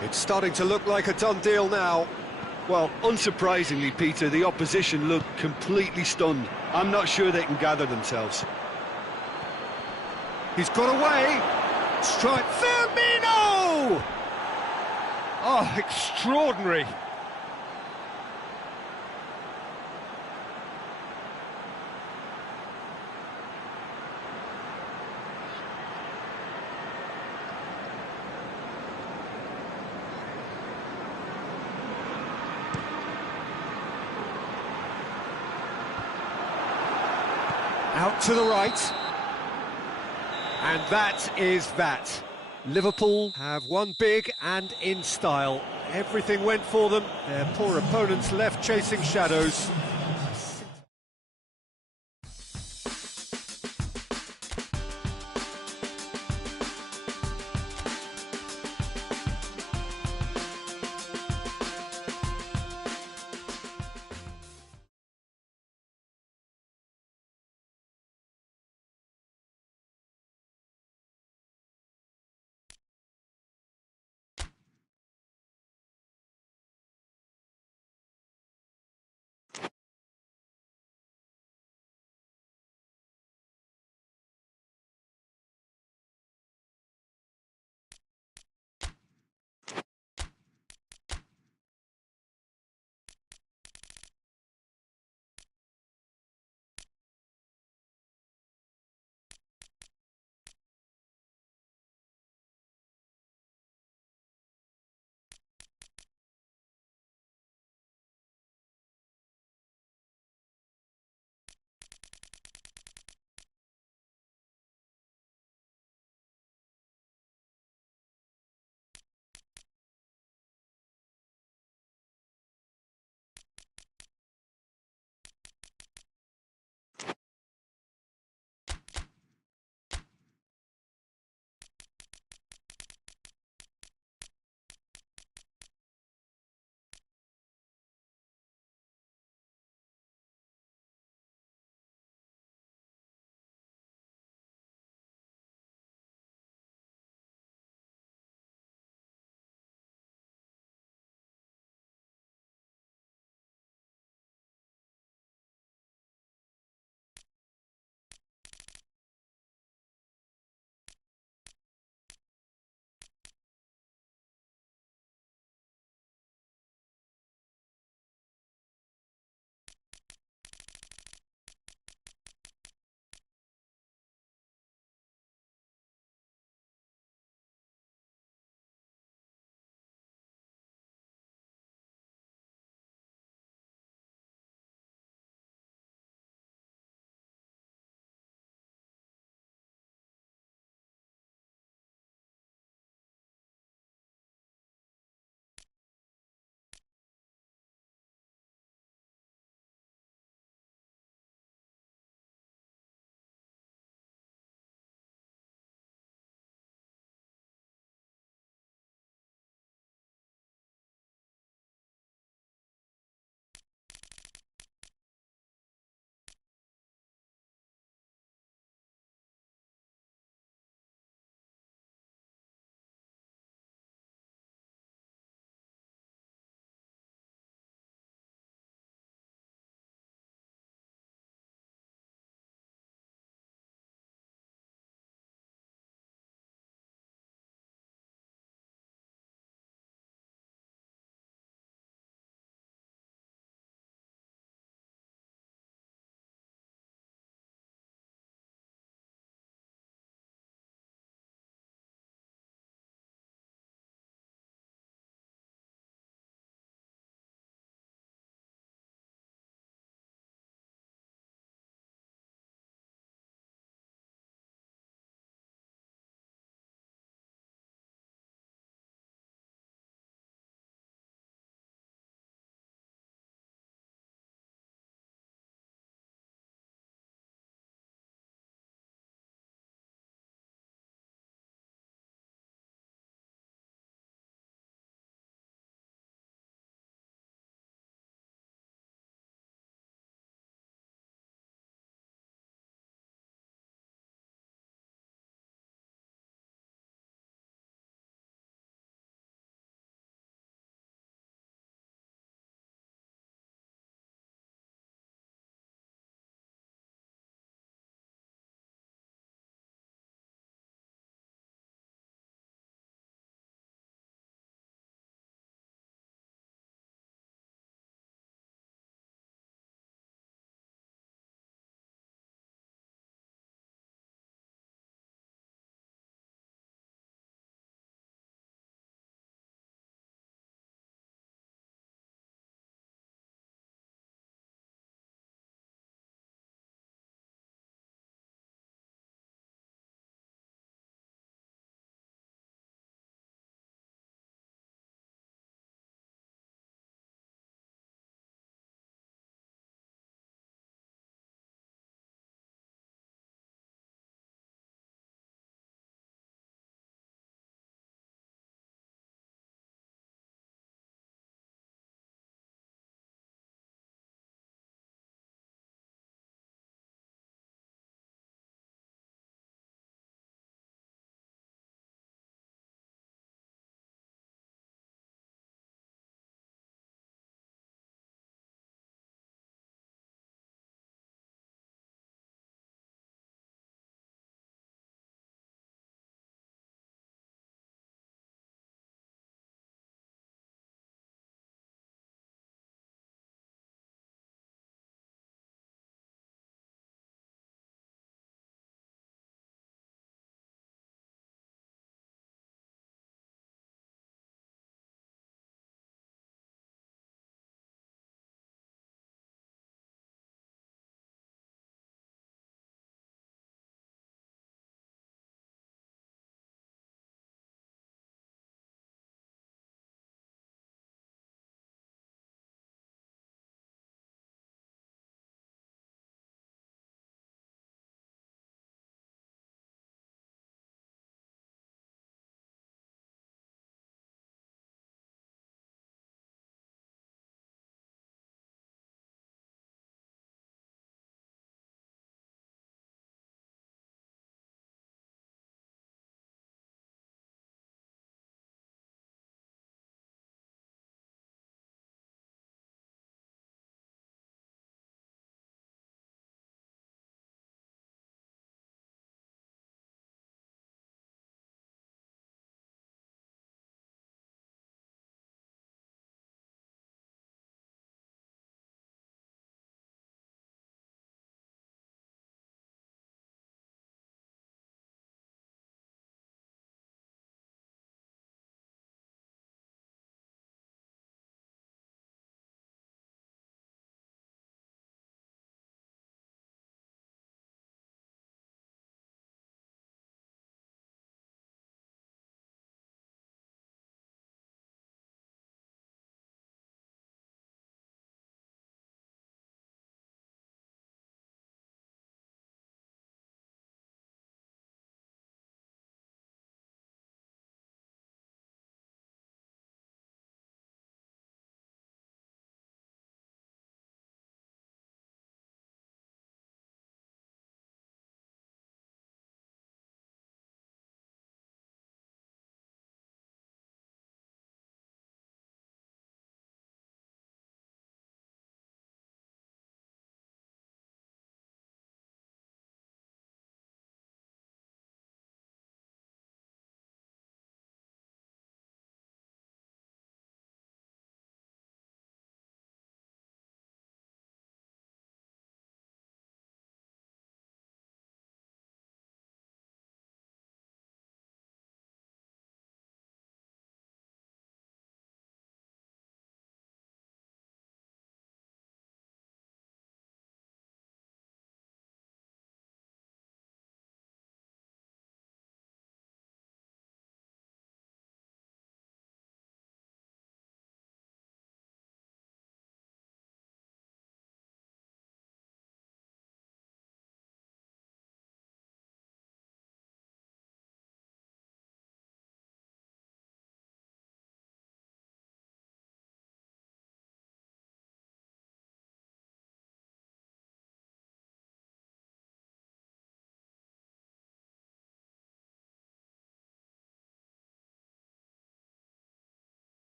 It's starting to look like a done deal now. Well, unsurprisingly, Peter, the opposition look completely stunned. I'm not sure they can gather themselves. He's got away. Strike. Firmino! Oh, extraordinary. Out to the right. And that is that. Liverpool have won big and in style. Everything went for them. Their poor opponents left chasing shadows.